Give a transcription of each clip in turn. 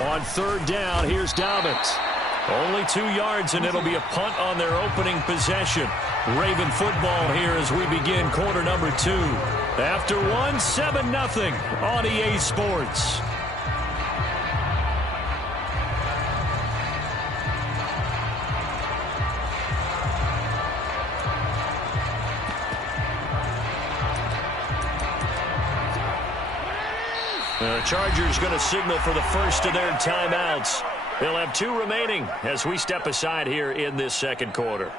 On third down, here's Dobbins. Only 2 yards, and it'll be a punt on their opening possession. Raven football here as we begin quarter number 2. After 7-0 on EA Sports. The Chargers going to signal for the first of their timeouts. They'll have 2 remaining as we step aside here in this second quarter.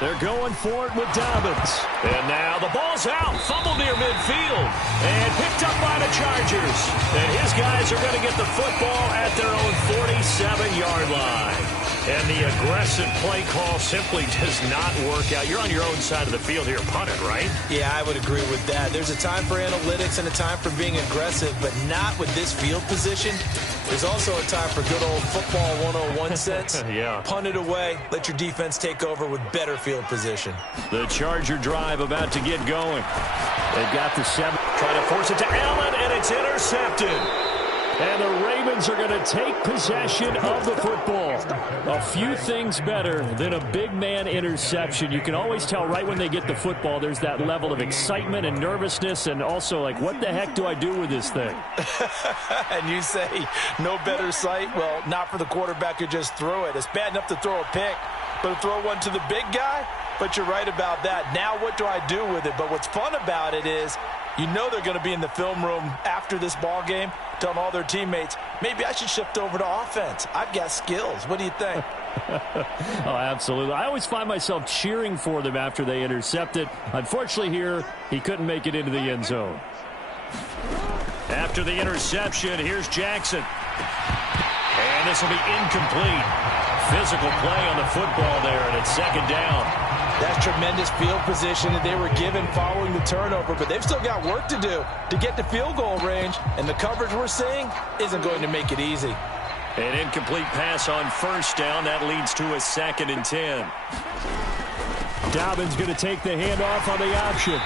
They're going for it with Dobbins. And now the ball's out. Fumble near midfield. And picked up by the Chargers. And his guys are going to get the football at their own 47-yard line. And the aggressive play call simply does not work out. You're on your own side of the field here, punted, right? Yeah, I would agree with that. There's a time for analytics and a time for being aggressive, but not with this field position. There's also a time for good old football 101 sense. Yeah. Punt it away. Let your defense take over with better field position. The Charger drive about to get going. They've got the 7. Trying to force it to Allen, and it's intercepted. And the Ravens are going to take possession of the football. A few things better than a big man interception. You can always tell right when they get the football, there's that level of excitement and nervousness, and also like, what the heck do I do with this thing? And you say, no better sight? Well, not for the quarterback who just threw it. It's bad enough to throw a pick, but to throw one to the big guy? But you're right about that. Now what do I do with it? But what's fun about it is, you know they're going to be in the film room after this ball game telling all their teammates, maybe I should shift over to offense. I've got skills. What do you think? Oh, absolutely. I always find myself cheering for them after they intercept it. Unfortunately here, he couldn't make it into the end zone. After the interception, here's Jackson. And this will be incomplete. Physical play on the football there, and it's second down. That's tremendous field position that they were given following the turnover, but they've still got work to do to get to field goal range, and the coverage we're seeing isn't going to make it easy. An incomplete pass on first down. That leads to a 2nd and 10. Dobbins going to take the handoff on the option.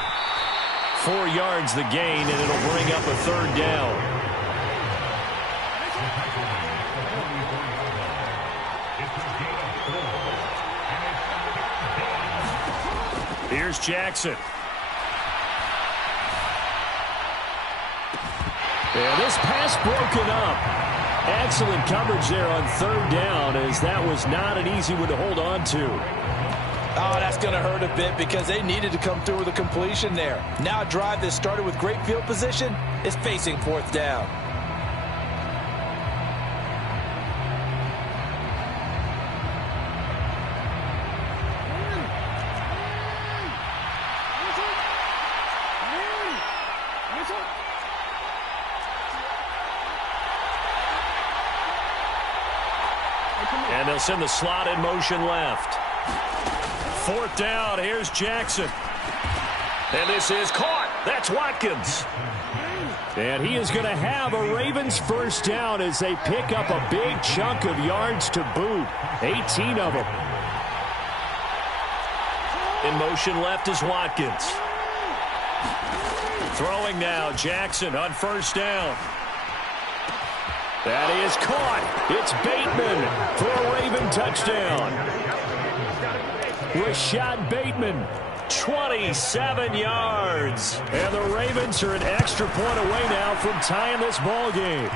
4 yards the gain, and it'll bring up a 3rd down. Here's Jackson. And this pass broken up. Excellent coverage there on 3rd down, as that was not an easy one to hold on to. Oh, that's going to hurt a bit because they needed to come through with a completion there. Now a drive that started with great field position is facing 4th down. And they'll send the slot in motion left. 4th down, here's Jackson. And this is caught. That's Watkins. And he is going to have a Ravens first down as they pick up a big chunk of yards to boot. 18 of them. In motion left is Watkins. Throwing now, Jackson on first down. That is caught. It's Bateman for a Raven touchdown. Rashad Bateman, 27 yards. And the Ravens are an extra point away now from tying this ball game.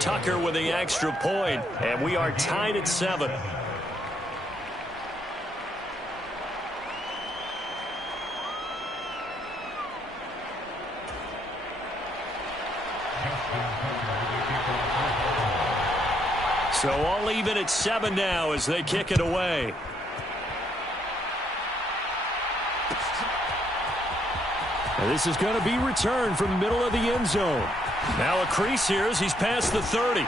Tucker with the extra point, and we are tied at 7. So all even at 7 now as they kick it away. And this is going to be returned from the middle of the end zone. Now a crease here as he's past the 30.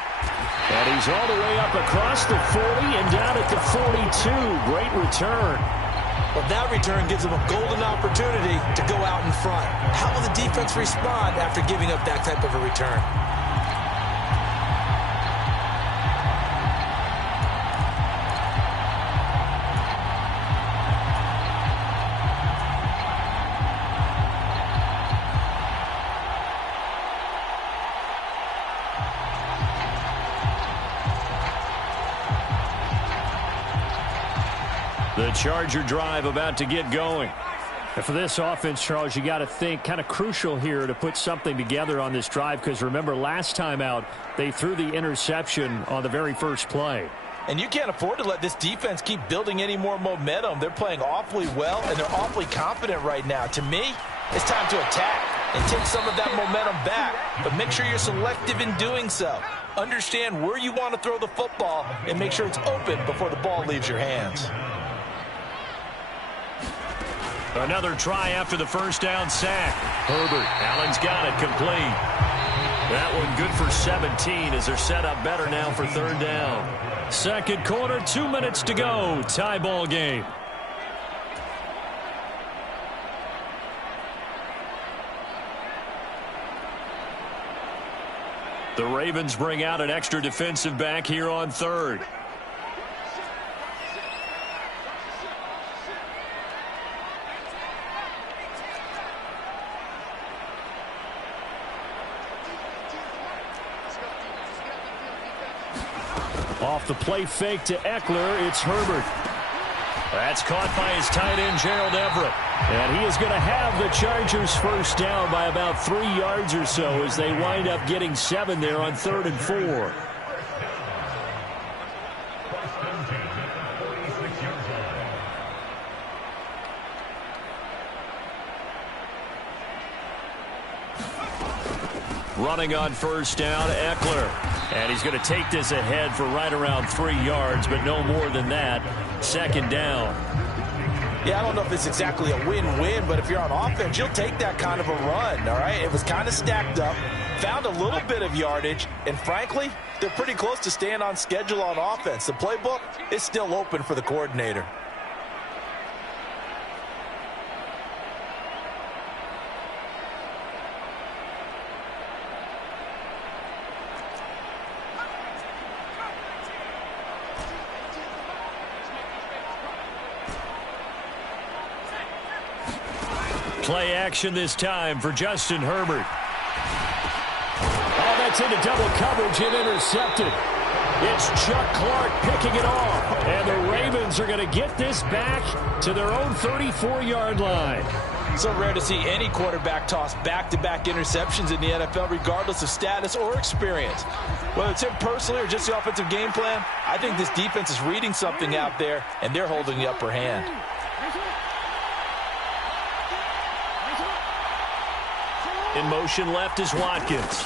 And he's all the way up across the 40 and down at the 42. Great return. Well, that return gives them a golden opportunity to go out in front. How will the defense respond after giving up that type of a return? The Charger drive about to get going. And for this offense, Charles, you got to think kind of crucial here to put something together on this drive, because remember last time out they threw the interception on the very first play. And you can't afford to let this defense keep building any more momentum. They're playing awfully well, and they're awfully confident right now. To me, it's time to attack and take some of that momentum back, but make sure you're selective in doing so. Understand where you want to throw the football and make sure it's open before the ball leaves your hands. Another try after the first down sack. Herbert, Allen's got it complete. That one good for 17 as they're set up better now for third down. Second quarter, 2 minutes to go. Tie ball game. The Ravens bring out an extra defensive back here on third. Off the play fake to Eckler, it's Herbert. That's caught by his tight end, Gerald Everett. And he is going to have the Chargers first down by about 3 yards or so as they wind up getting 7 there on 3rd and 4. Running on first down, Eckler. And he's going to take this ahead for right around 3 yards, but no more than that. Second down. Yeah, I don't know if it's exactly a win-win, but if you're on offense, you'll take that kind of a run, all right? It was kind of stacked up, found a little bit of yardage, and frankly, they're pretty close to staying on schedule on offense. The playbook is still open for the coordinator. Play action this time for Justin Herbert. Oh, that's into double coverage and intercepted. It's Chuck Clark picking it off. And the Ravens are going to get this back to their own 34-yard line. So rare to see any quarterback toss back-to-back interceptions in the NFL, regardless of status or experience. Whether it's him personally or just the offensive game plan, I think this defense is reading something out there, and they're holding the upper hand. In motion left is Watkins.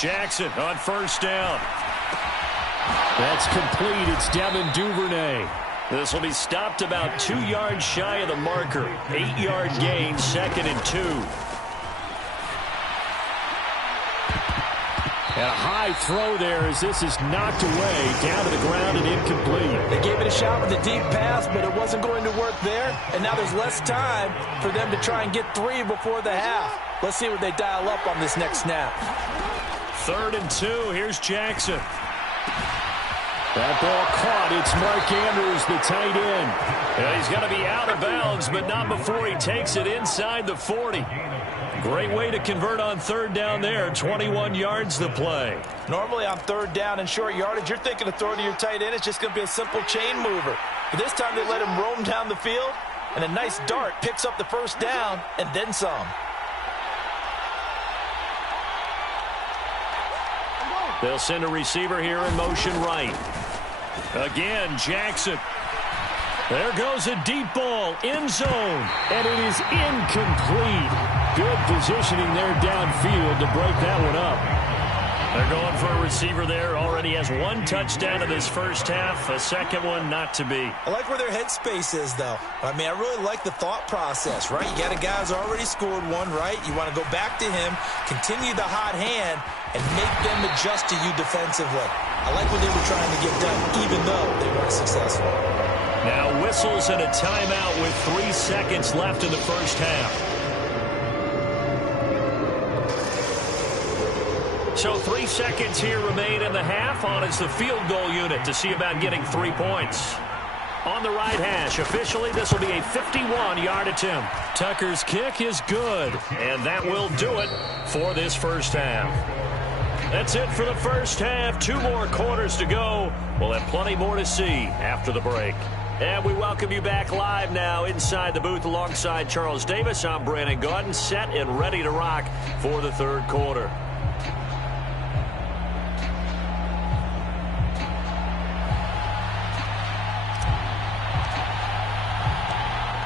Jackson on first down. That's complete. It's Devin Duvernay. This will be stopped about 2 yards shy of the marker. 8-yard gain, 2nd and 2. And a high throw there as this is knocked away, down to the ground and incomplete. They gave it a shot with a deep pass, but it wasn't going to work there. And now there's less time for them to try and get 3 before the half. Let's see what they dial up on this next snap. 3rd and 2. Here's Jackson. That ball caught. It's Mark Andrews, the tight end. And he's going to be out of bounds, but not before he takes it inside the 40. Great way to convert on 3rd down there. 21 yards to play. Normally on 3rd down and short yardage, you're thinking of throwing to your tight end. It's just going to be a simple chain mover. But this time they let him roam down the field, and a nice dart picks up the first down and then some. They'll send a receiver here in motion right. Again, Jackson. There goes a deep ball, end zone, and it is incomplete. Good positioning there downfield to break that one up. They're going for a receiver there. Already has one touchdown in this first half. A second one not to be. I like where their headspace is, though. I mean, I really like the thought process, right? You got a guy who's already scored one, right? You want to go back to him, continue the hot hand, and make them adjust to you defensively. I like what they were trying to get done, even though they weren't successful. Now whistles and a timeout with 3 seconds left in the first half. So 3 seconds here remain in the half. On is the field goal unit to see about getting 3 points. On the right hash, officially this will be a 51-yard attempt. Tucker's kick is good, and that will do it for this first half. That's it for the first half. 2 more quarters to go. We'll have plenty more to see after the break. And we welcome you back live now inside the booth alongside Charles Davis. I'm Brandon Gaudin, set and ready to rock for the third quarter.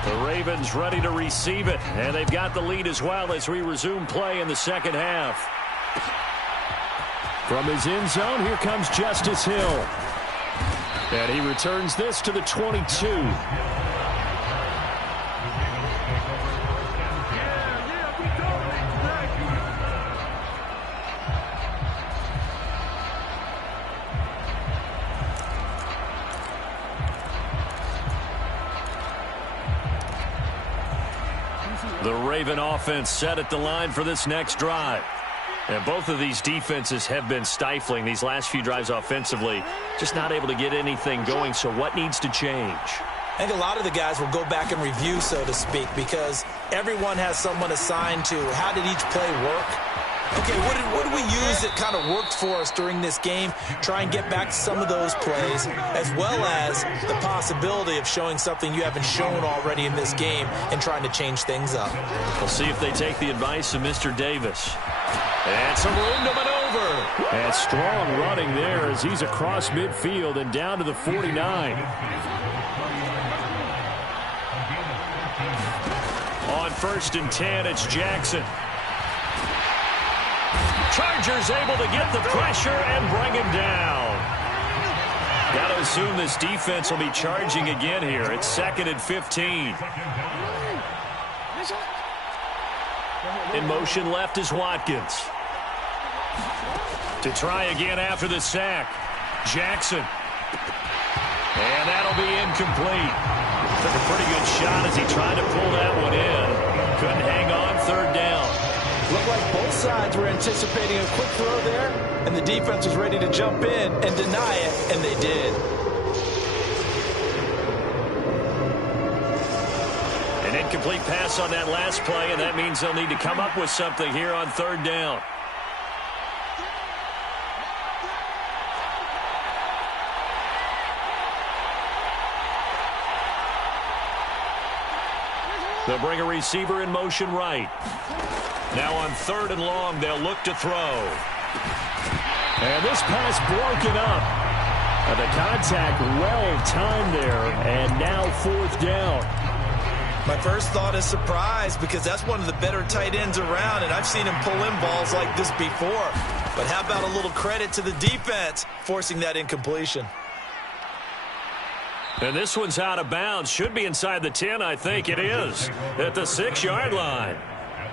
The Ravens ready to receive it, and they've got the lead as well as we resume play in the second half. From his end zone, here comes Justice Hill. And he returns this to the 22. The Raven offense set at the line for this next drive. And both of these defenses have been stifling these last few drives offensively. Just not able to get anything going, so what needs to change? I think a lot of the guys will go back and review, so to speak, because everyone has someone assigned to how did each play work. Okay, what did we use that kind of worked for us during this game? Try and get back to some of those plays, as well as the possibility of showing something you haven't shown already in this game and trying to change things up. We'll see if they take the advice of Mr. Davis. And some room to maneuver. And strong running there as he's across midfield and down to the 49. On 1st and 10, it's Jackson. Chargers able to get the pressure and bring him down. Got to assume this defense will be charging again here. It's 2nd and 15. In motion left is Watkins. To try again after the sack. Jackson. And that'll be incomplete. Took a pretty good shot as he tried to pull that one in. Couldn't hang on. 3rd down. Looked like both sides were anticipating a quick throw there, and the defense was ready to jump in and deny it, and they did. An incomplete pass on that last play, and that means they'll need to come up with something here on 3rd down. They'll bring a receiver in motion right. Now on 3rd and long, they'll look to throw. And this pass broken up. And the contact well timed there, and now 4th down. My first thought is surprise, because that's one of the better tight ends around, and I've seen him pull in balls like this before. But how about a little credit to the defense forcing that incompletion? And this one's out of bounds. Should be inside the 10, I think it is. At the 6-yard line.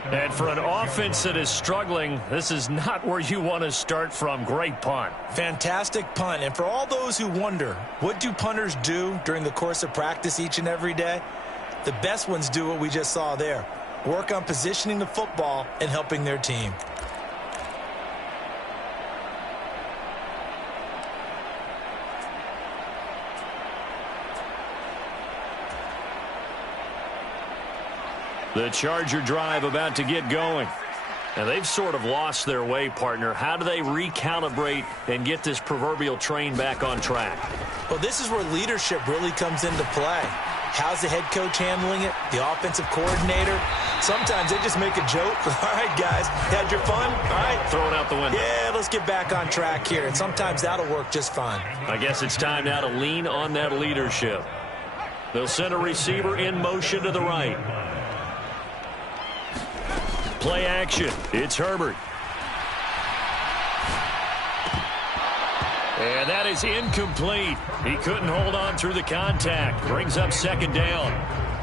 And for an offense that is struggling, this is not where you want to start from. Great punt. Fantastic punt. And for all those who wonder, what do punters do during the course of practice each and every day? The best ones do what we just saw there. Work on positioning the football and helping their team. The Charger drive about to get going. And they've sort of lost their way, partner. How do they recalibrate and get this proverbial train back on track? Well, this is where leadership really comes into play. How's the head coach handling it? The offensive coordinator? Sometimes they just make a joke. All right, guys, had your fun? All right. Throw it out the window. Yeah, let's get back on track here. And sometimes that'll work just fine. I guess it's time now to lean on that leadership. They'll send a receiver in motion to the right. Play action. It's Herbert. And that is incomplete. He couldn't hold on through the contact. Brings up second down.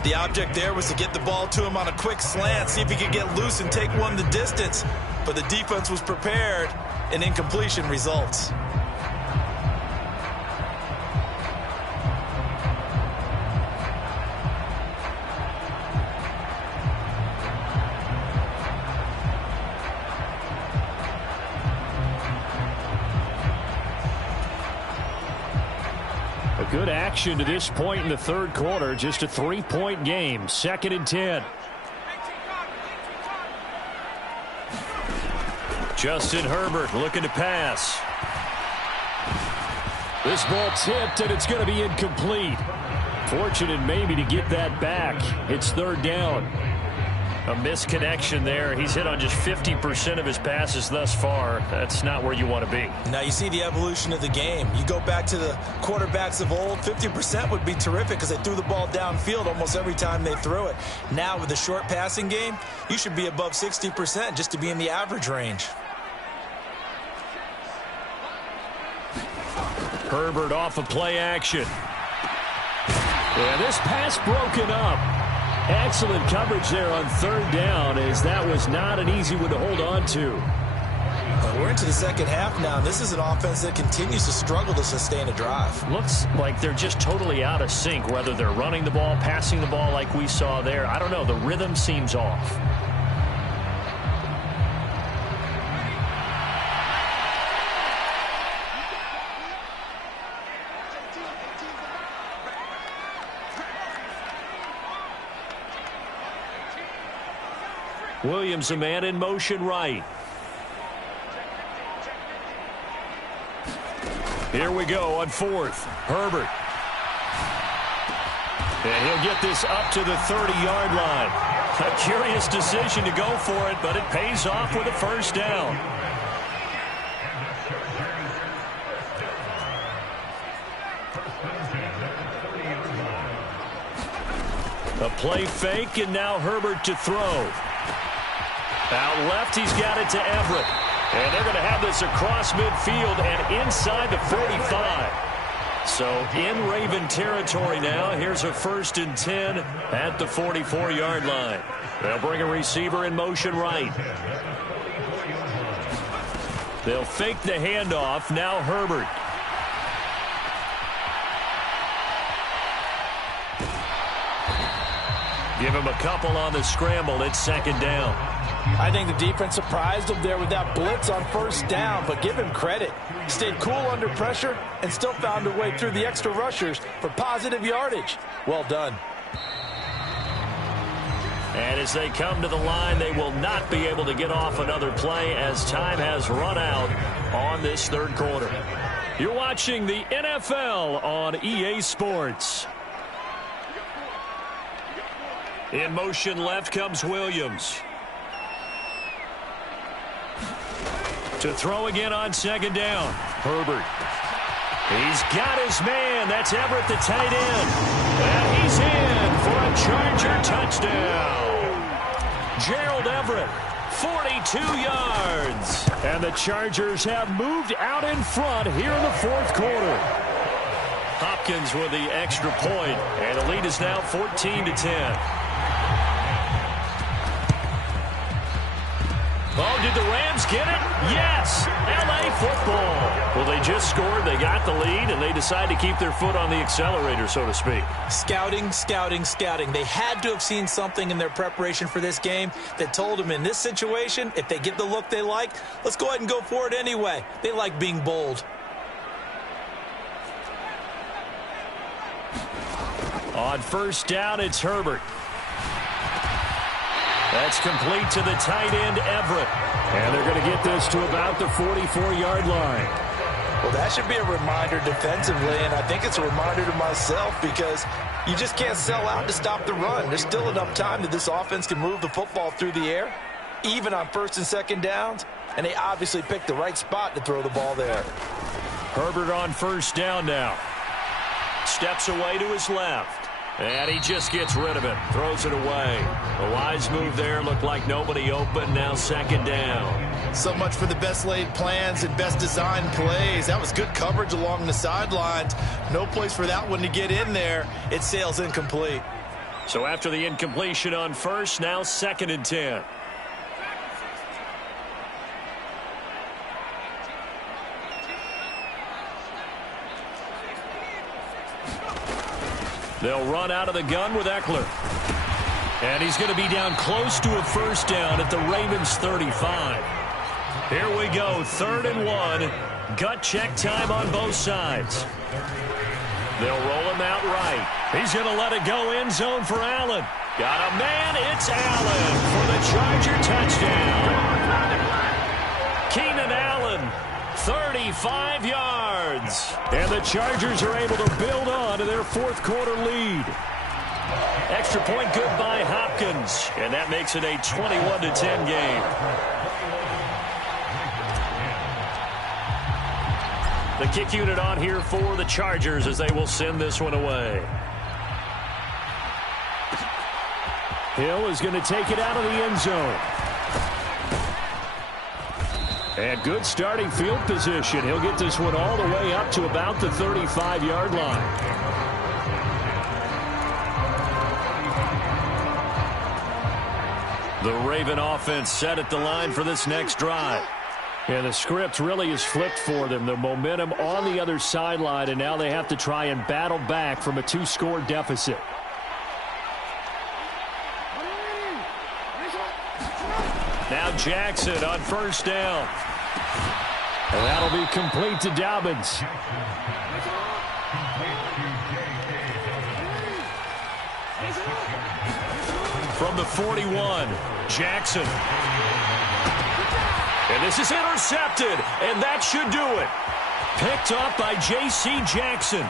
The object there was to get the ball to him on a quick slant, see if he could get loose and take one the distance. But the defense was prepared, and incompletion results. Good action to this point in the third quarter. Just a 3-point game. 2nd and 10. Justin Herbert looking to pass. This ball tipped, and it's going to be incomplete. Fortunate maybe to get that back. It's 3rd down. A misconnection there. He's hit on just 50% of his passes thus far. That's not where you want to be. Now you see the evolution of the game. You go back to the quarterbacks of old, 50% would be terrific because they threw the ball downfield almost every time they threw it. Now with the short passing game, you should be above 60% just to be in the average range. Herbert off of play action. And this pass broken up. Excellent coverage there on 3rd down, as that was not an easy one to hold on to. We're into the second half now. This is an offense that continues to struggle to sustain a drive. Looks like they're just totally out of sync, whether they're running the ball, passing the ball like we saw there. I don't know. The rhythm seems off. Williams, a man in motion right. Here we go on 4th. Herbert. And he'll get this up to the 30-yard line. A curious decision to go for it, but it pays off with a 1st down. A play fake, and now Herbert to throw. Out left, he's got it to Everett. And they're going to have this across midfield and inside the 45. So in Raven territory now. Here's a 1st and 10 at the 44-yard line. They'll bring a receiver in motion right. They'll fake the handoff. Now Herbert. Give him a couple on the scramble. It's 2nd down. I think the defense surprised him there with that blitz on 1st down, but give him credit. Stayed cool under pressure and still found a way through the extra rushers for positive yardage. Well done. And as they come to the line, they will not be able to get off another play as time has run out on this 3rd quarter. You're watching the NFL on EA Sports. In motion left comes Williams. To throw again on 2nd down. Herbert. He's got his man. That's Everett, the tight end. And he's in for a Charger touchdown. Gerald Everett, 42 yards. And the Chargers have moved out in front here in the 4th quarter. Hopkins with the extra point, and the lead is now 14-10. Oh, did the Rams get it? Yes! L.A. football. Well, they just scored, they got the lead, and they decide to keep their foot on the accelerator, so to speak. Scouting, scouting, scouting. They had to have seen something in their preparation for this game that told them in this situation, if they get the look they like, let's go ahead and go for it anyway. They like being bold. On 1st down, it's Herbert. That's complete to the tight end, Everett. And they're going to get this to about the 44-yard line. Well, that should be a reminder defensively, and I think it's a reminder to myself because you just can't sell out to stop the run. There's still enough time that this offense can move the football through the air, even on 1st and 2nd downs, and they obviously picked the right spot to throw the ball there. Herbert on 1st down now. Steps away to his left. And he just gets rid of it. Throws it away. A wise move there. Looked like nobody open. Now 2nd down. So much for the best laid plans and best designed plays. That was good coverage along the sidelines. No place for that one to get in there. It sails incomplete. So after the incompletion on first, now 2nd and 10. They'll run out of the gun with Eckler. And he's going to be down close to a first down at the Ravens 35. Here we go, 3rd and 1. Gut check time on both sides. They'll roll him out right. He's going to let it go end zone for Allen. Got a man, it's Allen for the Charger touchdown. Keenan Allen, 35 yards. And the Chargers are able to build on to their 4th quarter lead. Extra point good by Hopkins. And that makes it a 21-10 game. The kick unit on here for the Chargers as they will send this one away. Hill is going to take it out of the end zone. And good starting field position. He'll get this one all the way up to about the 35-yard line. The Raven offense set at the line for this next drive. And the script really is flipped for them. The momentum on the other sideline, and now they have to try and battle back from a 2-score deficit. Now Jackson on first down. And that'll be complete to Dobbins. From the 41, Jackson. And this is intercepted, and that should do it. Picked up by J.C. Jackson.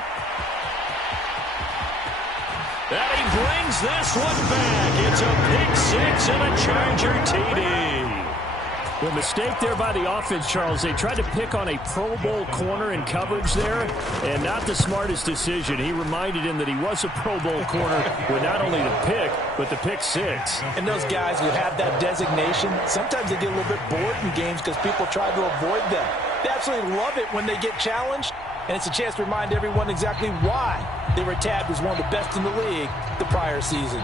And he brings this one back. It's a pick 6 and a Charger TD. The mistake there by the offense, Charles. They tried to pick on a Pro Bowl corner in coverage there, and not the smartest decision. He reminded him that he was a Pro Bowl corner with not only the pick, but the pick 6. And those guys who have that designation, sometimes they get a little bit bored in games because people try to avoid them. They absolutely love it when they get challenged, and it's a chance to remind everyone exactly why they were tabbed as one of the best in the league the prior season.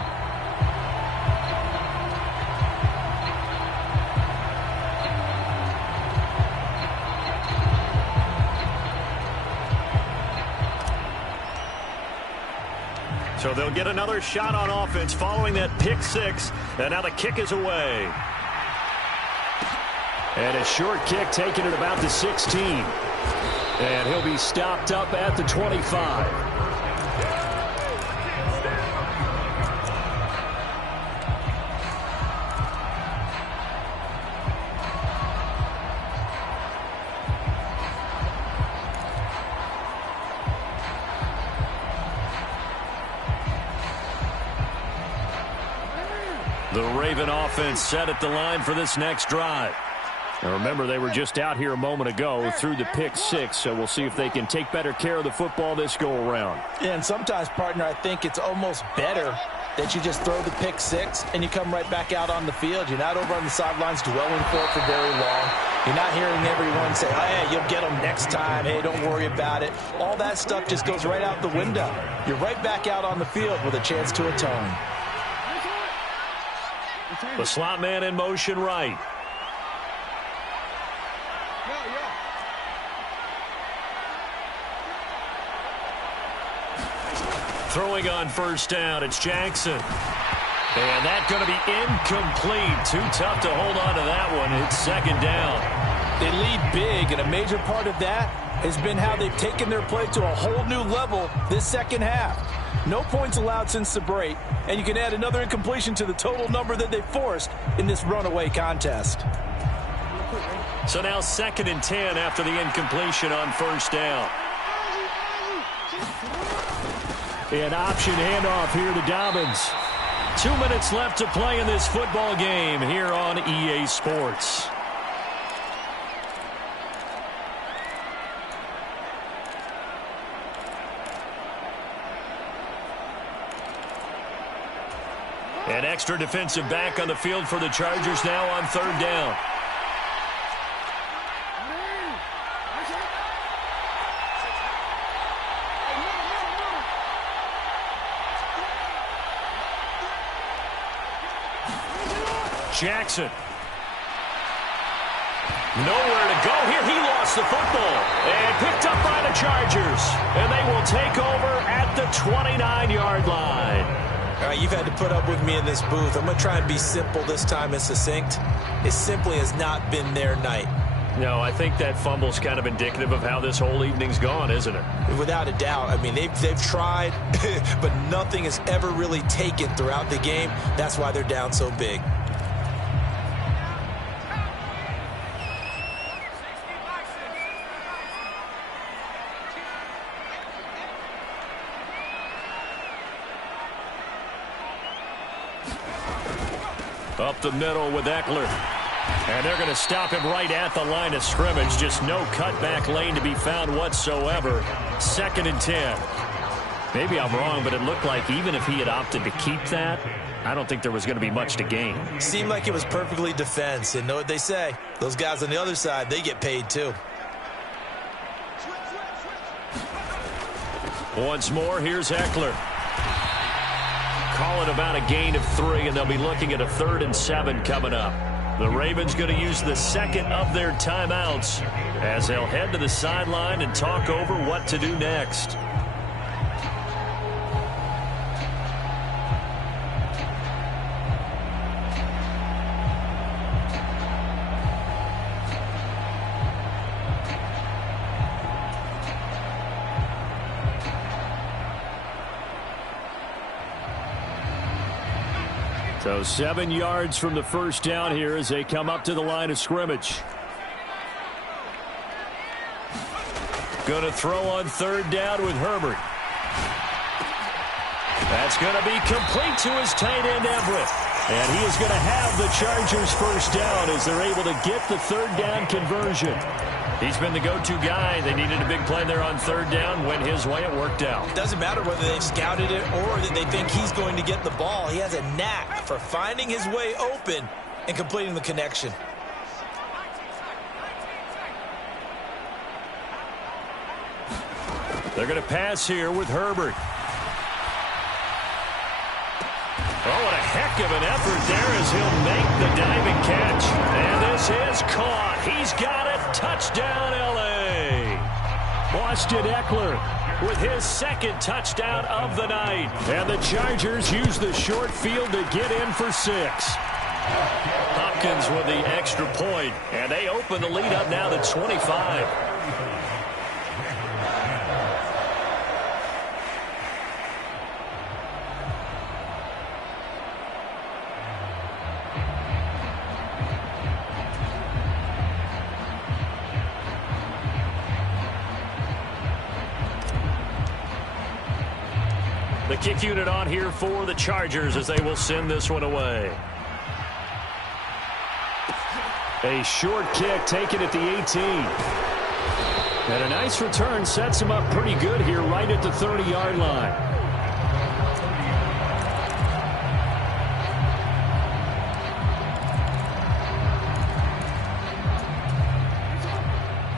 So they'll get another shot on offense following that pick 6, and now the kick is away. And a short kick taken at about the 16. And he'll be stopped up at the 25. The Raven offense set at the line for this next drive. Now remember, they were just out here a moment ago through the pick 6, so we'll see if they can take better care of the football this go-around. Yeah, and sometimes, partner, I think it's almost better that you just throw the pick 6 and you come right back out on the field. You're not over on the sidelines dwelling for it for very long. You're not hearing everyone say, oh, hey, you'll get them next time. Hey, don't worry about it. All that stuff just goes right out the window. You're right back out on the field with a chance to atone. The slot man in motion right. Throwing on first down, it's Jackson. And that's going to be incomplete. Too tough to hold on to that one. It's 2nd down. They lead big, and a major part of that has been how they've taken their play to a whole new level this second half. No points allowed since the break, and you can add another incompletion to the total number that they forced in this runaway contest. So now 2nd and 10 after the incompletion on first down. An option handoff here to Dobbins. 2 minutes left to play in this football game here on EA Sports. An extra defensive back on the field for the Chargers now on 3rd down. Jackson. Nowhere to go here. He lost the football and picked up by the Chargers. And they will take over at the 29-yard line. All right, you've had to put up with me in this booth. I'm going to try and be simple this time and succinct. It simply has not been their night. No, I think that fumble's kind of indicative of how this whole evening's gone, isn't it? Without a doubt. I mean, they've tried, but nothing has ever really taken throughout the game. That's why they're down so big. Up the middle with Eckler. And they're going to stop him right at the line of scrimmage. Just no cutback lane to be found whatsoever. 2nd and 10. Maybe I'm wrong, but it looked like even if he had opted to keep that, I don't think there was going to be much to gain. Seemed like it was perfectly defense. And know what they say? Those guys on the other side, they get paid too. Once more, here's Eckler. Call it about a gain of 3, and they'll be looking at a 3rd and 7 coming up. The Ravens going to use the second of their timeouts as they'll head to the sideline and talk over what to do next. So 7 yards from the first down here as they come up to the line of scrimmage. Going to throw on 3rd down with Herbert. That's going to be complete to his tight end, Everett. And he is going to have the Chargers first down as they're able to get the 3rd down conversion. He's been the go-to guy. They needed a big play there on 3rd down. Went his way. It worked out. It doesn't matter whether they've scouted it or that they think he's going to get the ball. He has a knack for finding his way open and completing the connection. They're going to pass here with Herbert. Oh, what a heck of an effort there as he'll make the diving catch. And this is caught. He's got it. Touchdown, L.A. Austin Eckler with his 2nd touchdown of the night. And the Chargers use the short field to get in for 6. Hopkins with the extra point. And they open the lead up now to 25. The kick unit on here for the Chargers as they will send this one away. A short kick taken at the 18. And a nice return sets him up pretty good here right at the 30-yard line.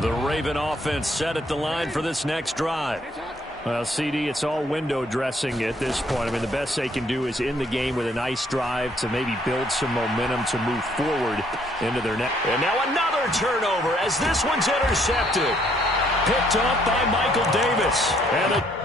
The Raven offense set at the line for this next drive. Well, CD, it's all window dressing at this point. I mean, the best they can do is in the game with a nice drive to maybe build some momentum to move forward into their next. And now another turnover as this one's intercepted. Picked up by Michael Davis. And the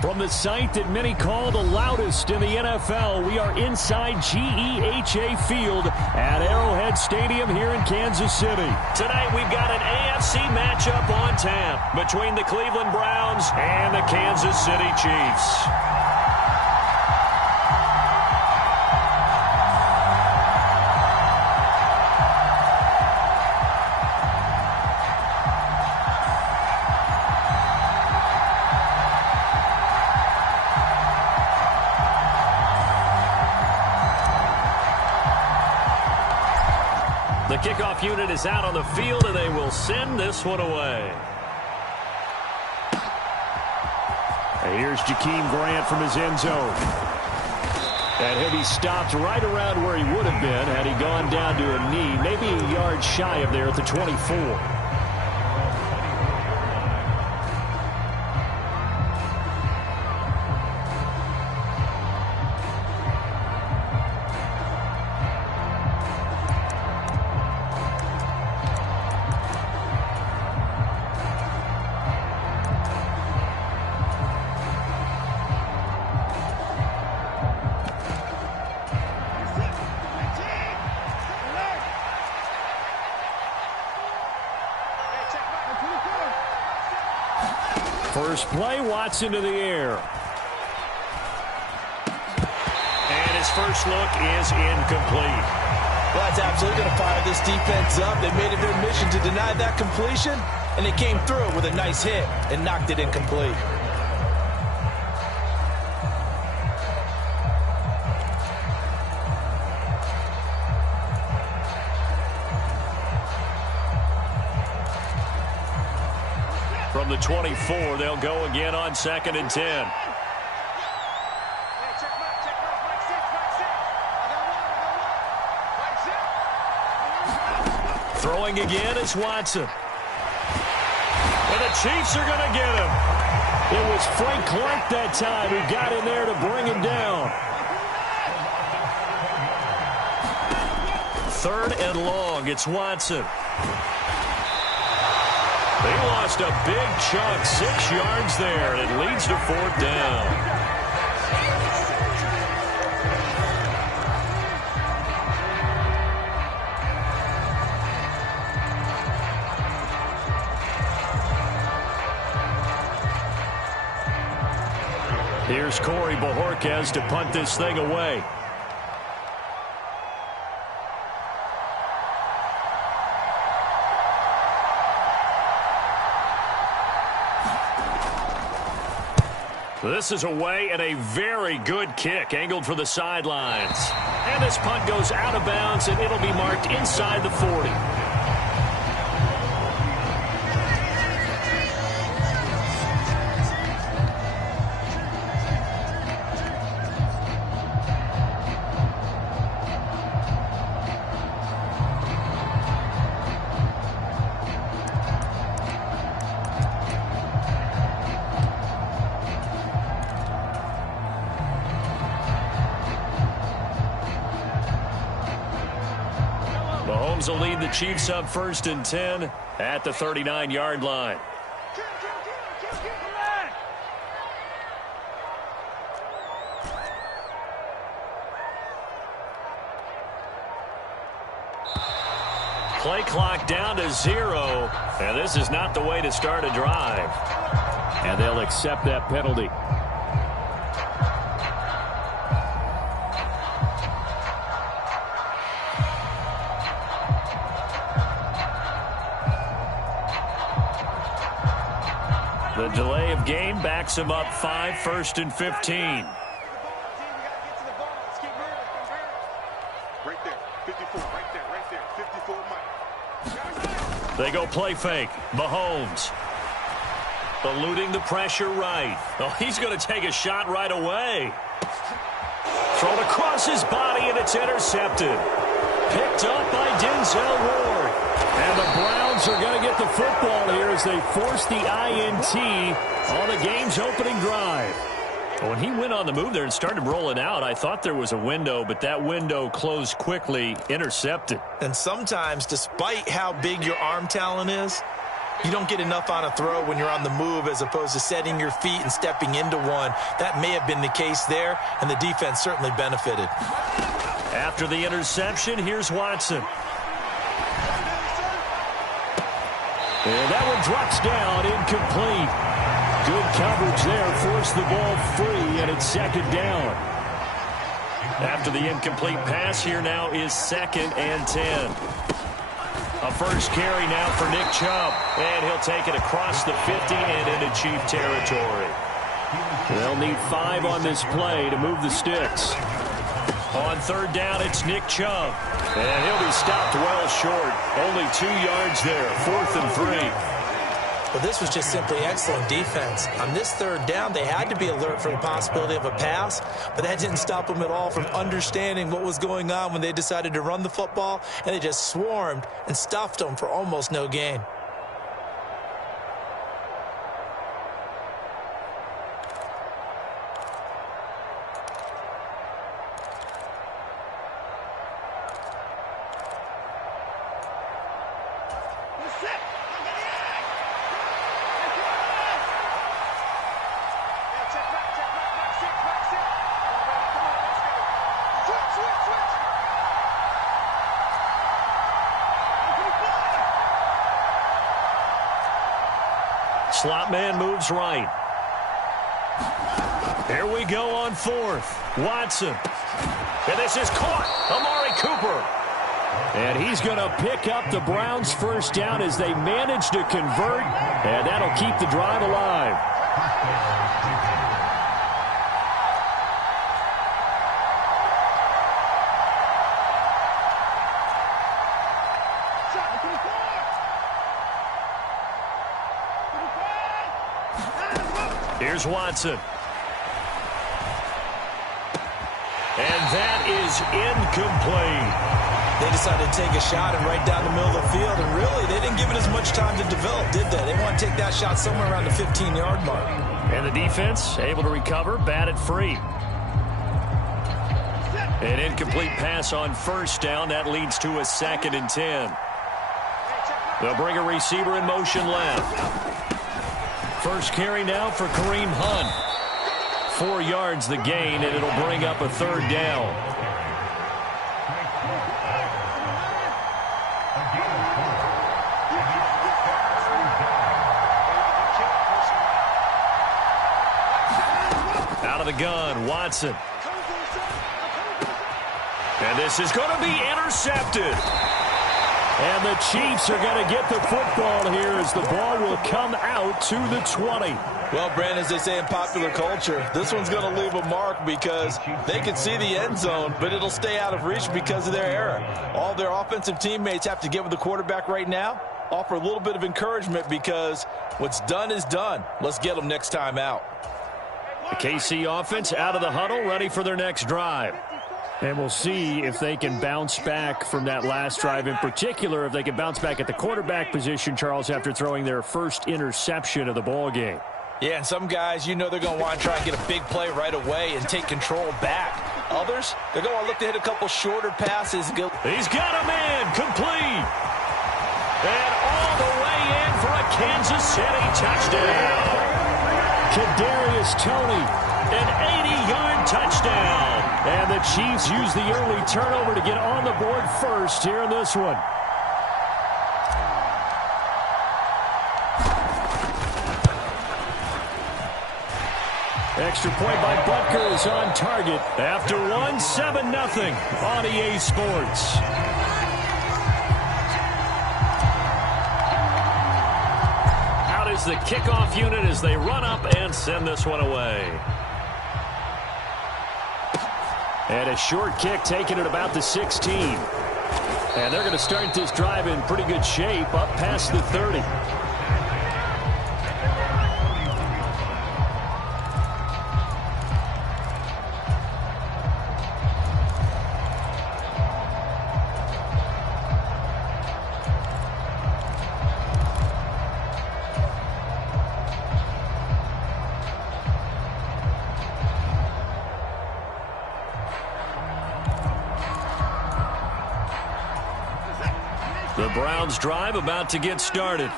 From the site that many call the loudest in the NFL, we are inside GEHA Field at Arrowhead Stadium here in Kansas City. Tonight we've got an AFC matchup on tap between the Cleveland Browns and the Kansas City Chiefs. The kickoff unit is out on the field, and they will send this one away. And here's Jakeem Grant from his end zone. And he'll be stopped right around where he would have been had he gone down to a knee, maybe a yard shy of there at the 24. First play, Watson to the air. And his first look is incomplete. Well, that's absolutely going to fire this defense up. They made it their mission to deny that completion, and they came through with a nice hit and knocked it incomplete. From the 24, they'll go again on 2nd and 10. Throwing again is Watson. And the Chiefs are going to get him. It was Frank Clark that time who got in there to bring him down. 3rd and long, it's Watson. They lost a big chunk, 6 yards there, and it leads to 4th down. Here's Corey Bojorquez to punt this thing away. This is away and a very good kick angled for the sidelines. And this punt goes out of bounds, and it'll be marked inside the 40. Mahomes will lead the Chiefs up 1st and 10 at the 39-yard line. Play clock down to 0, and this is not the way to start a drive. And they'll accept that penalty. The delay of game backs him up 5, 1st and 15. Right there, 54, right there, 54, Mike. They go play fake. Mahomes eluding the pressure right. Oh, he's going to take a shot right away. Thrown across his body, and it's intercepted. Picked up by Denzel Ward. And the Browns are going to get the football here as they force the INT on the game's opening drive. When he went on the move there and started rolling out, I thought there was a window, but that window closed quickly, intercepted. And sometimes, despite how big your arm talent is, You don't get enough on a throw when you're on the move as opposed to setting your feet and stepping into one. That may have been the case there, and the defense certainly benefited. After the interception, here's Watson. And that one drops down, incomplete. Good coverage there, forced the ball free, and it's second down. After the incomplete pass, here now is 2nd and 10. A first carry now for Nick Chubb, and he'll take it across the 50 and into Chief territory. They'll need 5 on this play to move the sticks. On 3rd down, it's Nick Chubb, and he'll be stopped well short. Only 2 yards there, 4th and 3. Well, this was just simply excellent defense. On this 3rd down, they had to be alert for the possibility of a pass, but that didn't stop them at all from understanding what was going on when they decided to run the football, and they just swarmed and stuffed them for almost no gain. Slot man moves right. Here we go on 4th. Watson. And this is caught. Amari Cooper. And he's going to pick up the Browns' first down as they manage to convert. And that'll keep the drive alive. Here's Watson. And that is incomplete. They decided to take a shot and right down the middle of the field, and really, they didn't give it as much time to develop, did they? They want to take that shot somewhere around the 15-yard mark. And the defense able to recover, bat it free. An incomplete pass on 1st down. That leads to a 2nd and 10. They'll bring a receiver in motion left. First carry now for Kareem Hunt. 4 yards the gain, and it'll bring up a 3rd down. Out of the gun, Watson. And this is going to be intercepted. And the Chiefs are going to get the football here as the ball will come out to the 20. Well, Brandon, as they say in popular culture, this one's going to leave a mark because they can see the end zone, but it'll stay out of reach because of their error. All their offensive teammates have to get with the quarterback right now, offer a little bit of encouragement because what's done is done. Let's get them next time out. The KC offense out of the huddle, ready for their next drive. And we'll see if they can bounce back from that last drive, in particular if they can bounce back at the quarterback position, Charles, after throwing their first interception of the ball game. Yeah, and some guys, you know they're going to want to try and get a big play right away and take control back. Others, they're going to look to hit a couple shorter passes. He's got a man, complete. And all the way in for a Kansas City touchdown. Kadarius Toney, an 80-yard touchdown. And the Chiefs use the early turnover to get on the board first here in this one. Extra point by Butker is on target. After one, 7-0 on EA Sports. Out is the kickoff unit as they run up and send this one away. And a short kick taken at about the 16. And they're going to start this drive in pretty good shape up past the 30. The Browns drive about to get started.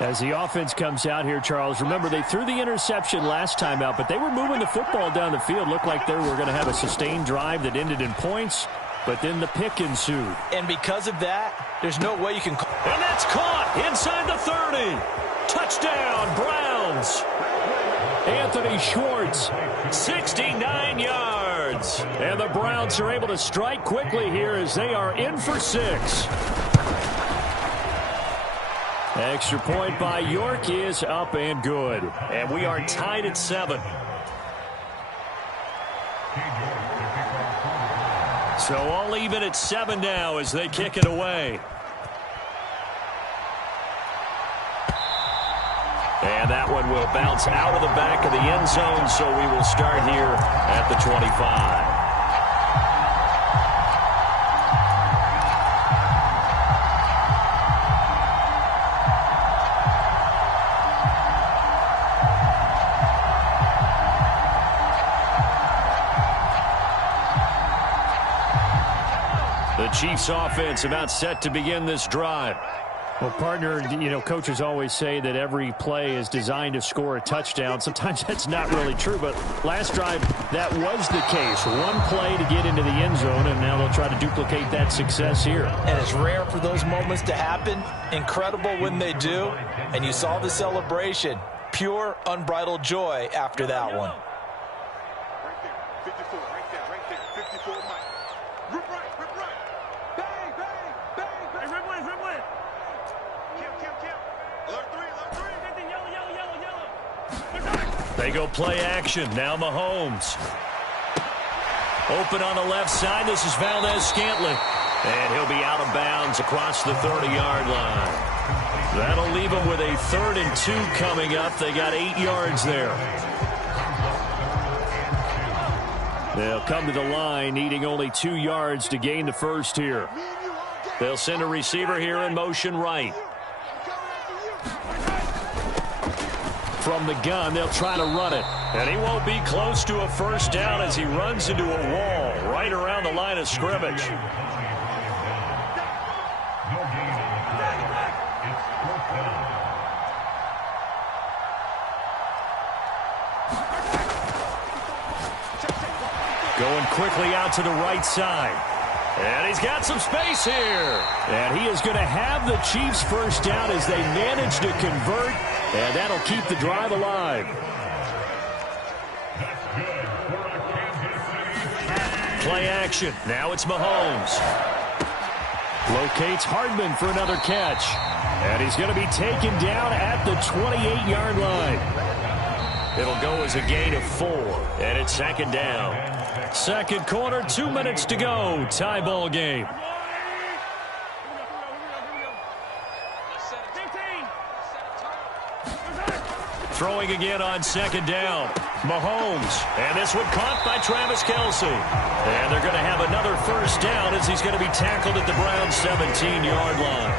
As the offense comes out here, Charles, remember they threw the interception last time out, but they were moving the football down the field. Looked like they were going to have a sustained drive that ended in points, but then the pick ensued. And because of that, there's no way you can... And that's caught inside the 30. Touchdown, Browns. Anthony Schwartz, 69 yards. And the Browns are able to strike quickly here as they are in for 6. Extra point by York is up and good. And we are tied at 7. So all even at 7 now as they kick it away. And that one will bounce out of the back of the end zone, so we will start here at the 25. The Chiefs offense about set to begin this drive. Well, partner, coaches always say that every play is designed to score a touchdown. Sometimes that's not really true, but last drive, that was the case. One play to get into the end zone, and now they'll try to duplicate that success here. And it's rare for those moments to happen. Incredible when they do. And you saw the celebration. Pure, unbridled joy after that one. Right there. 54. Right there. 54 Mike. Rip right. Bang. Hey, rip one. Kim. Alert 3. Yellow. They go play action. Now Mahomes. Open on the left side. This is Valdez-Scantling. And he'll be out of bounds across the 30-yard line. That'll leave them with a 3rd and 2 coming up. They got 8 yards there. They'll come to the line, needing only 2 yards to gain the first here. They'll send a receiver here in motion right. From the gun, they'll try to run it. And he won't be close to a first down as he runs into a wall right around the line of scrimmage. Going quickly out to the right side. And he's got some space here. And he is going to have the Chiefs first down as they manage to convert. And that'll keep the drive alive. Play action. Now it's Mahomes. Locates Hardman for another catch. And he's going to be taken down at the 28-yard line. It'll go as a gain of 4. And it's 2nd down. Second quarter, 2 minutes to go. Tie ball game. Throwing again on 2nd down. Mahomes. And this one caught by Travis Kelce. And they're going to have another first down as he's going to be tackled at the Browns' 17-yard line.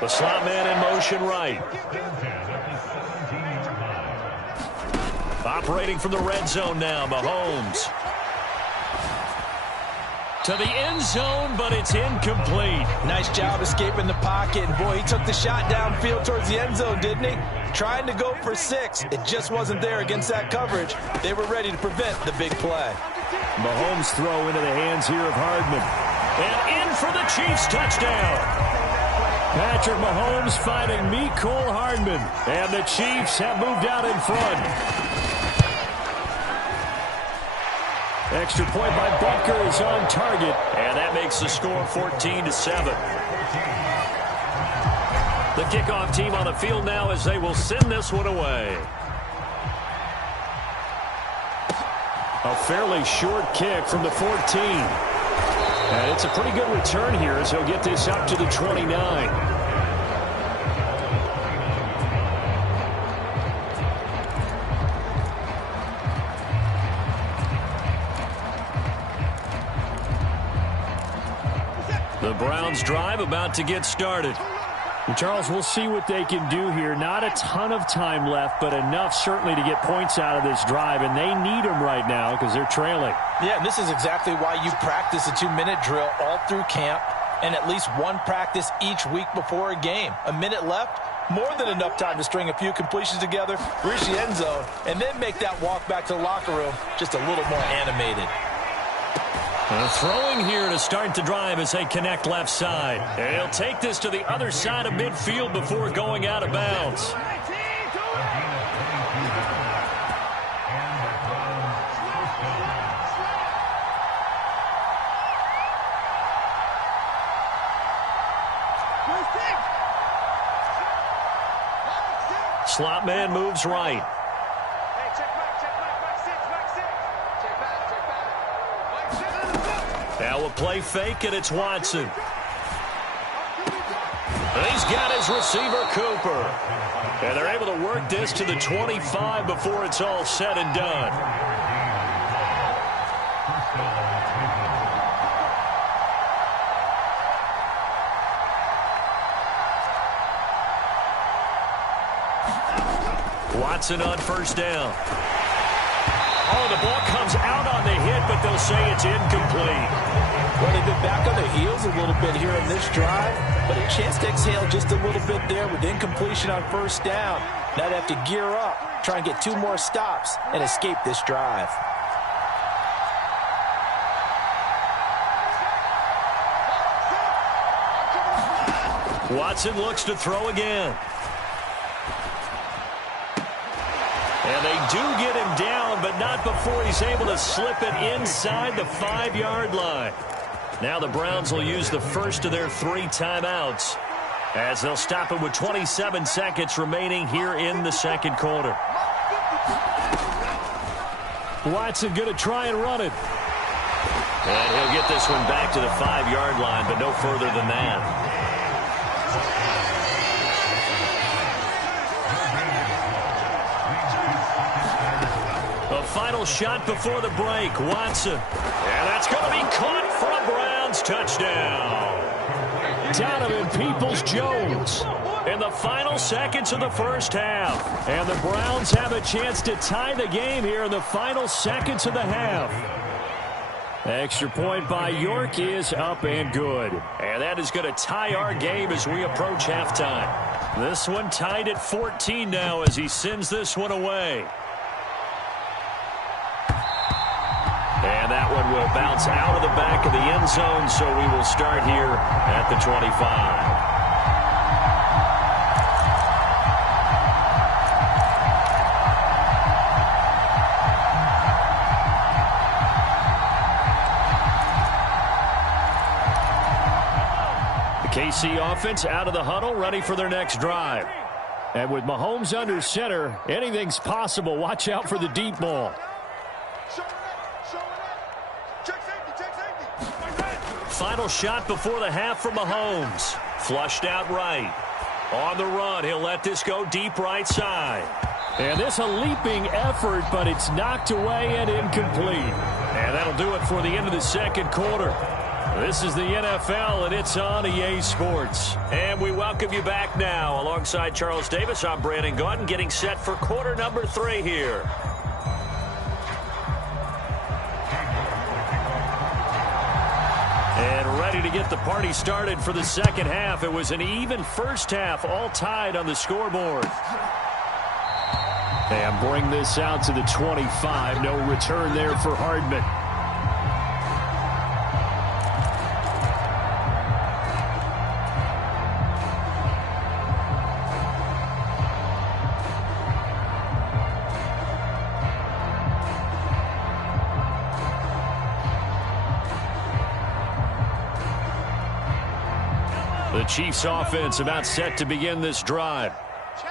The slot man in motion right. Operating from the red zone now, Mahomes. To the end zone, but it's incomplete. Nice job escaping the pocket. And boy, he took the shot downfield towards the end zone, didn't he? Trying to go for 6. It just wasn't there against that coverage. They were ready to prevent the big play. Mahomes throw into the hands here of Hardman. And in for the Chiefs touchdown. Patrick Mahomes fighting Mecole Hardman. And the Chiefs have moved out in front. Extra point by Butker is on target. And that makes the score 14-7. The kickoff team on the field now as they will send this one away. A fairly short kick from the 14. And it's a pretty good return here as he'll get this up to the 29. The Browns drive about to get started. And Charles, we'll see what they can do here. Not a ton of time left, but enough certainly to get points out of this drive, and they need them right now because they're trailing. Yeah, and this is exactly why you practice a 2-minute drill all through camp. and at least one practice each week before a game. A minute left, more than enough time to string a few completions together, reach the end zone, and then make that walk back to the locker room just a little more animated. Throwing here to start the drive as they connect left side. And he'll take this to the other side of midfield before going out of bounds. Slot man moves right. Now a play fake, and it's Watson. He's got his receiver, Cooper. And they're able to work this to the 25 before it's all said and done. Watson on first down. Oh, the ball comes out on the hit, but they'll say it's incomplete. Well, they've been back on their heels a little bit here in this drive, but a chance to exhale just a little bit there with incompletion on first down. Now they have to gear up, try and get 2 more stops, and escape this drive. Watson looks to throw again. And they do get him down, but not before he's able to slip it inside the 5-yard line. Now the Browns will use the first of their 3 timeouts as they'll stop it with 27 seconds remaining here in the second quarter. Watson going to try and run it. And he'll get this one back to the 5-yard line, but no further than that. Final shot before the break. Watson. And that's going to be caught for a Browns touchdown. Donovan Peoples-Jones in the final seconds of the first half. And the Browns have a chance to tie the game here in the final seconds of the half. Extra point by York is up and good. And that is going to tie our game as we approach halftime. This one tied at 14 now as he sends this one away. And that one will bounce out of the back of the end zone, so we will start here at the 25. The KC offense out of the huddle, ready for their next drive. And with Mahomes under center, anything's possible. Watch out for the deep ball. Final shot before the half from Mahomes. Flushed out right. On the run, he'll let this go deep right side. And this a leaping effort, but it's knocked away and incomplete. And that'll do it for the end of the second quarter. This is the NFL, and it's on EA Sports. And we welcome you back now. Alongside Charles Davis, I'm Brandon Gaudin, getting set for quarter number 3 here. And ready to get the party started for the second half. It was an even first half, all tied on the scoreboard. And bring this out to the 25. No return there for Hardman. The Chiefs offense about set to begin this drive.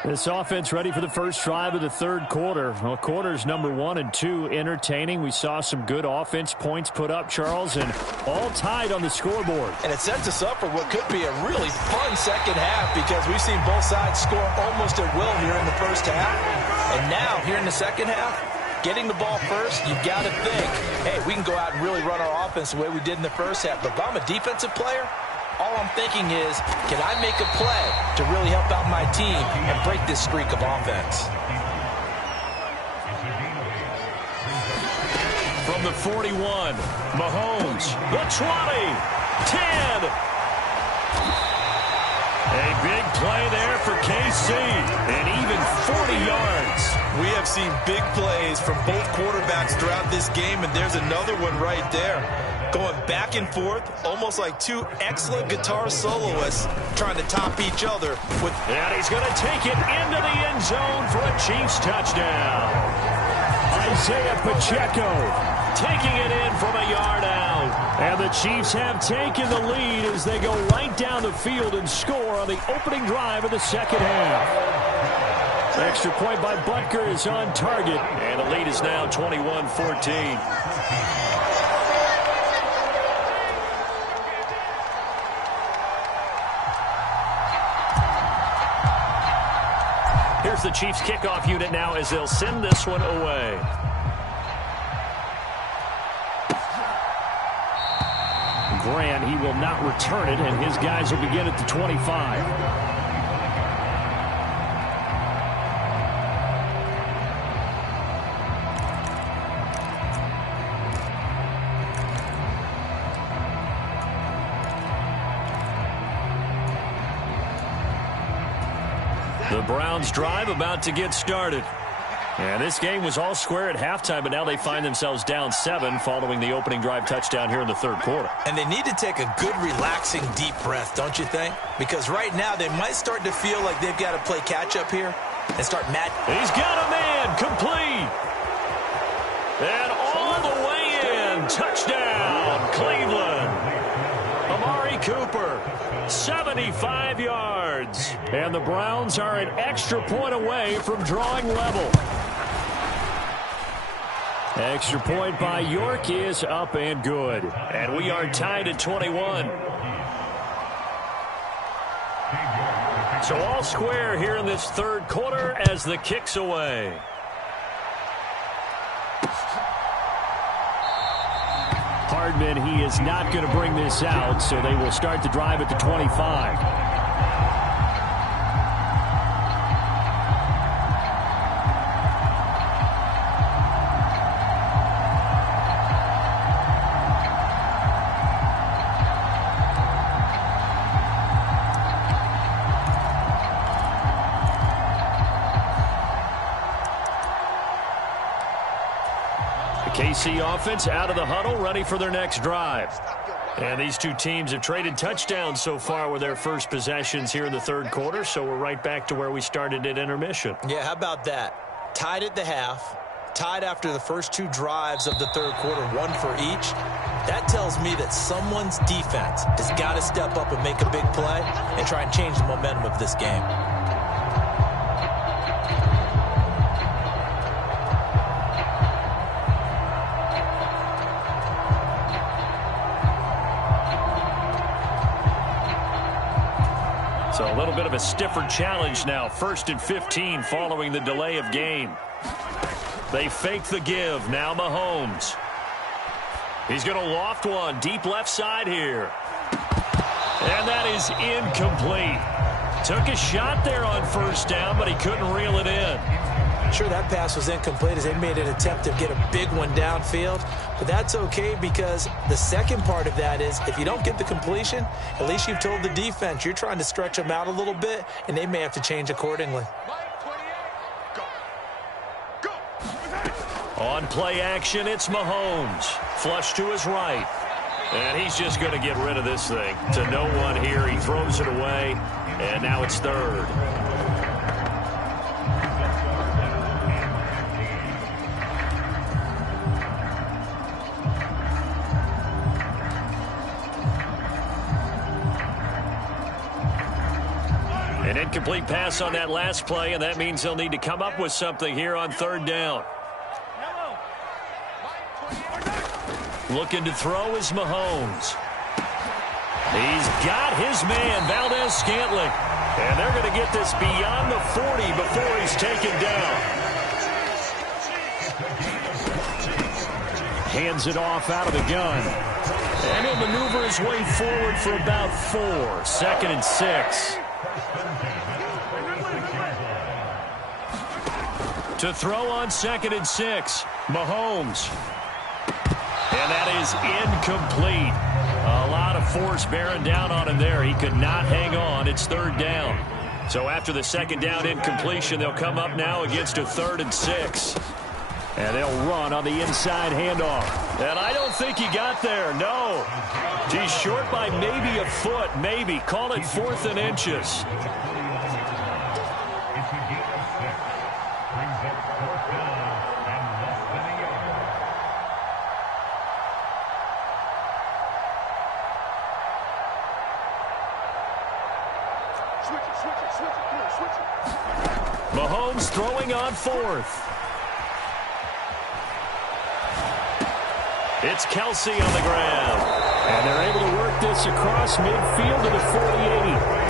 This offense ready for the first drive of the third quarter. Well, quarters number 1 and 2 entertaining. We saw some good offense points put up, Charles, and all tied on the scoreboard. And it sets us up for what could be a really fun second half because we've seen both sides score almost at will here in the first half. And now, here in the second half, getting the ball first, you've got to think, hey, we can go out and really run our offense the way we did in the first half. But if I'm a defensive player, all I'm thinking is, can I make a play to really help out my team and break this streak of offense? From the 41, Mahomes, the 20, 10, play there for KC, and even 40 yards. We have seen big plays from both quarterbacks throughout this game, and there's another one right there. Going back and forth, almost like two excellent guitar soloists trying to top each other. And he's going to take it into the end zone for a Chiefs touchdown. Isaiah Pacheco taking it in from a yard out. And the Chiefs have taken the lead as they go right down the field and score on the opening drive of the second half. Extra point by Butker is on target, and the lead is now 21-14. Here's the Chiefs kickoff unit now as they'll send this one away. Grant, he will not return it, and his guys will begin at the 25. The Browns drive about to get started. And this game was all square at halftime, but now they find themselves down 7 following the opening drive touchdown here in the third quarter. And they need to take a good, relaxing, deep breath, don't you think? Because right now they might start to feel like they've got to play catch-up here and start mad. He's got a man, complete. And all the way in, touchdown, Cleveland. Amari Cooper, 75 yards. And the Browns are an extra point away from drawing level. Extra point by York is up and good. And we are tied at 21. So all square here in this third quarter as the kick's away. Hardman, he is not going to bring this out, so they will start the drive at the 25. KC offense out of the huddle, ready for their next drive. And these two teams have traded touchdowns so far with their first possessions here in the third quarter, so we're right back to where we started at intermission. Yeah, how about that? Tied at the half, tied after the first two drives of the third quarter, one for each. That tells me that someone's defense has got to step up and make a big play and try and change the momentum of this game. So a little bit of a stiffer challenge now. 1st and 15 following the delay of game. They fake the give. Now Mahomes. He's going to loft one deep left side here. And that is incomplete. Took a shot there on first down, but he couldn't reel it in. Sure, that pass was incomplete as they made an attempt to get a big one downfield. But that's okay because the second part of that is if you don't get the completion, at least you've told the defense you're trying to stretch them out a little bit, and they may have to change accordingly. On play action, it's Mahomes. Flush to his right. And he's just going to get rid of this thing. To no one here. He throws it away. And now it's third. An incomplete pass on that last play, and that means they'll need to come up with something here on third down. Looking to throw is Mahomes. He's got his man, Valdez-Scantling. And they're going to get this beyond the 40 before he's taken down. Hands it off out of the gun. And he'll maneuver his way forward for about 4. 2nd and 6. To throw on 2nd and 6. Mahomes. And that is incomplete. A lot of force bearing down on him there. He could not hang on. It's third down. So after the second down incompletion, they'll come up now against a 3rd and 6. And they'll run on the inside handoff. And I don't think he got there, no. He's short by maybe a foot, maybe. Call it 4th and inches. Mahomes throwing on 4th. It's Kelsey on the ground. And they're able to work this across midfield to the 48.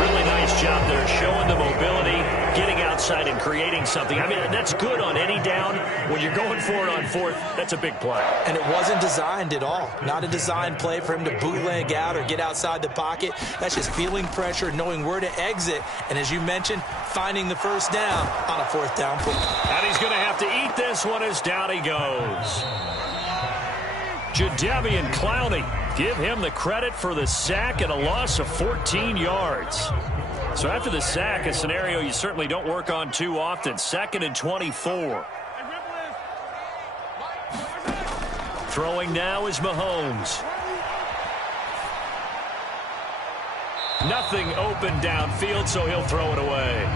Really nice job there, showing the mobility, getting outside and creating something. I mean, that's good on any down. When you're going for it on 4th, that's a big play. And it wasn't designed at all. Not a designed play for him to bootleg out or get outside the pocket. That's just feeling pressure, knowing where to exit, and as you mentioned, finding the first down on a 4th down play. And he's going to have to eat this one as down he goes. Jadeveon Clowney, give him the credit for the sack and a loss of 14 yards. So after the sack, a scenario you certainly don't work on too often. 2nd and 24. Throwing now is Mahomes. Nothing open downfield, so he'll throw it away.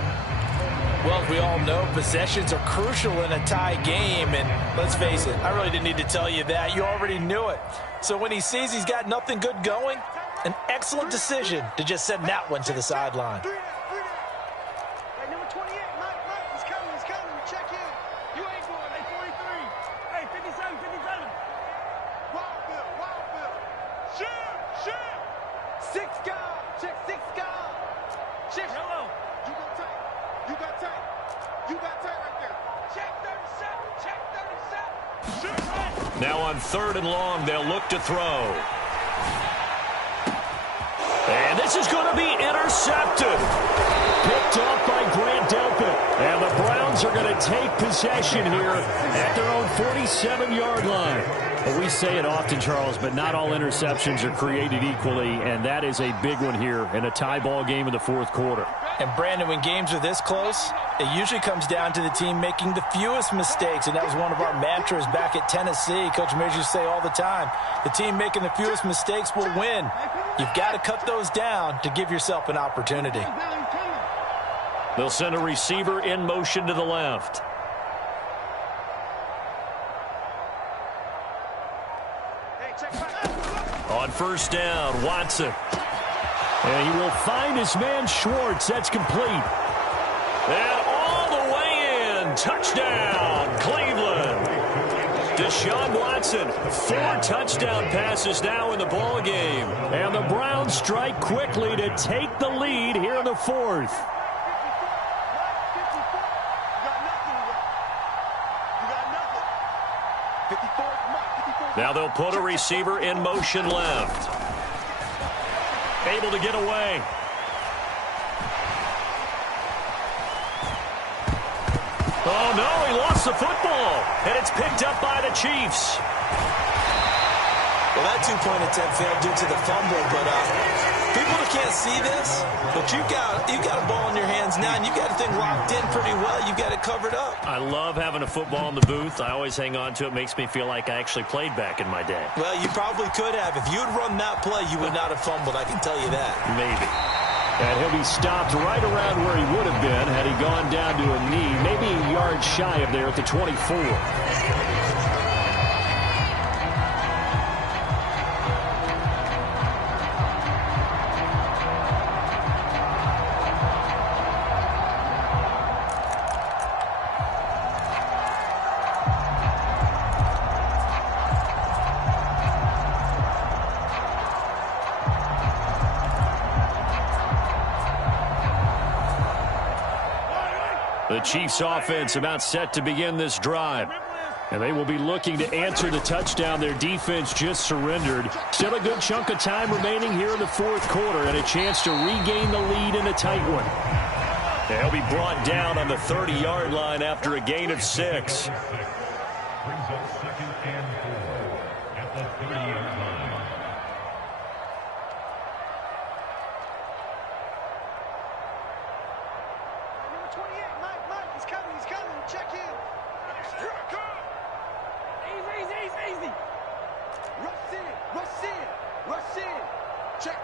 Well, we all know possessions are crucial in a tie game, and let's face it, I really didn't need to tell you that. You already knew it. So when he sees he's got nothing good going, an excellent decision to just send that one to the sideline. Hey, number 28, Mike, he's coming, check in. You ain't going, hey, 43. Hey, 57. Wild Bill. Shoot. 6 guard, check 6 guard. Shift. Hello. You got tight right there. Check 37. Shoot. Now on 3rd and long, they'll look to throw. And this is going to be intercepted. Picked off by Grant Delpit. And the Browns are going to take possession here at their own 47-yard line. Well, we say it often, Charles, but not all interceptions are created equally, and that is a big one here in a tie ball game in the 4th quarter. And, Brandon, when games are this close, it usually comes down to the team making the fewest mistakes, and that was one of our mantras back at Tennessee. Coach Mears used to say all the time, the team making the fewest mistakes will win. You've got to cut those down to give yourself an opportunity. They'll send a receiver in motion to the left. On 1st down, Watson. And he will find his man Schwartz. That's complete. And all the way in. Touchdown, Cleveland. Deshaun Watson, 4 touchdown passes now in the ball game. And the Browns strike quickly to take the lead here in the 4th. Now they'll put a receiver in motion left. Able to get away. Oh, no, he lost the football. And it's picked up by the Chiefs. Well, that 2-point attempt failed due to the fumble, but people that can't see this, but you've got a ball in your hands now, and you've got the thing locked in pretty well. You've got it covered up. I love having a football in the booth. I always hang on to it. Makes me feel like I actually played back in my day. Well, you probably could have. If you had run that play, you would not have fumbled. I can tell you that. Maybe. And he'll be stopped right around where he would have been had he gone down to a knee, maybe a yard shy of there at the 24. The Chiefs offense about set to begin this drive. And they will be looking to answer the touchdown their defense just surrendered. Still a good chunk of time remaining here in the 4th quarter and a chance to regain the lead in a tight one. They'll be brought down on the 30-yard line after a gain of 6. Brings up 2nd and 4 at the 30-yard line. 28. Mike, he's coming. Check in. Here I come. Easy. Rush in. Check.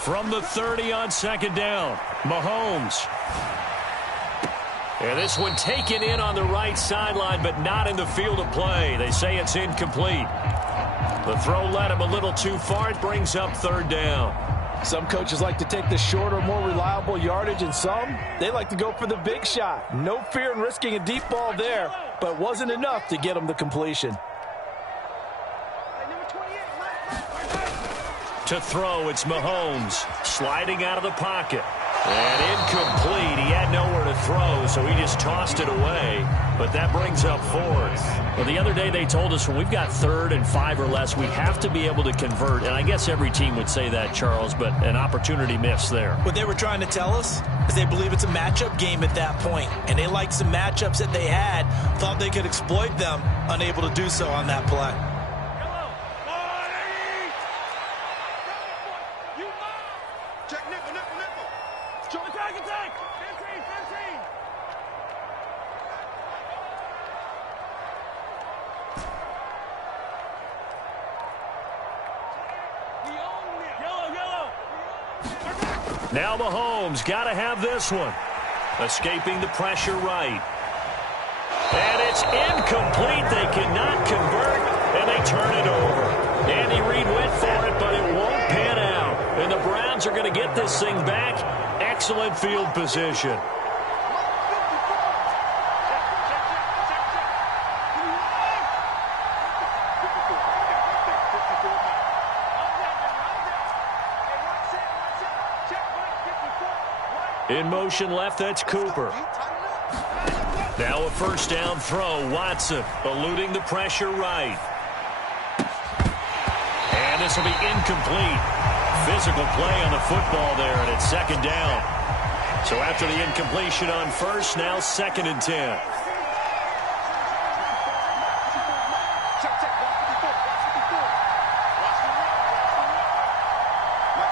From the 30 on second down, Mahomes. And this one taken in on the right sideline, but not in the field of play. They say it's incomplete. The throw led him a little too far. It brings up third down. Some coaches like to take the shorter, more reliable yardage, and some, they like to go for the big shot. No fear in risking a deep ball there, but wasn't enough to get him the completion. To throw, it's Mahomes sliding out of the pocket. And incomplete. He had nowhere to throw, so he just tossed it away. But that brings up fourth. Well, the other day they told us when we've got 3rd and 5 or less, we have to be able to convert. And I guess every team would say that, Charles, but an opportunity missed there. What they were trying to tell us is they believe it's a matchup game at that point. And they liked some matchups that they had, thought they could exploit them, unable to do so on that play. Now Mahomes got to have this one. Escaping the pressure right. And it's incomplete. They cannot convert, and they turn it over. Andy Reid went for it, but it won't pan out. And the Browns are going to get this thing back. Excellent field position. In motion left, that's Cooper. Now a first down throw. Watson eluding the pressure right. And this will be incomplete. Physical play on the football there, and it's second down. So after the incompletion on first, now 2nd and 10.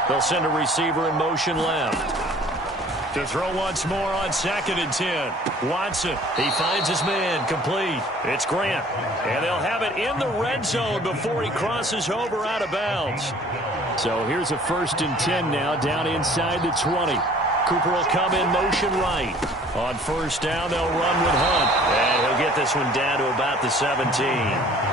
They'll send a receiver in motion left. To throw once more on 2nd and 10. Watson, he finds his man, complete. It's Grant. And they'll have it in the red zone before he crosses over out of bounds. So here's a 1st and 10 now, down inside the 20. Cooper will come in motion right. On first down, they'll run with Hunt. And he'll get this one down to about the 17.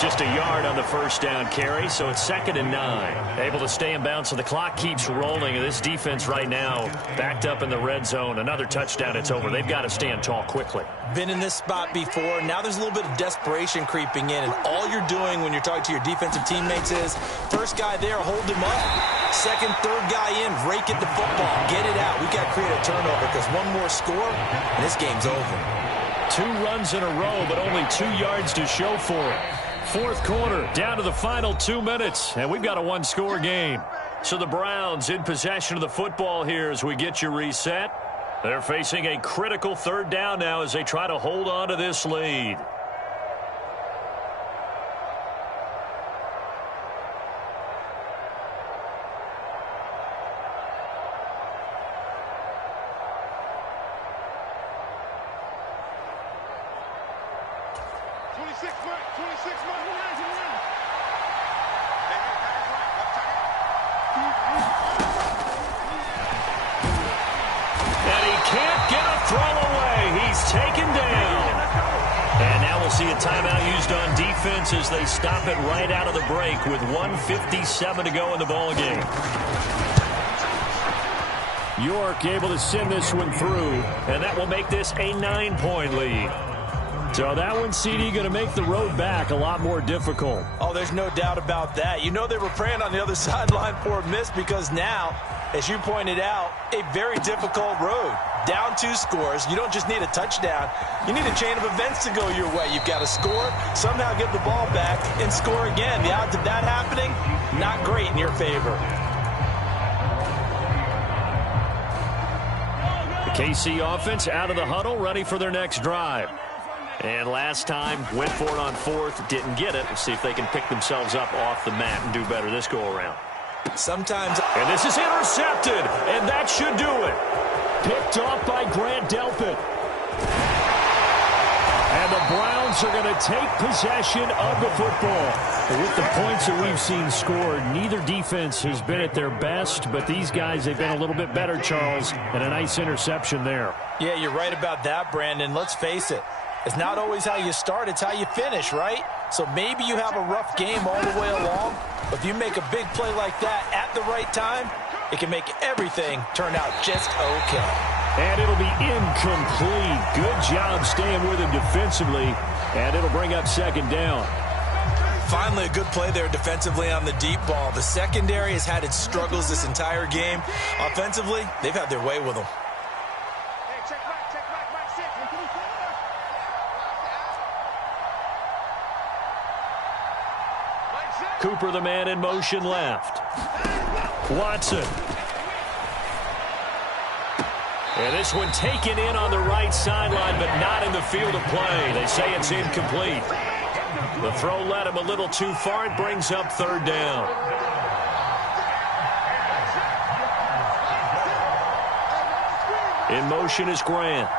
Just a yard on the first down carry, so it's 2nd and 9. Able to stay in bounds, so the clock keeps rolling. And this defense right now backed up in the red zone. Another touchdown, it's over. They've got to stand tall quickly. Been in this spot before. Now there's a little bit of desperation creeping in. And all you're doing when you're talking to your defensive teammates is, first guy there, hold him up. Second, third guy in, rake at the football. Get it out. We've got to create a turnover because one more score, and this game's over. 2 runs in a row, but only 2 yards to show for it. 4th quarter, down to the final 2 minutes, and we've got a 1-score game. So the Browns in possession of the football here as we get you reset. They're facing a critical 3rd down now as they try to hold on to this lead. As they stop it right out of the break with 1:57 to go in the ball game. York able to send this one through, and that will make this a 9-point lead. So that one, CD, going to make the road back a lot more difficult. Oh, there's no doubt about that. You know they were praying on the other sideline for a miss because now, as you pointed out, a very difficult road. Down 2 scores. You don't just need a touchdown. You need a chain of events to go your way. You've got to score, somehow get the ball back, and score again. The odds of that happening, not great in your favor. The KC offense out of the huddle, ready for their next drive. And last time, went for it on 4th, didn't get it. Let's see if they can pick themselves up off the mat and do better this go-around. Sometimes. And this is intercepted, and that should do it. Picked off by Grant Delpit. And the Browns are going to take possession of the football. With the points that we've seen scored, neither defense has been at their best, but these guys, they've been a little bit better, Charles, and a nice interception there. Yeah, you're right about that, Brandon. Let's face it. It's not always how you start, it's how you finish, right? So maybe you have a rough game all the way along, but if you make a big play like that at the right time, it can make everything turn out just okay. And it'll be incomplete. Good job staying with him defensively, and it'll bring up second down. Finally, a good play there defensively on the deep ball. The secondary has had its struggles this entire game. Offensively, they've had their way with them. Cooper, the man in motion left. Watson. And this one taken in on the right sideline, but not in the field of play. They say it's incomplete. The throw led him a little too far. It brings up third down. In motion is Grant.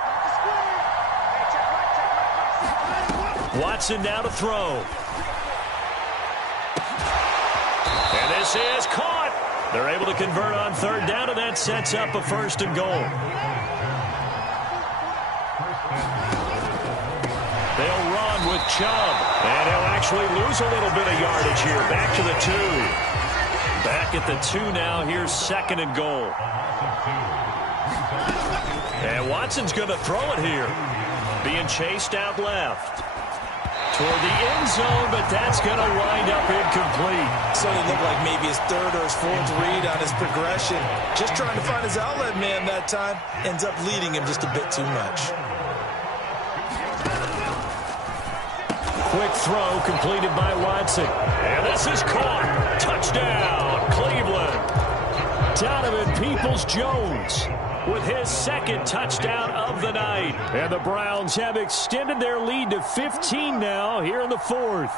Watson now to throw. And this is caught. They're able to convert on third down, and that sets up a first and goal. They'll run with Chubb, and he'll actually lose a little bit of yardage here. Back to the 2. Back at the 2 now. Here's second and goal. And Watson's going to throw it here. Being chased out left. Toward the end zone, but that's going to wind up incomplete. So it looked like maybe his third or his fourth read on his progression. Just trying to find his outlet man that time. Ends up leading him just a bit too much. Quick throw completed by Watson. And this is caught. Touchdown, Cleveland. Donovan Peoples-Jones with his second touchdown of the night. And the Browns have extended their lead to 15 now here in the fourth.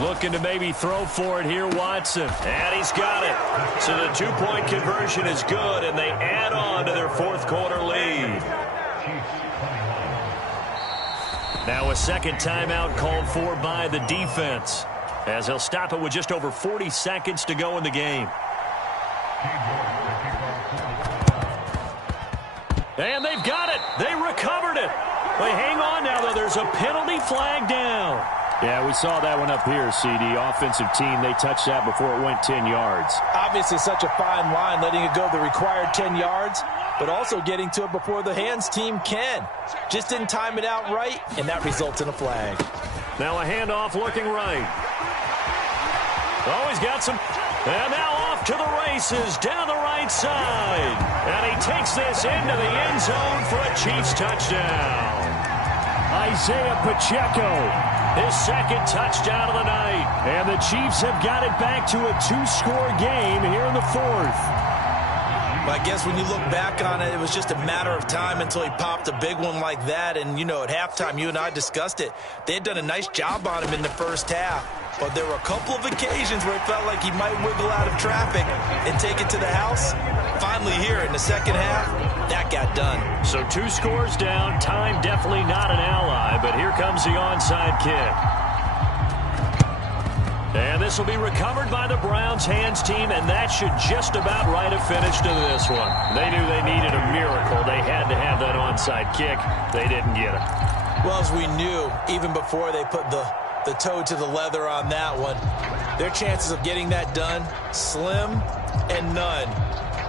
Looking to maybe throw for it here, Watson. And he's got it. So the two-point conversion is good, and they add on to their fourth quarter lead. Now a second timeout called for by the defense, as they'll stop it with just over 40 seconds to go in the game. And they've got it. They recovered it. They hang on now, though. There's a penalty flag down. Yeah, we saw that one up here, CD. Offensive team, they touched that before it went 10 yards. Obviously such a fine line, letting it go the required 10 yards, but also getting to it before the hands team can. Just didn't time it out right, and that results in a flag. Now a handoff looking right. Oh, he's got some. And now off to the races down the right side. And he takes this into the end zone for a Chiefs touchdown. Isaiah Pacheco, his second touchdown of the night. And the Chiefs have got it back to a 2-score game here in the fourth. But I guess when you look back on it, it was just a matter of time until he popped a big one like that. And, you know, at halftime, you and I discussed it. They had done a nice job on him in the first half. But there were a couple of occasions where it felt like he might wiggle out of traffic and take it to the house. Finally here in the second half, that got done. So 2 scores down. Time definitely not an ally, but here comes the onside kick. And this will be recovered by the Browns hands team, and that should just about write a finish to this one. They knew they needed a miracle. They had to have that onside kick. They didn't get it. Well, as we knew, even before they put the toe to the leather on that one, their chances of getting that done, slim and none.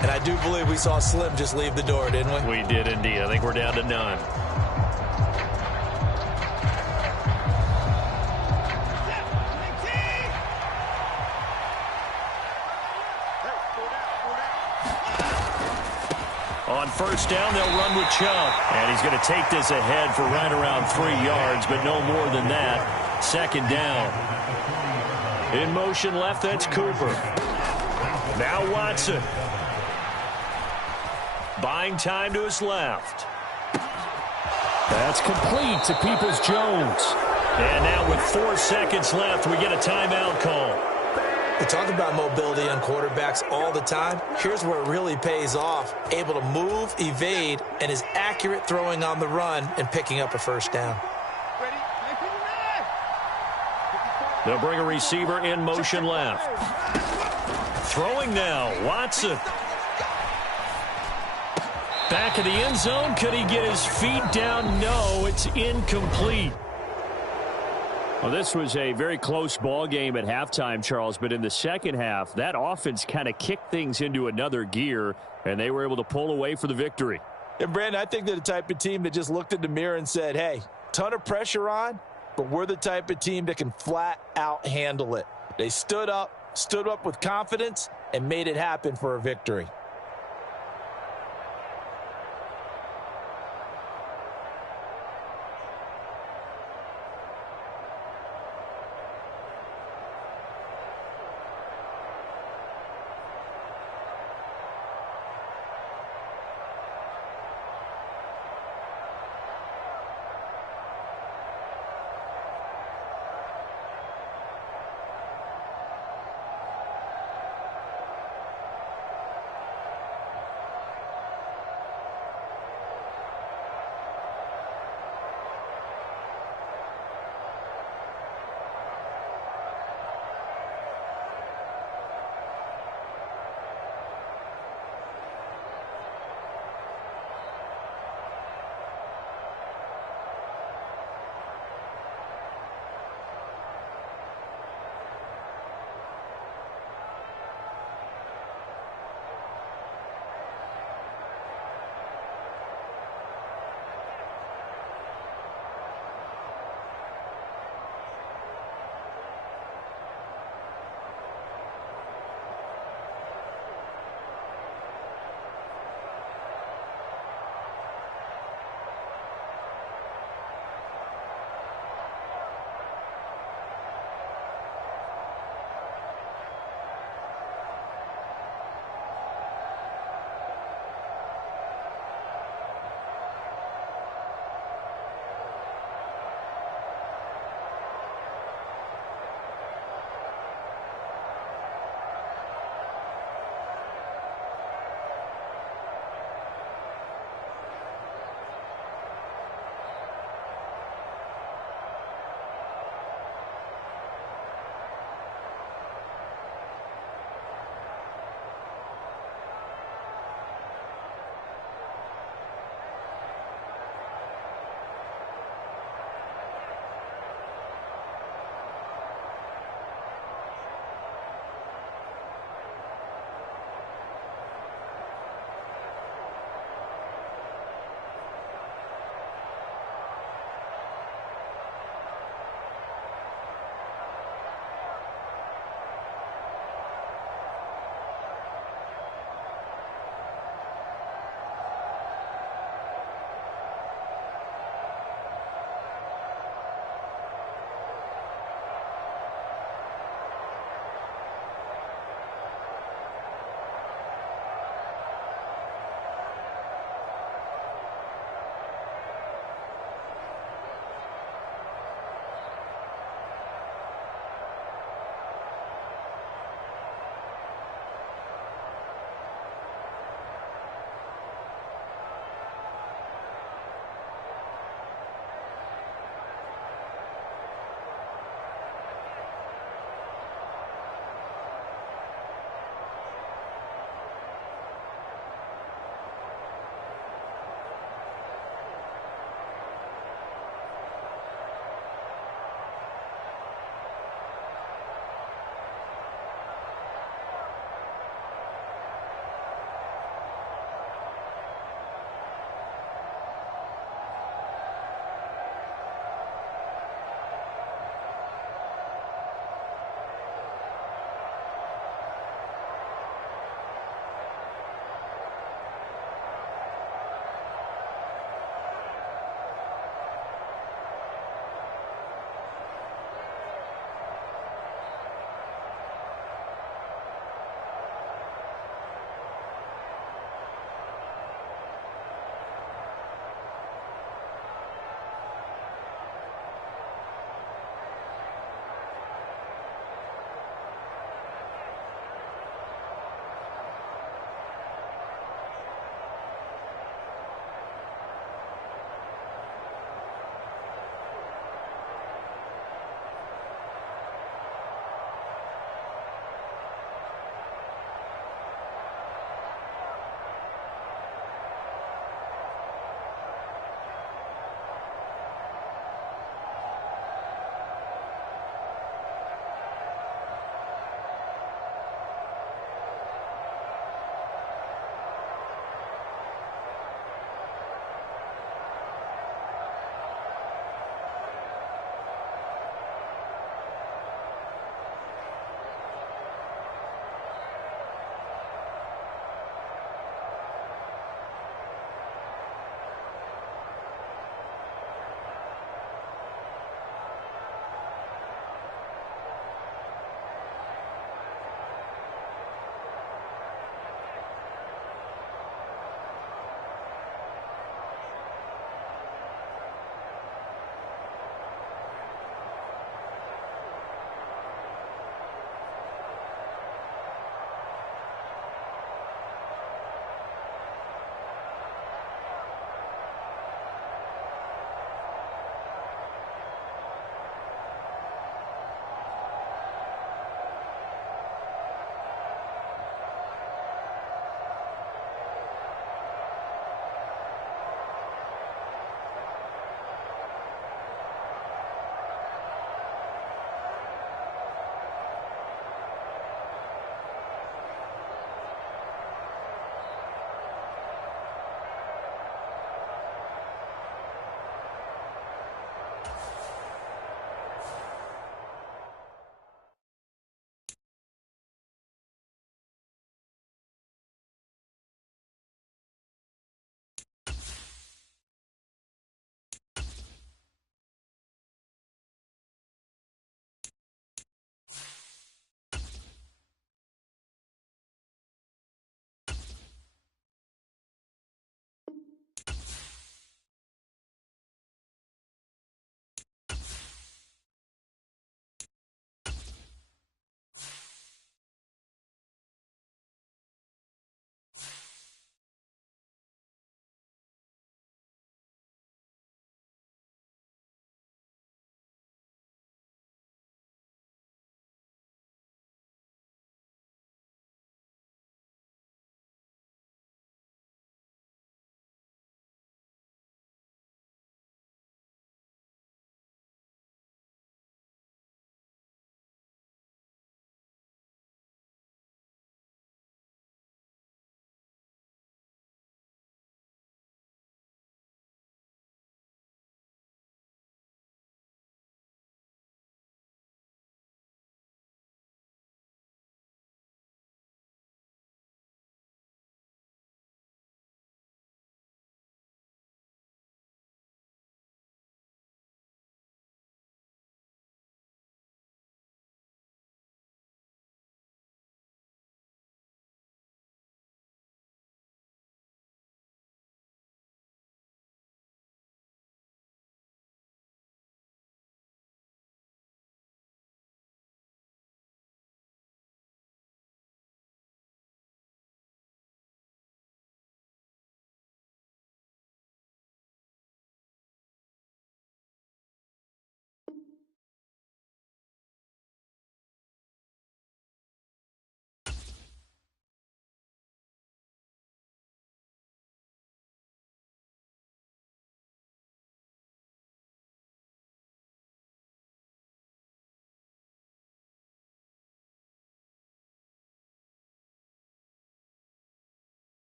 And I do believe we saw Slim just leave the door, didn't we? We did indeed. I think we're down to none. On first down, they'll run with Chubb. And he's going to take this ahead for right around 3 yards, but no more than that. Second down. In motion left, that's Cooper. Now Watson. Buying time to his left. That's complete to Peoples-Jones. And now with 4 seconds left, we get a timeout call. We talk about mobility on quarterbacks all the time. Here's where it really pays off. Able to move, evade, and is accurate throwing on the run and picking up a first down. They'll bring a receiver in motion left. Throwing now, Watson. Back of the end zone. Could he get his feet down? No, it's incomplete. Well, this was a very close ball game at halftime, Charles, but in the second half, that offense kind of kicked things into another gear, and they were able to pull away for the victory. And, Brandon, I think they're the type of team that just looked in the mirror and said, hey, ton of pressure on, but we're the type of team that can flat out handle it. They stood up with confidence, and made it happen for a victory.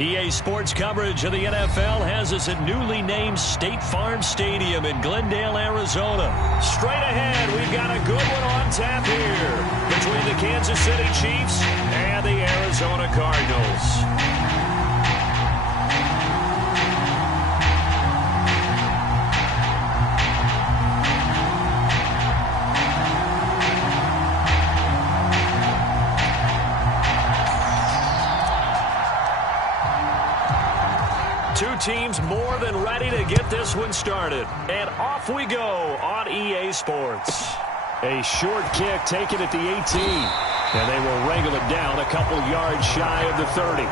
EA Sports coverage of the NFL has us at newly named State Farm Stadium in Glendale, Arizona. Straight ahead, we've got a good one on tap here between the Kansas City Chiefs and the Arizona Cardinals. Two teams more than ready to get this one started. And off we go on EA Sports. A short kick taken at the 18. And they will wrangle it down a couple yards shy of the 30.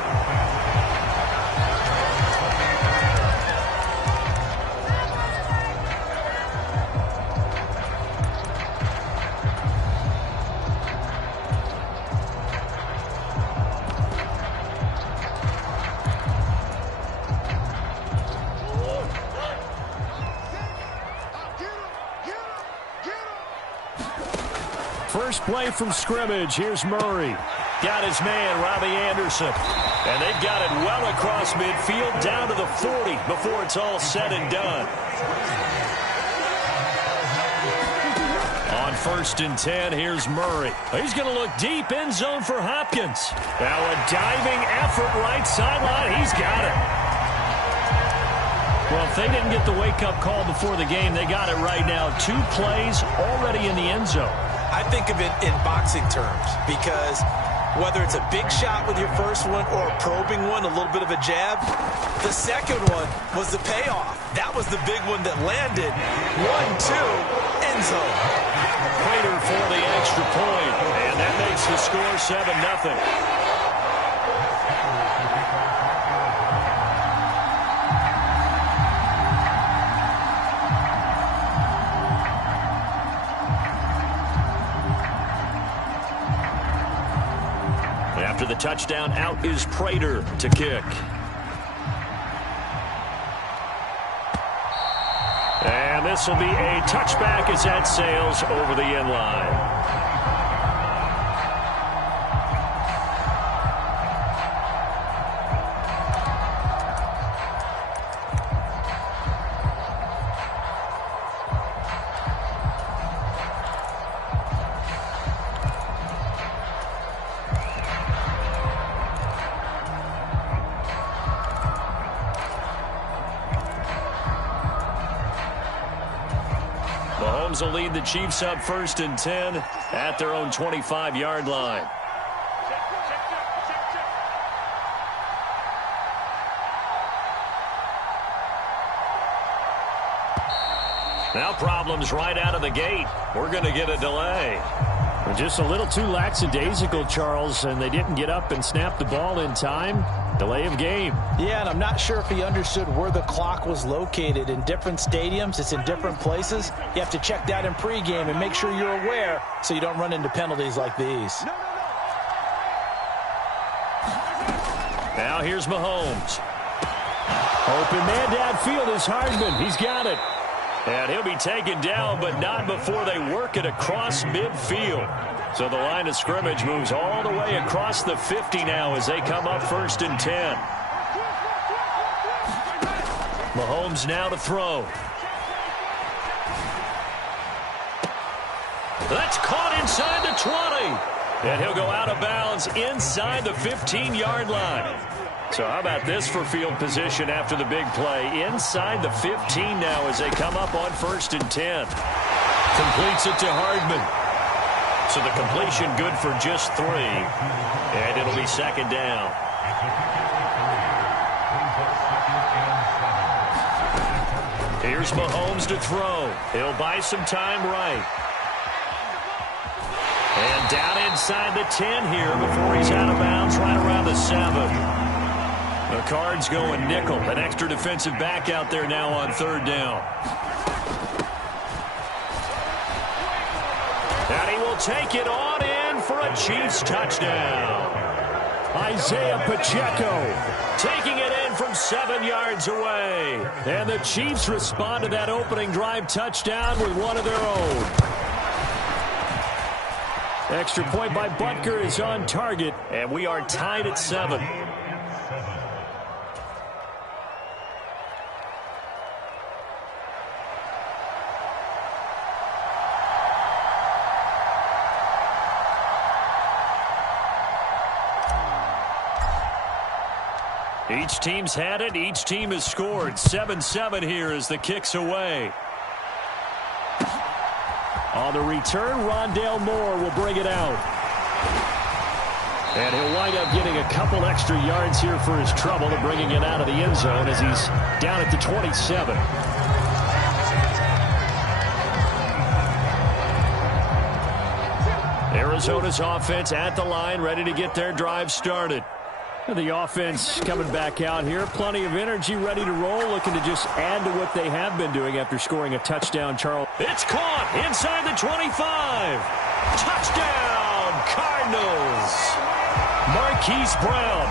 First play from scrimmage. Here's Murray. Got his man, Robbie Anderson. And they've got it well across midfield down to the 40 before it's all said and done. On 1st and 10, here's Murray. He's going to look deep end zone for Hopkins. Now a diving effort right sideline. He's got it. Well, if they didn't get the wake-up call before the game, they got it right now. 2 plays already in the end zone. I think of it in boxing terms because whether it's a big shot with your first one or a probing one, a little bit of a jab, the second one was the payoff. That was the big one that landed. 1-2, end zone. Prater for the extra point, and that makes the score 7-0. After the touchdown, out is Prater to kick. And this will be a touchback as that sails over the end line. Mahomes will lead the Chiefs up 1st and 10 at their own 25-yard line. Now problems right out of the gate. We're going to get a delay. Just a little too lackadaisical, Charles, and they didn't get up and snap the ball in time. Delay of game. Yeah, and I'm not sure if he understood where the clock was located. In different stadiums, it's in different places. You have to check that in pregame and make sure you're aware so you don't run into penalties like these. Now here's Mahomes. Open man downfield is Hardman. He's got it. And he'll be taken down, but not before they work it across midfield. So the line of scrimmage moves all the way across the 50 now as they come up 1st and 10. Mahomes now to throw. That's caught inside the 20. And he'll go out of bounds inside the 15-yard line. So how about this for field position after the big play? Inside the 15 now as they come up on 1st and 10. Completes it to Hardman. So the completion good for just 3. And it'll be 2nd down. Here's Mahomes to throw. He'll buy some time right. And down inside the 10 here before he's out of bounds right around the 7. The Cards going nickel. An extra defensive back out there now on 3rd down. And he will take it on in for a Chiefs touchdown. Isaiah Pacheco taking it in from 7 yards away. And the Chiefs respond to that opening drive touchdown with one of their own. Extra point by Butker is on target, and we are tied at 7. Each team's had it. Each team has scored. 7-7 here as the kick's away. On the return, Rondale Moore will bring it out. And he'll wind up getting a couple extra yards here for his trouble and bringing it out of the end zone as he's down at the 27. Arizona's offense at the line, ready to get their drive started. And the offense coming back out here. Plenty of energy, ready to roll, looking to just add to what they have been doing after scoring a touchdown, Charles. It's caught inside the 25. Touchdown, Cardinals. Marquise Brown,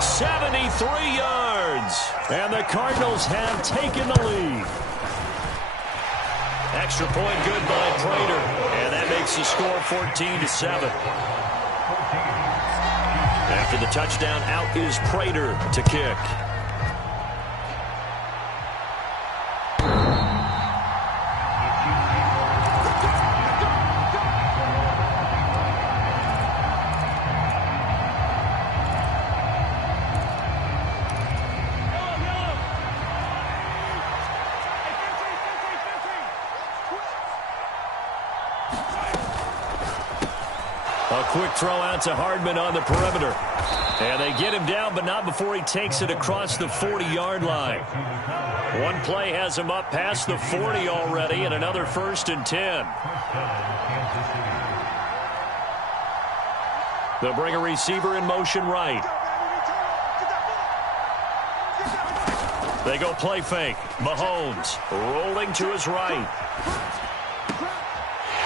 73 yards. And the Cardinals have taken the lead. Extra point good by Prater. And that makes the score 14-7. After the touchdown, out is Prater to kick. A quick throw out to Hardman on the perimeter. And they get him down, but not before he takes it across the 40-yard line. One play has him up past the 40 already, and another 1st and 10. They'll bring a receiver in motion right. They go play fake. Mahomes rolling to his right.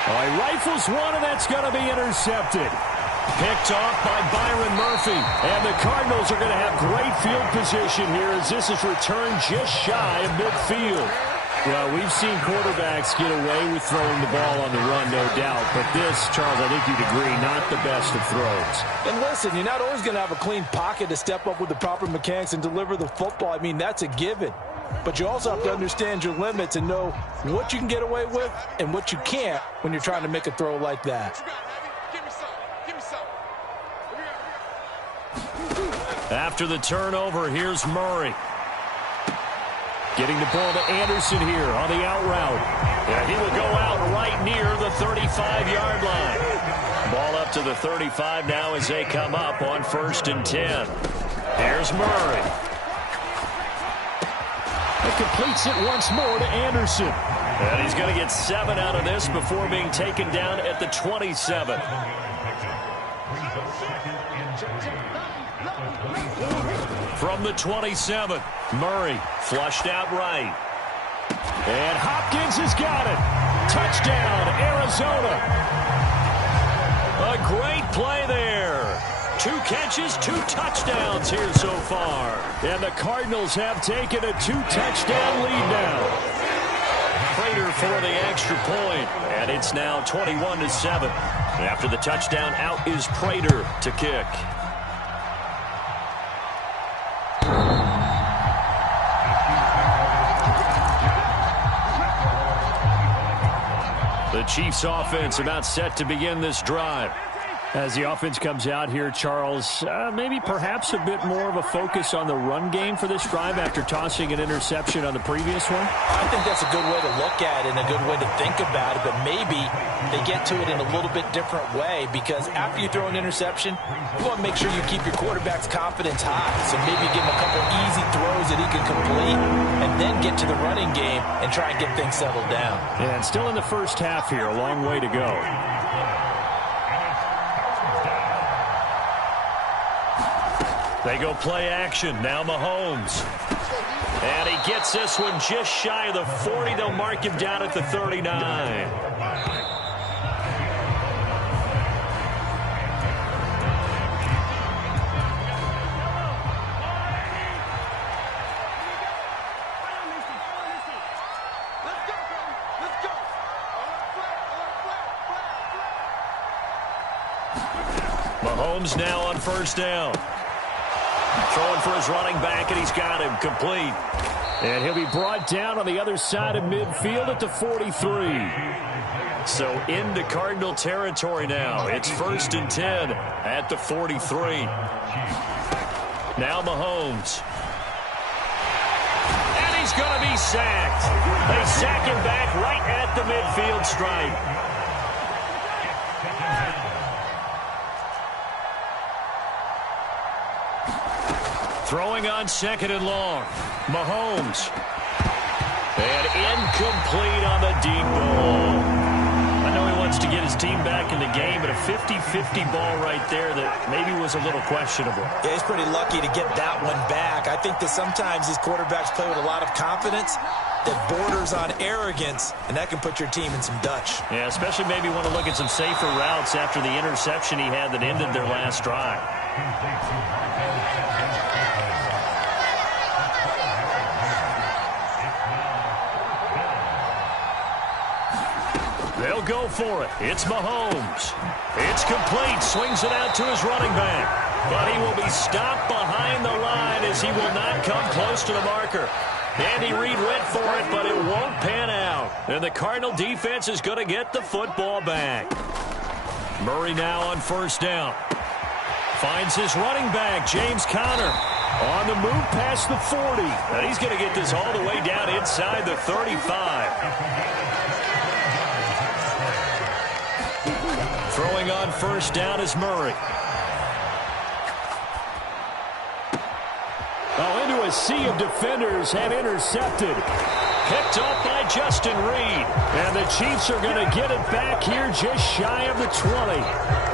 He rifles one, and that's going to be intercepted. Picked off by Byron Murphy. And the Cardinals are going to have great field position here as this is returned just shy of midfield. Well, we've seen quarterbacks get away with throwing the ball on the run, no doubt. But this, Charles, I think you'd agree, not the best of throws. And listen, you're not always going to have a clean pocket to step up with the proper mechanics and deliver the football. I mean, that's a given. But you also have to understand your limits and know what you can get away with and what you can't when you're trying to make a throw like that. After the turnover, here's Murray. Getting the ball to Anderson here on the out route. And he will go out right near the 35-yard line. Ball up to the 35 now as they come up on 1st and 10. Here's Murray. It completes it once more to Anderson. And he's going to get 7 out of this before being taken down at the 27. From the 27, Murray flushed out right. And Hopkins has got it. Touchdown, Arizona. A great play there. 2 catches, 2 touchdowns here so far. And the Cardinals have taken a 2-touchdown lead now. Prater for the extra point. And it's now 21-7. After the touchdown, out is Prater to kick. The Chiefs offense about set to begin this drive. As the offense comes out here, Charles, maybe perhaps a bit more of a focus on the run game for this drive after tossing an interception on the previous one? I think that's a good way to look at it and a good way to think about it, but maybe they get to it in a little bit different way because after you throw an interception, you want to make sure you keep your quarterback's confidence high. So maybe give him a couple easy throws that he can complete and then get to the running game and try and get things settled down. And still in the first half here, a long way to go. They go play action. Now Mahomes. And he gets this one just shy of the 40. They'll mark him down at the 39. Mahomes now on 1st down. Throwing for his running back, and he's got him complete. And he'll be brought down on the other side of midfield at the 43. So into Cardinal territory now. It's 1st and 10 at the 43. Now Mahomes. And he's going to be sacked. They sack him back right at the midfield stripe. Throwing on 2nd and long. Mahomes. And incomplete on the deep ball. I know he wants to get his team back in the game, but a 50-50 ball right there that maybe was a little questionable. Yeah, he's pretty lucky to get that one back. I think that sometimes these quarterbacks play with a lot of confidence that borders on arrogance, and that can put your team in some Dutch. Yeah, especially maybe want to look at some safer routes after the interception he had that ended their last drive. They'll go for it. It's Mahomes. It's complete. Swings it out to his running back. But he will be stopped behind the line as he will not come close to the marker. Andy Reid went for it, but it won't pan out. And the Cardinal defense is going to get the football back. Murray now on 1st down. Finds his running back, James Conner. On the move past the 40. And he's going to get this all the way down inside the 35. Throwing on 1st down is Murray. Oh, into a sea of defenders and intercepted. Picked up by Justin Reid. And the Chiefs are going to get it back here just shy of the 20.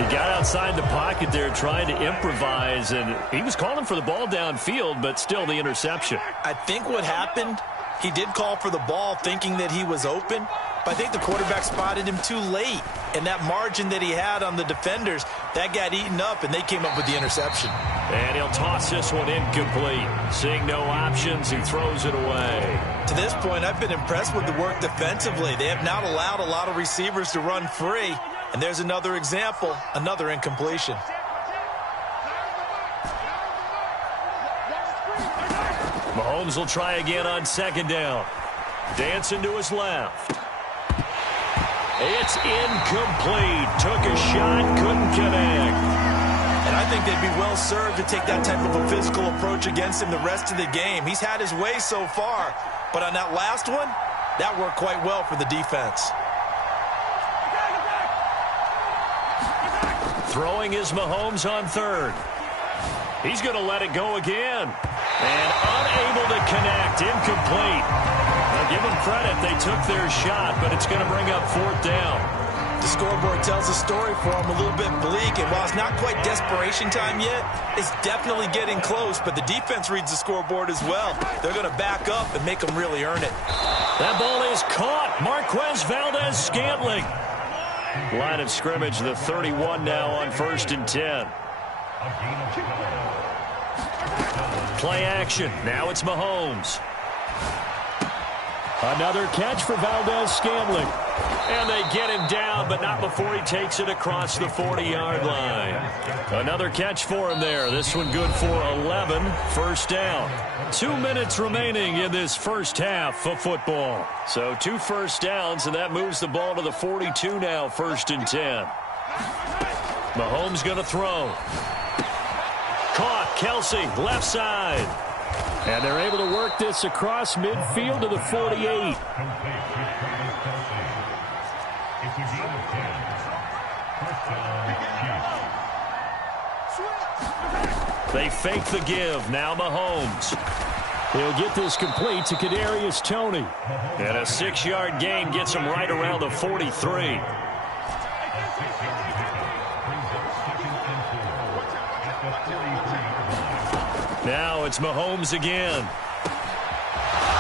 He got outside the pocket there trying to improvise, and he was calling for the ball downfield, but still the interception. I think what happened, he did call for the ball thinking that he was open, but I think the quarterback spotted him too late. And that margin that he had on the defenders, that got eaten up, and they came up with the interception. And he'll toss this one incomplete. Seeing no options, he throws it away. To this point, I've been impressed with the work defensively. They have not allowed a lot of receivers to run free. And there's another example, another incompletion. Mahomes will try again on 2nd down. Dancing to his left. It's incomplete. Took a shot, couldn't connect. And I think they'd be well served to take that type of a physical approach against him the rest of the game. He's had his way so far, but on that last one, that worked quite well for the defense. Throwing is Mahomes on 3rd. He's going to let it go again. And unable to connect. Incomplete. Now give them credit. They took their shot, but it's going to bring up 4th down. The scoreboard tells a story for him a little bit bleak, and while it's not quite desperation time yet, it's definitely getting close, but the defense reads the scoreboard as well. They're going to back up and make them really earn it. That ball is caught. Marquez Valdes-Scantling. Line of scrimmage, the 31 now on 1st and 10. Play action. Now it's Mahomes. Another catch for Valdes-Scantling. And they get him down, but not before he takes it across the 40-yard line. Another catch for him there. This one good for 11. 1st down. 2 minutes remaining in this first half of football. So 2 first downs, and that moves the ball to the 42 now, 1st and 10. Mahomes going to throw. Caught. Kelsey, left side. And they're able to work this across midfield to the 48. They fake the give. Now Mahomes. He'll get this complete to Kadarius Toney. And a 6-yard gain gets him right around the 43. Now it's Mahomes again.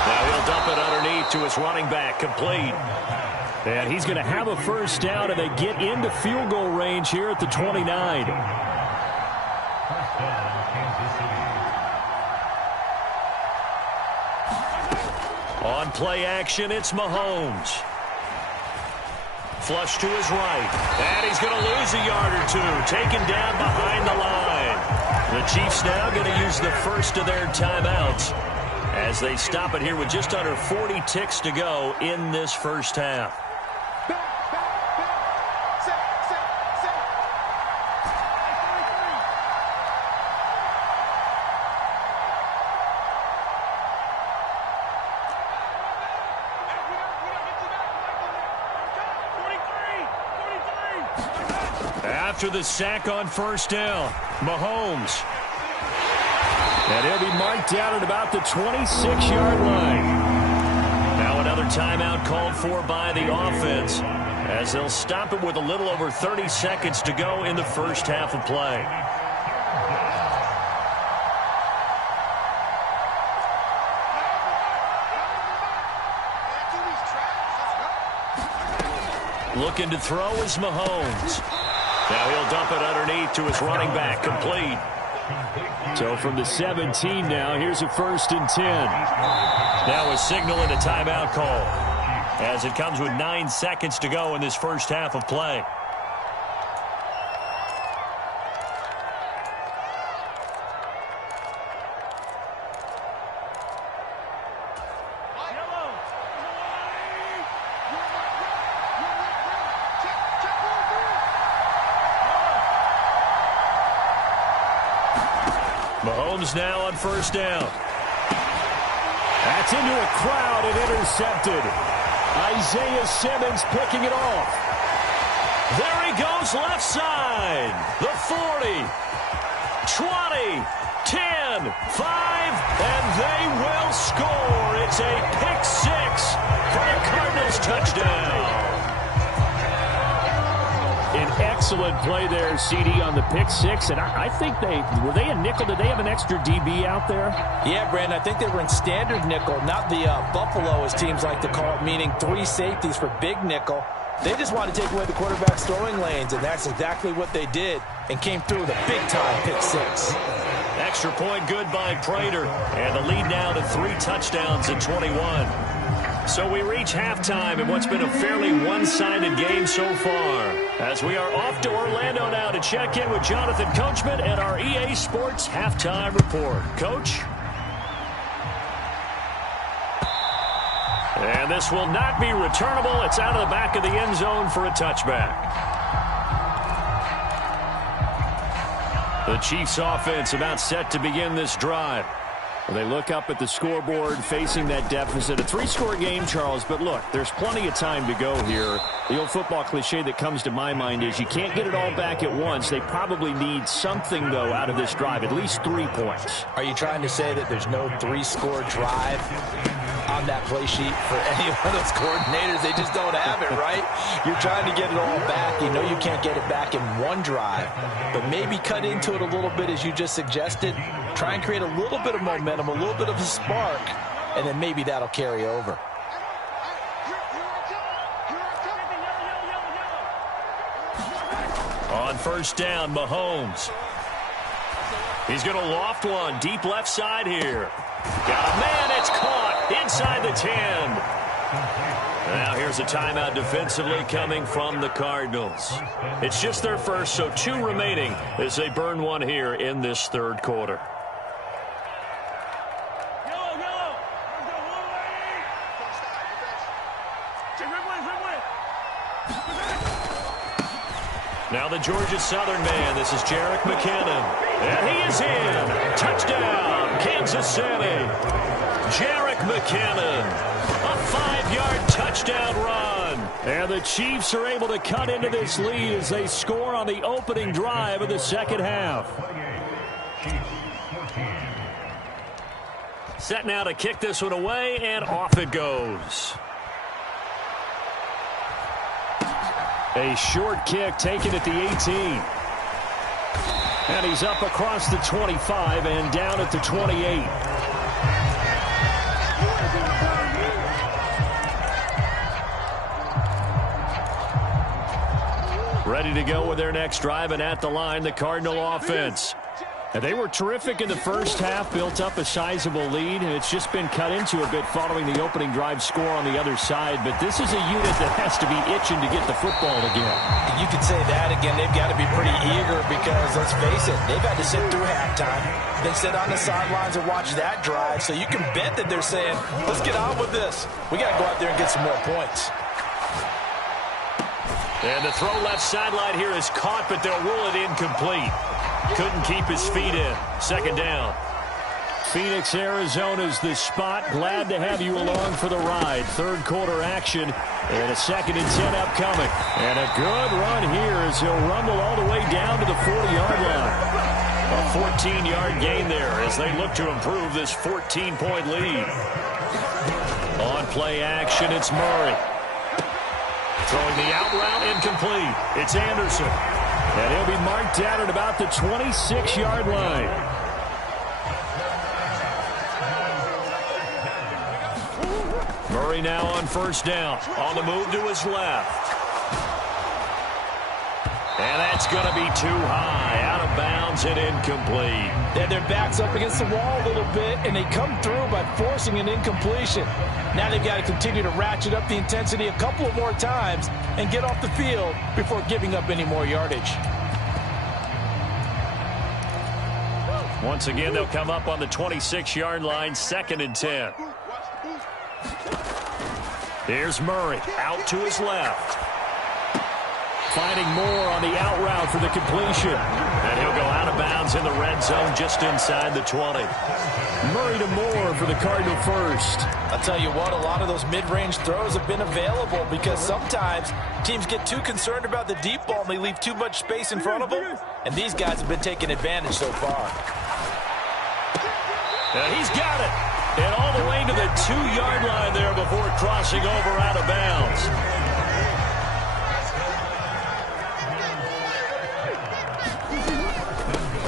Now he'll dump it underneath to his running back, complete. And he's going to have a 1st down, and they get into field goal range here at the 29. On play action, it's Mahomes. Flush to his right. And he's going to lose a yard or two. Taken down behind the line. The Chiefs now going to use the first of their timeouts as they stop it here with just under 40 ticks to go in this first half. after the sack on first down. Mahomes. And he'll be marked down at about the 26-yard line. Now another timeout called for by the offense, as they'll stop it with a little over 30 seconds to go in the first half of play. Looking to throw is Mahomes. Now he'll dump it underneath to his running back, complete. So from the 17 now, here's a 1st and 10. Now a signal and a timeout call, as it comes with 9 seconds to go in this first half of play. Mahomes now on first down. That's into a crowd and intercepted. Isaiah Simmons picking it off. There he goes left side. The 40, 20, 10, 5, and they will score. It's a pick six for a Cardinals touchdown. An excellent play there, CD, on the pick six. And I think were they a nickel? Did they have an extra DB out there? Yeah, Brandon, I think they were in standard nickel, not the Buffalo, as teams like to call it, meaning 3 safeties for big nickel. They just wanted to take away the quarterback's throwing lanes, and that's exactly what they did, and came through with a big-time pick six. Extra point good by Prater, and the lead now to 3 touchdowns at 21. So we reach halftime in what's been a fairly one-sided game so far, as we are off to Orlando now to check in with Jonathan Coachman and our EA Sports Halftime Report. Coach? And this will not be returnable. It's out of the back of the end zone for a touchback. The Chiefs offense about set to begin this drive. They look up at the scoreboard facing that deficit. A 3-score game, Charles, but look, there's plenty of time to go here. The old football cliche that comes to my mind is you can't get it all back at once. They probably need something, though, out of this drive, at least 3 points. Are you trying to say that there's no 3-score drive on that play sheet for any one of those coordinators? They just don't have it, right? You're trying to get it all back. You know you can't get it back in one drive, but maybe cut into it a little bit, as you just suggested. Try and create a little bit of momentum, a little bit of a spark, and then maybe that'll carry over. On first down, Mahomes. He's going to loft one deep left side here. Got a man, it's caught inside the 10. Now here's a timeout defensively coming from the Cardinals. It's just their first, so 2 remaining as they burn one here in this third quarter. Now the Georgia Southern man, this is Jerick McKinnon. And he is in. Touchdown, Kansas City. Jerick McKinnon, a 5-yard touchdown run. And the Chiefs are able to cut into this lead as they score on the opening drive of the second half. Set now to kick this one away, and off it goes. A short kick taken at the 18. And he's up across the 25 and down at the 28. Ready to go with their next drive, and at the line, the Cardinal offense. And they were terrific in the first half, built up a sizable lead, and it's just been cut into a bit following the opening drive score on the other side. But this is a unit that has to be itching to get the football again. You could say that again. They've got to be pretty eager because, let's face it, they've had to sit through halftime, then sit on the sidelines and watch that drive. So you can bet that they're saying, let's get on with this. We got to go out there and get some more points. And the throw left sideline here is caught, but they'll rule it incomplete. Couldn't keep his feet in. Second down. Phoenix, Arizona's the spot. Glad to have you along for the ride. Third quarter action and a 2nd and 10 upcoming. And a good run here as he'll rumble all the way down to the 40-yard line. A 14-yard gain there as they look to improve this 14-point lead. On play action, it's Murray. Throwing the out route, incomplete. It's Anderson. And he'll be marked down at about the 26-yard line. Murray now on first down. On the move to his left. And that's going to be too high. Out of bounds and incomplete. And their back's up against the wall a little bit, and they come through by forcing an incompletion. Now they've got to continue to ratchet up the intensity a couple of more times and get off the field before giving up any more yardage. Once again, they'll come up on the 26-yard line, 2nd and 10. Here's Murray out to his left. Finding more on the out route for the completion. And he'll go out of bounds in the red zone just inside the 20. Murray to Moore for the Cardinal first. I'll tell you what, a lot of those mid-range throws have been available because sometimes teams get too concerned about the deep ball and they leave too much space in front of them. And these guys have been taking advantage so far. And he's got it. And all the way to the 2-yard line there before crossing over out of bounds.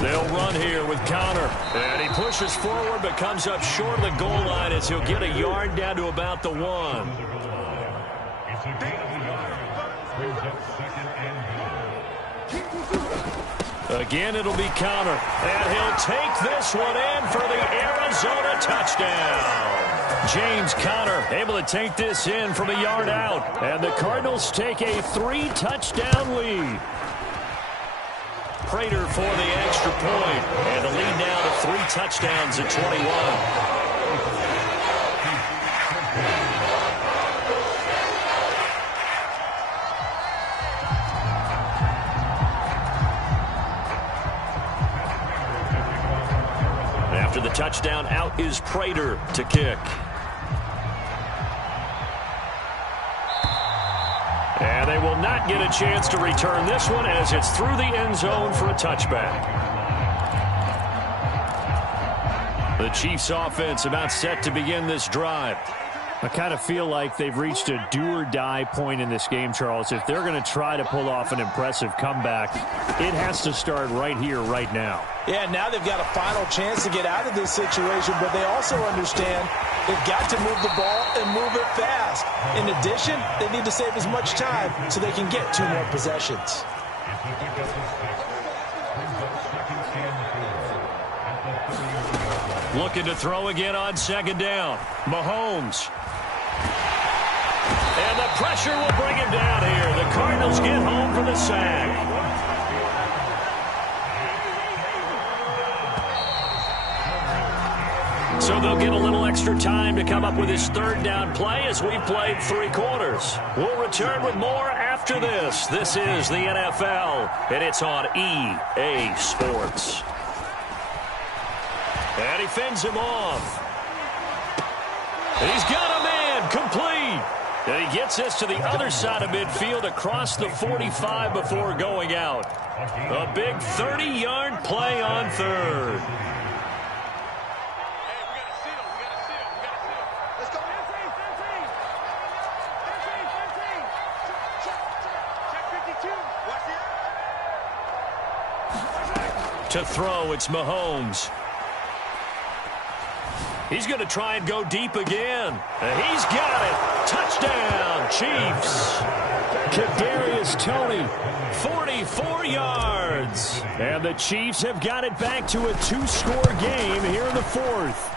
They'll run here with Connor. And he pushes forward but comes up short of the goal line as he'll get a yard down to about the 1. It's a gain of a yard. Brings up 2nd and goal. Again, it'll be Connor. And he'll take this one in for the Arizona touchdown. James Conner able to take this in from a yard out. And the Cardinals take a 3-touchdown lead. Prater for the extra point. And the lead now to 3 touchdowns at 21. After the touchdown, out is Prater to kick. And they will not get a chance to return this one as it's through the end zone for a touchback. The Chiefs offense about set to begin this drive. I kind of feel like they've reached a do-or-die point in this game, Charles. If they're going to try to pull off an impressive comeback, it has to start right here, right now. Yeah, now they've got a final chance to get out of this situation, but they also understand they've got to move the ball and move it fast. In addition, they need to save as much time so they can get 2 more possessions. Looking to throw again on 2nd down. Mahomes. And the pressure will bring him down here. The Cardinals get home for the sack. So they'll get a little extra time to come up with his 3rd down play as we've played 3 quarters. We'll return with more after this. This is the NFL, and it's on EA Sports. And he fends him off. And he's got a man complete. And he gets this to the other side of midfield across the 45 before going out. A big 30-yard play on 3rd. To throw, it's Mahomes. He's going to try and go deep again. And he's got it. Touchdown, Chiefs. Kadarius Toney, 44 yards. And the Chiefs have got it back to a 2-score game here in the 4th.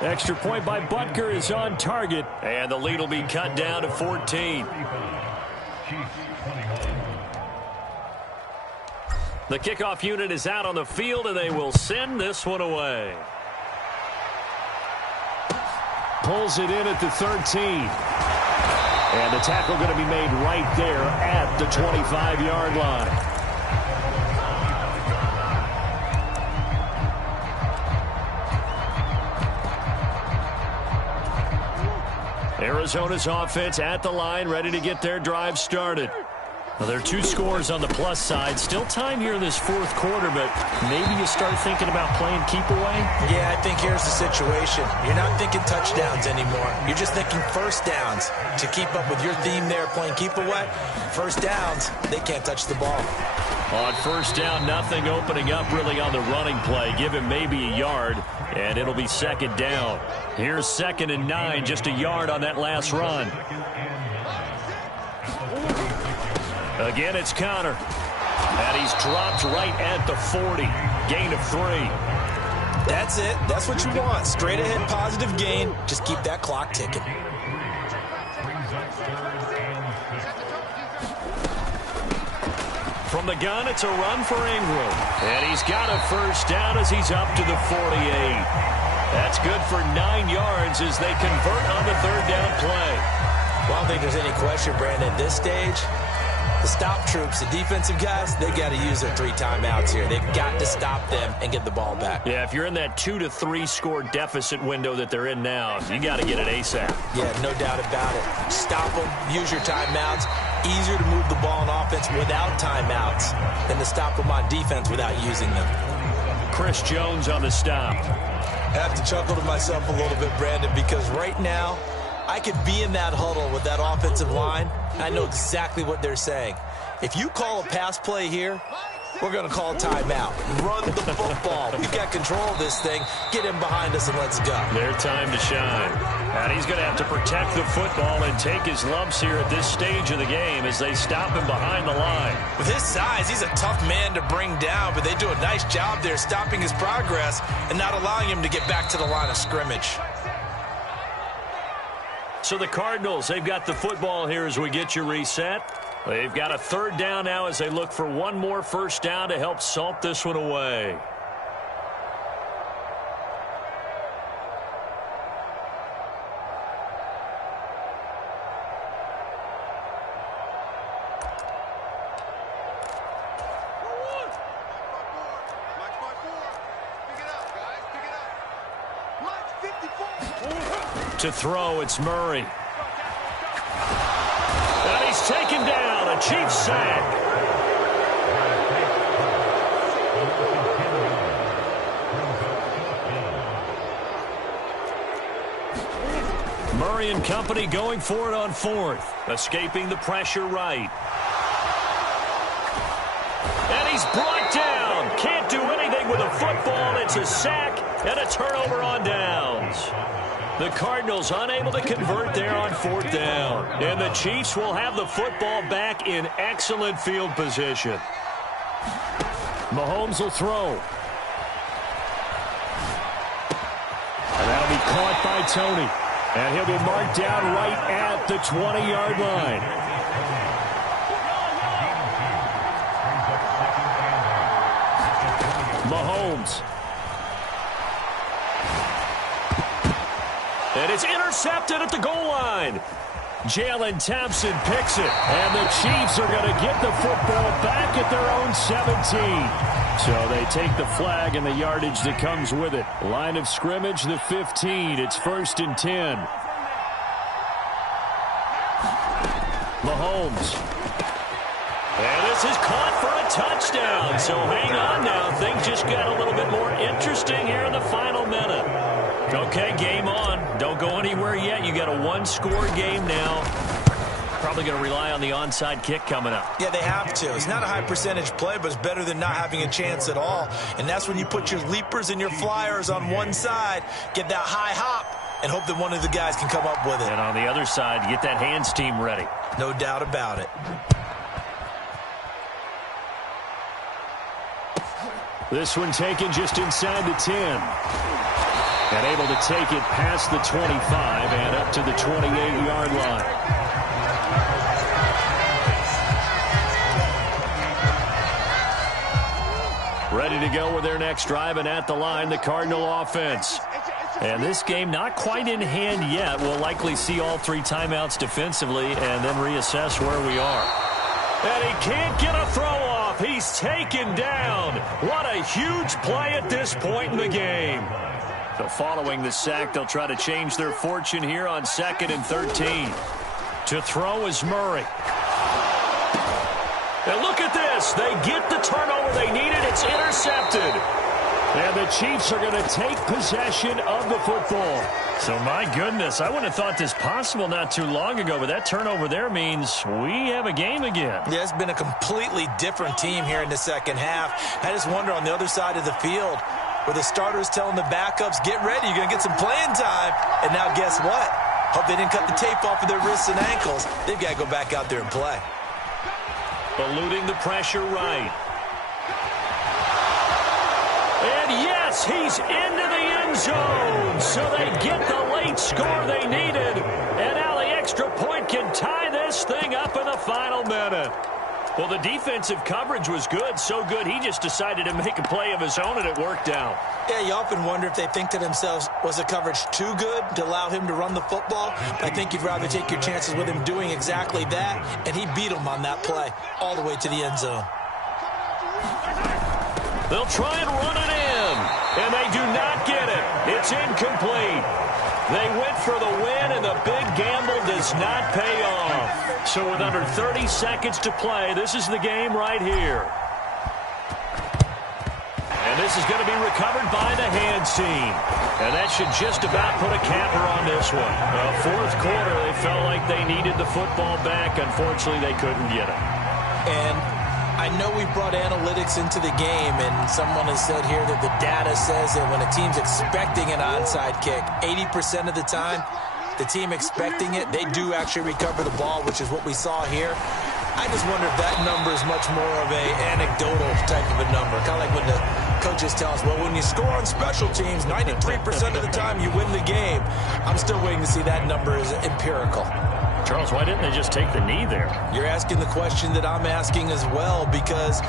Extra point by Butker is on target. And the lead will be cut down to 14. The kickoff unit is out on the field, and they will send this one away. Pulls it in at the 13. And the tackle going to be made right there at the 25-yard line. Arizona's offense at the line, ready to get their drive started. Well, there are 2 scores on the plus side. Still time here in this fourth quarter, but maybe you start thinking about playing keep away? Yeah, I think here's the situation. You're not thinking touchdowns anymore. You're just thinking first downs. To keep up with your theme there, playing keep away, first downs, they can't touch the ball. On first down, nothing opening up really on the running play. Give him maybe a yard, and it'll be second down. Here's 2nd and 9, just a yard on that last run. Again, it's Conner. And he's dropped right at the 40. Gain of 3. That's it. That's what you want. Straight ahead positive gain. Just keep that clock ticking. From the gun, it's a run for Ingram. And he's got a first down as he's up to the 48. That's good for 9 yards as they convert on the third down play. Well, I don't think there's any question, Brandon, at this stage. The stop troops, the defensive guys, they got to use their 3 timeouts here. They've got to stop them and get the ball back. Yeah, if you're in that 2 to 3 score deficit window that they're in now, you got to get it ASAP. Yeah, no doubt about it. Stop them, use your timeouts. Easier to move the ball on offense without timeouts than to stop them on defense without using them. Chris Jones on the stop. I have to chuckle to myself a little bit, Brandon, because right now, I could be in that huddle with that offensive line. I know exactly what they're saying. If you call a pass play here, we're going to call timeout. Run the football. We've got control of this thing. Get him behind us and let's go. Their time to shine. And he's going to have to protect the football and take his lumps here at this stage of the game as they stop him behind the line. With his size, he's a tough man to bring down, but they do a nice job there stopping his progress and not allowing him to get back to the line of scrimmage. So the Cardinals, they've got the football here as we get you reset. They've got a third down now as they look for one more first down to help salt this one away. To throw, it's Murray. And he's taken down, a Chiefs sack. Murray and company going for it on 4th. Escaping the pressure right. And he's brought down. Can't do anything with a football. It's a sack and a turnover on downs. The Cardinals unable to convert there on 4th down. And the Chiefs will have the football back in excellent field position. Mahomes will throw. And that'll be caught by Tony. And he'll be marked down right at the 20-yard line. Mahomes. And it's intercepted at the goal line. Jalen Thompson picks it. And the Chiefs are going to get the football back at their own 17. So they take the flag and the yardage that comes with it. Line of scrimmage, the 15. It's 1st and 10. Mahomes. And this is caught for a touchdown. So hang on now. Things just got a little bit more interesting here in the final minute. Okay, game on. Don't go anywhere yet. You got a one-score game now. Probably going to rely on the onside kick coming up. Yeah, they have to. It's not a high percentage play, but it's better than not having a chance at all. And that's when you put your leapers and your flyers on one side, get that high hop, and hope that one of the guys can come up with it. And on the other side, get that hands team ready. No doubt about it. This one taken just inside the 10. And able to take it past the 25 and up to the 28-yard line. Ready to go with their next drive, and at the line, the Cardinal offense. And this game not quite in hand yet. We'll likely see all 3 timeouts defensively and then reassess where we are. And he can't get a throw off. He's taken down. What a huge play at this point in the game. So following the sack, they'll try to change their fortune here on 2nd and 13. To throw is Murray. And look at this. They get the turnover they needed. It's intercepted. And the Chiefs are going to take possession of the football. So, my goodness, I wouldn't have thought this possible not too long ago, but that turnover there means we have a game again. Yeah, it's been a completely different team here in the second half. I just wonder on the other side of the field where the starters telling the backups, get ready, you're going to get some playing time. And now guess what? Hope they didn't cut the tape off of their wrists and ankles. They've got to go back out there and play. Eluding the pressure right. And yes, he's into the end zone. So they get the late score they needed. And now the extra point can tie this thing up in the final minute. Well, the defensive coverage was good, so good he just decided to make a play of his own, and it worked out. Yeah, you often wonder if they think to themselves, was the coverage too good to allow him to run the football? I think you'd rather take your chances with him doing exactly that, and he beat him on that play all the way to the end zone. They'll try and run it in, and they do not get it. It's incomplete. They went for the win, and the big gamble does not pay off. So with under 30 seconds to play, this is the game right here. And this is going to be recovered by the hands team. And that should just about put a capper on this one. Fourth quarter, they felt like they needed the football back. Unfortunately, they couldn't get it. And I know we brought analytics into the game, and someone has said here that the data says that when a team's expecting an onside kick, 80% of the time, the team expecting it, they do actually recover the ball, which is what we saw here. I just wonder if that number is much more of a anecdotal type of a number. Kind of like when the coaches tell us, well, when you score on special teams, 93% of the time you win the game. I'm still waiting to see that number is empirical. Charles, why didn't they just take the knee there? You're asking the question that I'm asking as well, because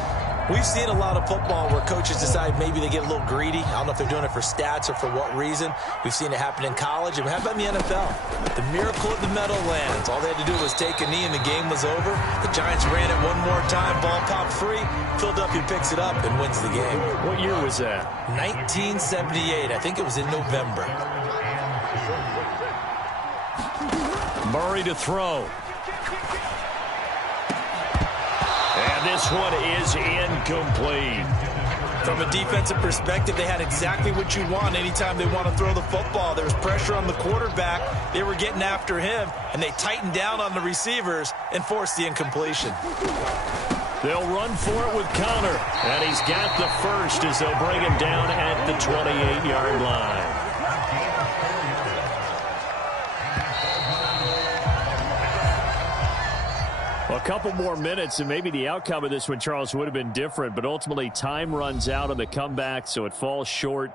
we've seen a lot of football where coaches decide maybe they get a little greedy. I don't know if they're doing it for stats or for what reason. We've seen it happen in college. And how about in the NFL? The miracle of the Meadowlands. All they had to do was take a knee and the game was over. The Giants ran it one more time. Ball popped free. Philadelphia picks it up and wins the game. What year was that? 1978. I think it was in November. Murray to throw. And this one is incomplete. From a defensive perspective, they had exactly what you want anytime they want to throw the football. There was pressure on the quarterback. They were getting after him, and they tightened down on the receivers and forced the incompletion. They'll run for it with Connor. And he's got the first as they'll bring him down at the 28-yard line. A couple more minutes, and maybe the outcome of this one, Charles, would have been different. But ultimately, time runs out on the comeback, so it falls short.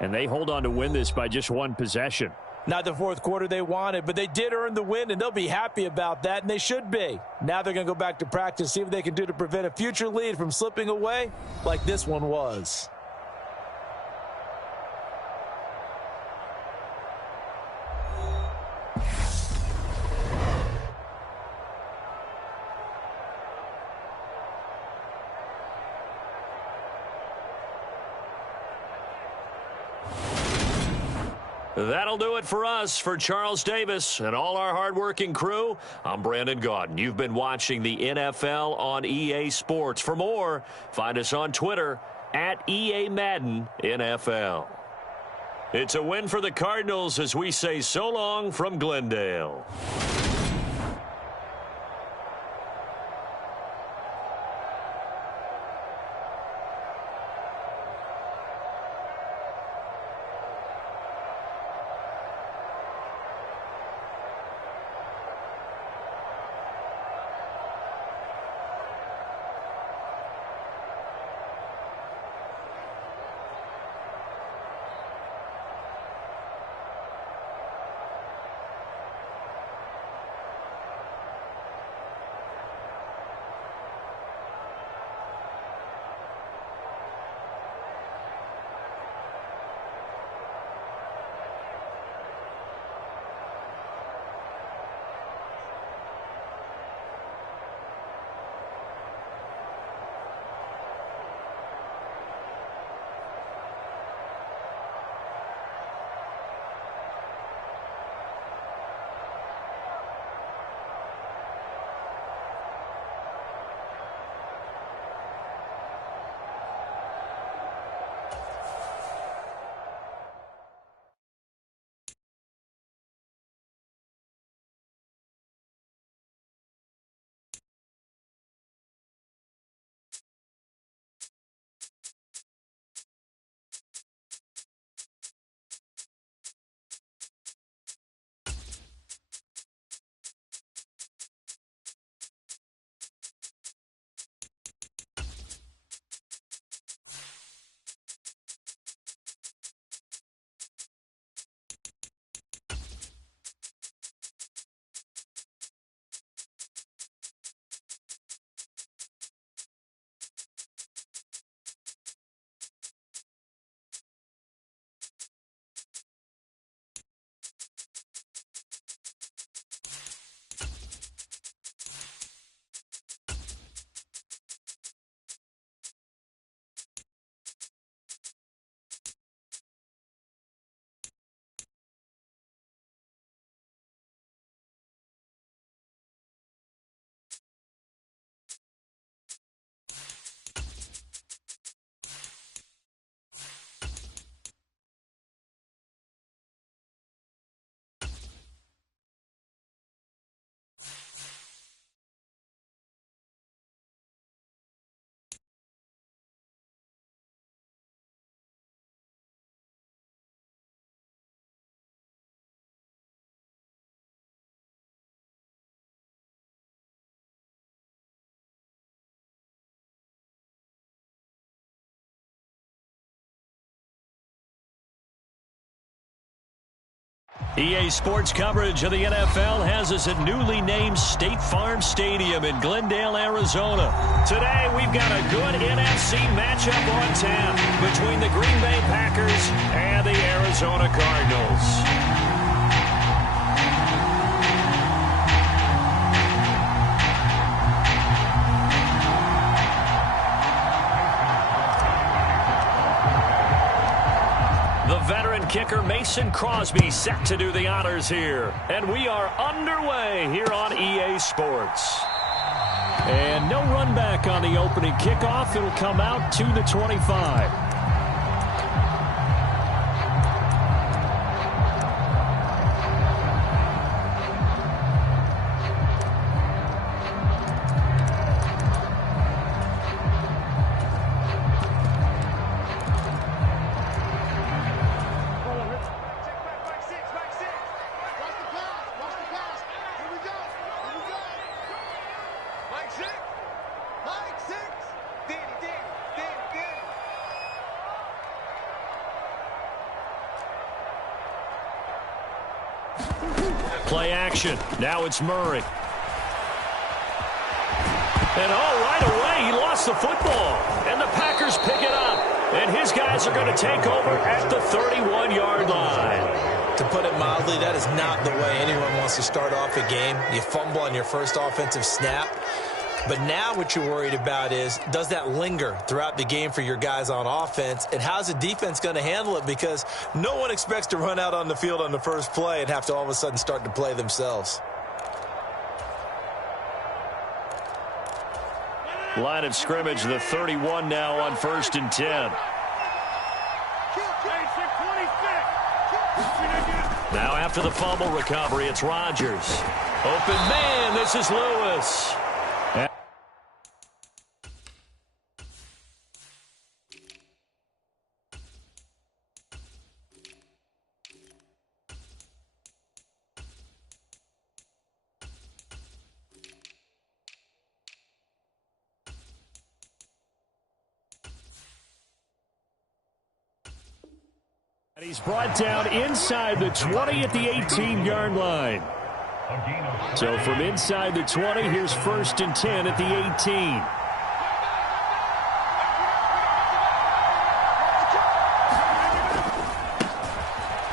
And they hold on to win this by just one possession. Not the fourth quarter they wanted, but they did earn the win, and they'll be happy about that, and they should be. Now they're going to go back to practice, see what they can do to prevent a future lead from slipping away like this one was. That'll do it for us. For Charles Davis and all our hardworking crew, I'm Brandon Gaudin. You've been watching the NFL on EA Sports. For more, find us on Twitter at EA Madden NFL. It's a win for the Cardinals as we say so long from Glendale. EA Sports coverage of the NFL has us at newly named State Farm Stadium in Glendale, Arizona. Today, we've got a good NFC matchup on tap between the Green Bay Packers and the Arizona Cardinals. Kicker Mason Crosby set to do the honors here. And we are underway here on EA Sports. And no run back on the opening kickoff. It'll come out to the 25. Play action. Now it's Murray. And right away, he lost the football. And the Packers pick it up. And his guys are going to take over at the 31-yard line. To put it mildly, that is not the way anyone wants to start off a game. You fumble on your first offensive snap. But now what you're worried about is, does that linger throughout the game for your guys on offense? And how's the defense going to handle it? Because no one expects to run out on the field on the first play and have to all of a sudden start to play themselves. Line of scrimmage, the 31 now on 1st and 10. Now after the fumble recovery, it's Rodgers. Open man, this is Lewis. And he's brought down inside the 20 at the 18-yard line. So from inside the 20, here's 1st and 10 at the 18.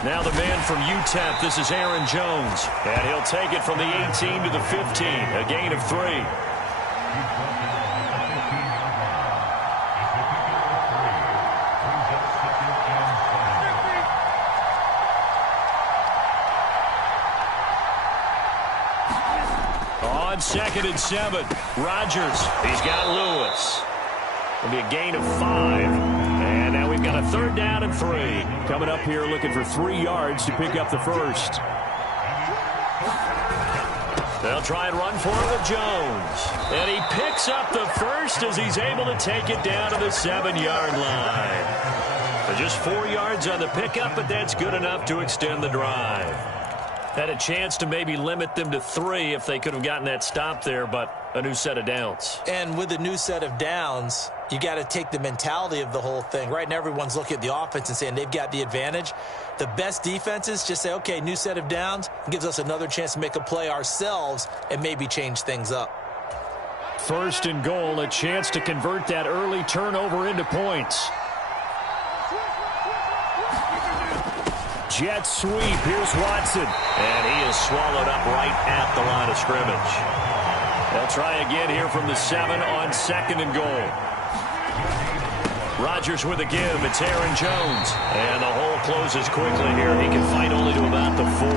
Now the man from UTEP, this is Aaron Jones. And he'll take it from the 18 to the 15, a gain of 3. On 2nd and 7, Rodgers, he's got Lewis. It'll be a gain of 5. And now we've got a 3rd down and 3. Coming up here looking for 3 yards to pick up the first. They'll try and run for it with Jones. And he picks up the first as he's able to take it down to the 7-yard line. Just 4 yards on the pickup, but that's good enough to extend the drive. Had a chance to maybe limit them to 3 if they could have gotten that stop there, but a new set of downs. And with a new set of downs, you got to take the mentality of the whole thing. Right now, everyone's looking at the offense and saying they've got the advantage. The best defenses just say, okay, new set of downs, gives us another chance to make a play ourselves and maybe change things up. 1st and goal, a chance to convert that early turnover into points. Jet sweep. Here's Watson. And he is swallowed up right at the line of scrimmage. They'll try again here from the 7 on 2nd and goal. Rodgers with a give. It's Aaron Jones. And the hole closes quickly here. He can fight only to about the 4.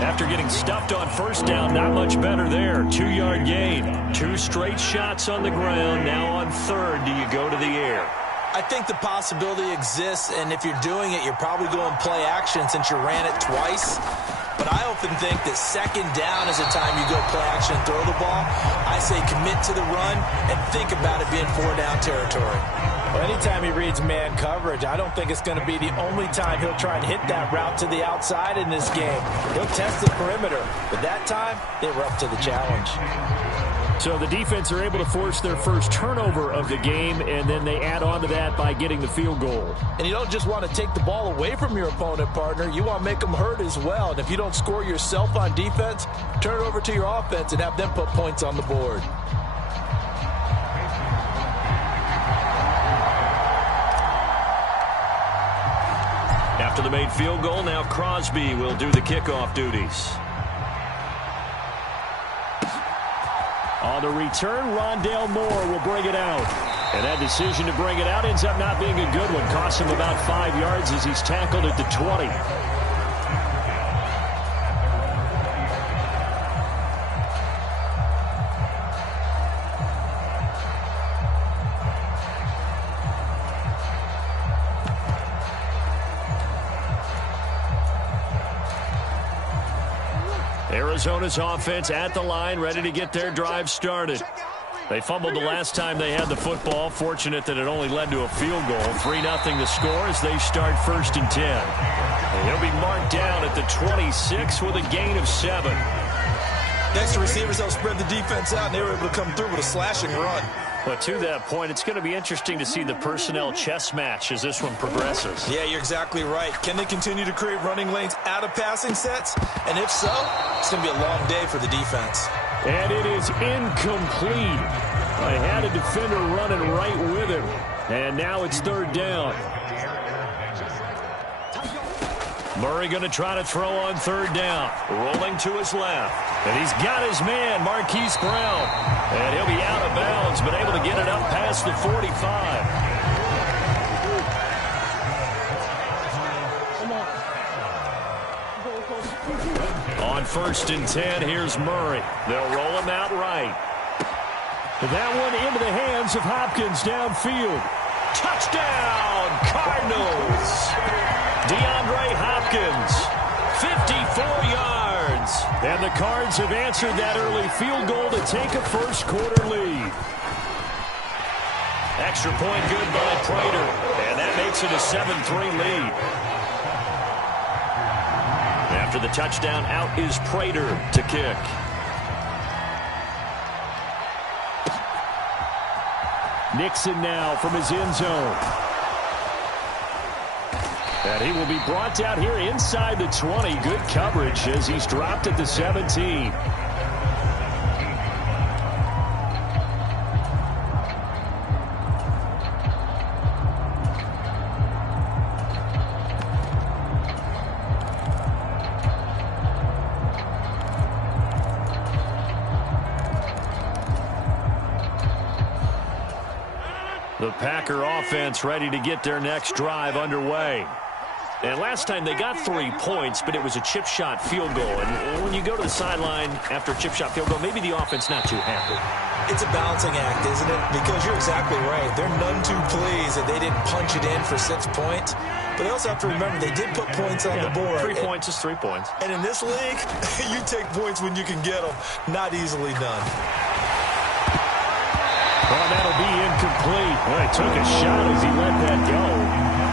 After getting stuffed on 1st down, not much better there. 2-yard gain. 2 straight shots on the ground. Now on 3rd, do you go to the air? I think the possibility exists, and if you're doing it, you're probably going play action since you ran it twice. But I often think that 2nd down is the time you go play action and throw the ball. I say commit to the run and think about it being 4-down territory. Well, anytime he reads man coverage, I don't think it's going to be the only time he'll try and hit that route to the outside in this game. He'll test the perimeter, but that time, they were up to the challenge. So the defense are able to force their first turnover of the game, and then they add on to that by getting the field goal. And you don't just want to take the ball away from your opponent, partner. You want to make them hurt as well. And if you don't score yourself on defense, turn it over to your offense and have them put points on the board. After the made field goal, now Crosby will do the kickoff duties. On the return, Rondale Moore will bring it out. And that decision to bring it out ends up not being a good one. Costs him about 5 yards as he's tackled at the 20. Arizona's offense at the line, ready to get their drive started. They fumbled the last time they had the football. Fortunate that it only led to a field goal. 3-0 the score as they start 1st and 10. And he'll be marked down at the 26 with a gain of 7. Next, the receivers helped spread the defense out, and they were able to come through with a slashing run. But to that point, it's going to be interesting to see the personnel chess match as this one progresses. Yeah, you're exactly right. Can they continue to create running lanes out of passing sets? And if so, it's going to be a long day for the defense. And it is incomplete. I had a defender running right with him. And now it's 3rd down. Murray going to try to throw on 3rd down. Rolling to his left. And he's got his man, Marquise Brown. And he'll be out of bounds, but able to get it up past the 45. On 1st and 10, here's Murray. They'll roll him out right. That one into the hands of Hopkins downfield. Touchdown, Cardinals. DeAndre Hopkins, 54 yards. And the Cards have answered that early field goal to take a first-quarter lead. Extra point good by Prater. And that makes it a 7-3 lead. After the touchdown, out is Prater to kick. Nixon now from his end zone. And he will be brought down here inside the 20. Good coverage as he's dropped at the 17. The Packer offense ready to get their next drive underway. And last time they got 3 points, but it was a chip shot field goal. And when you go to the sideline after a chip shot field goal, maybe the offense not too happy. It's a balancing act, isn't it? Because you're exactly right. They're none too pleased that they didn't punch it in for 6 points. But they also have to remember they did put points on the board. 3 points is 3 points. And in this league, you take points when you can get them. Not easily done. Well, that'll be incomplete. Well, he took a shot as he let that go.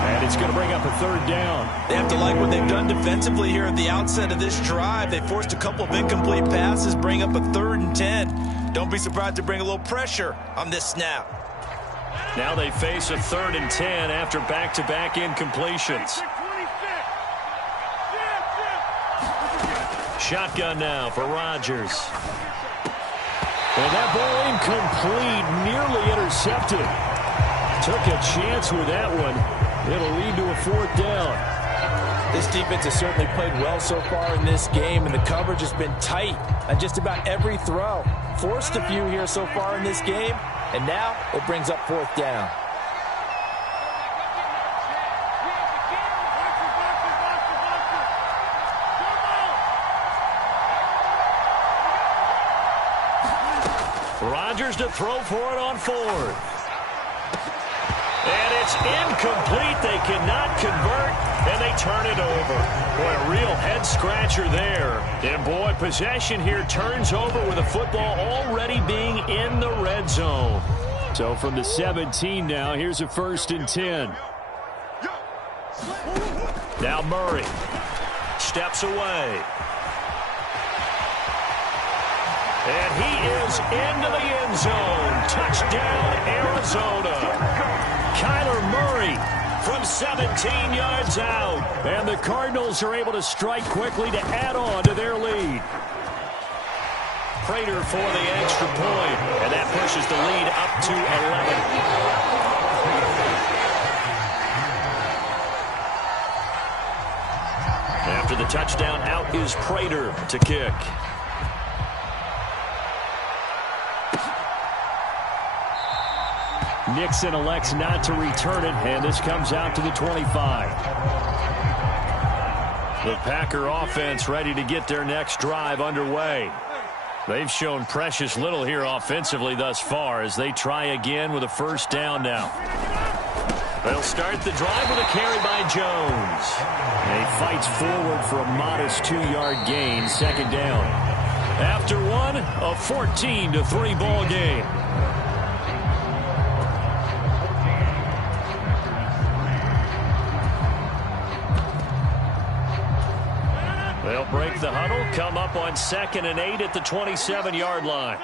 And it's going to bring up a 3rd down. They have to like what they've done defensively here at the outset of this drive. They forced a couple of incomplete passes, bring up a 3rd and 10. Don't be surprised to bring a little pressure on this snap. Now they face a 3rd and 10 after back-to-back incompletions. Shotgun now for Rodgers. And that ball incomplete, nearly intercepted. Took a chance with that one. It'll lead to a 4th down. This defense has certainly played well so far in this game, and the coverage has been tight on just about every throw. Forced a few here so far in this game, and now it brings up 4th down. Rodgers to throw for it on 4th. And it's incomplete. They cannot convert, and they turn it over. Boy, a real head-scratcher there. And, boy, possession here turns over with the football already being in the red zone. So from the 17 now, here's a 1st and 10. Now Murray steps away. And he is into the end zone. Touchdown, Arizona. Kyler Murray from 17 yards out. And the Cardinals are able to strike quickly to add on to their lead. Prater for the extra point. And that pushes the lead up to 11. After the touchdown, out is Prater to kick. Nixon elects not to return it, and this comes out to the 25. The Packer offense ready to get their next drive underway. They've shown precious little here offensively thus far as they try again with a first down now. They'll start the drive with a carry by Jones. He fights forward for a modest 2-yard gain, second down. After one, a 14-3 ball game. They'll break the huddle, come up on 2nd and 8 at the 27-yard line.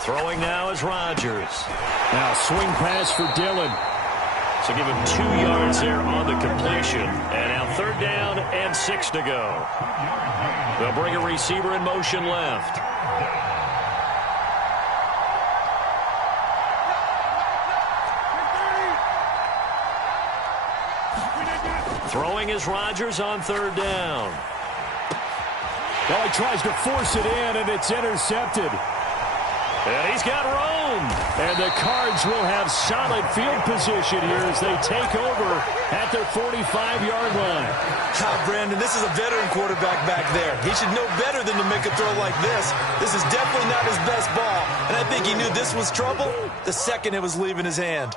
Throwing now is Rodgers. Now swing pass for Dillon. So give him 2 yards there on the completion. And now 3rd down and 6 to go. They'll bring a receiver in motion left. Throwing is Rodgers on 3rd down. Well, he tries to force it in, and it's intercepted. And he's got room. And the Cards will have solid field position here as they take over at their 45-yard line. Brandon, this is a veteran quarterback back there. He should know better than to make a throw like this. This is definitely not his best ball. And I think he knew this was trouble the second it was leaving his hand.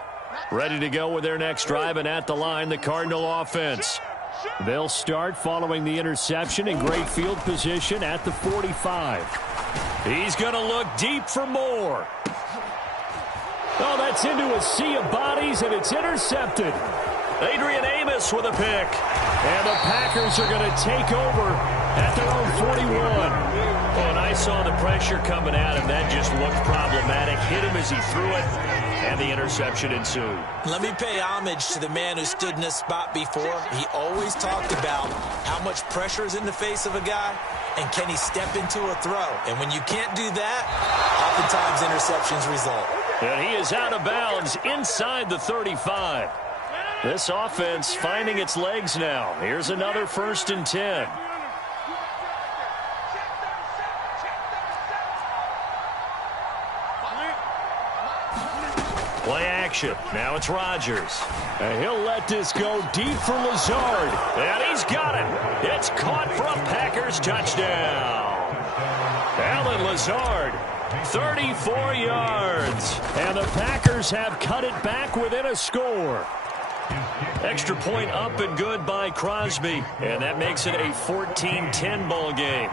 Ready to go with their next drive, and at the line, the Cardinal offense. They'll start following the interception in great field position at the 45. He's going to look deep for more. Oh, that's into a sea of bodies, and it's intercepted. Adrian Amos with a pick. And the Packers are going to take over at their own 41. Oh, and I saw the pressure coming at him. That just looked problematic. Hit him as he threw it, and the interception ensued. Let me pay homage to the man who stood in this spot before. He always talked about how much pressure is in the face of a guy, and can he step into a throw. And when you can't do that, oftentimes interceptions result. And he is out of bounds inside the 35. This offense finding its legs now. Here's another 1st and 10. Play action. Now it's Rodgers. And he'll let this go deep for Lazard. And he's got it. It's caught for a Packers touchdown. Allen Lazard, 34 yards. And the Packers have cut it back within a score. Extra point up and good by Crosby. And that makes it a 14-10 ball game.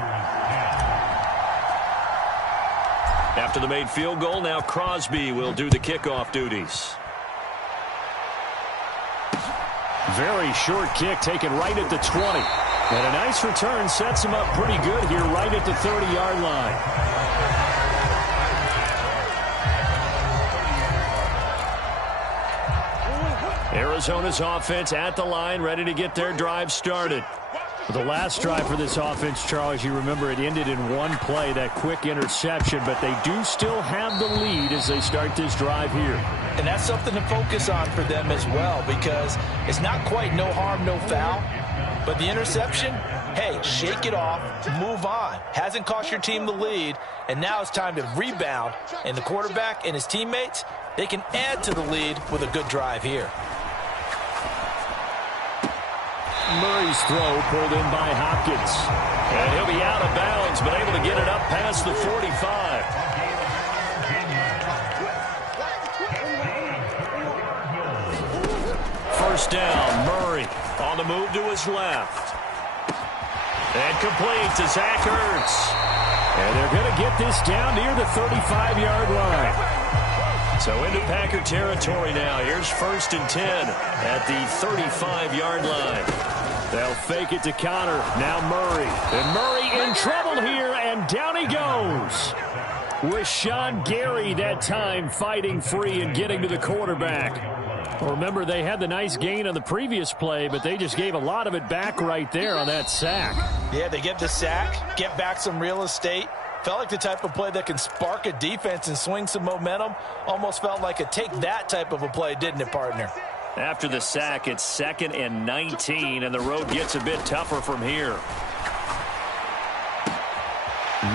After the made field goal, now Crosby will do the kickoff duties. Very short kick taken right at the 20. And a nice return sets him up pretty good here right at the 30-yard line. Arizona's offense at the line, ready to get their drive started. The last drive for this offense, Charles, you remember it ended in one play, that quick interception, but they do still have the lead as they start this drive here. And that's something to focus on for them as well, because it's not quite no harm, no foul. But the interception, hey, shake it off, move on. Hasn't cost your team the lead, and now it's time to rebound. And the quarterback and his teammates, they can add to the lead with a good drive here. Murray's throw pulled in by Hopkins. And he'll be out of bounds, but able to get it up past the 45. First down, Murray on the move to his left. And complete to Zach Ertz. And they're going to get this down near the 35-yard line. So into Packer territory now. Here's 1st and 10 at the 35-yard line. They'll fake it to Connor. Now Murray. And Murray in trouble here, and down he goes. Rashawn Gary that time fighting free and getting to the quarterback. Well, remember, they had the nice gain on the previous play, but they just gave a lot of it back right there on that sack. Yeah, they get the sack, get back some real estate. Felt like the type of play that can spark a defense and swing some momentum. Almost felt like a take-that type of a play, didn't it, partner? After the sack, it's 2nd and 19, and the road gets a bit tougher from here.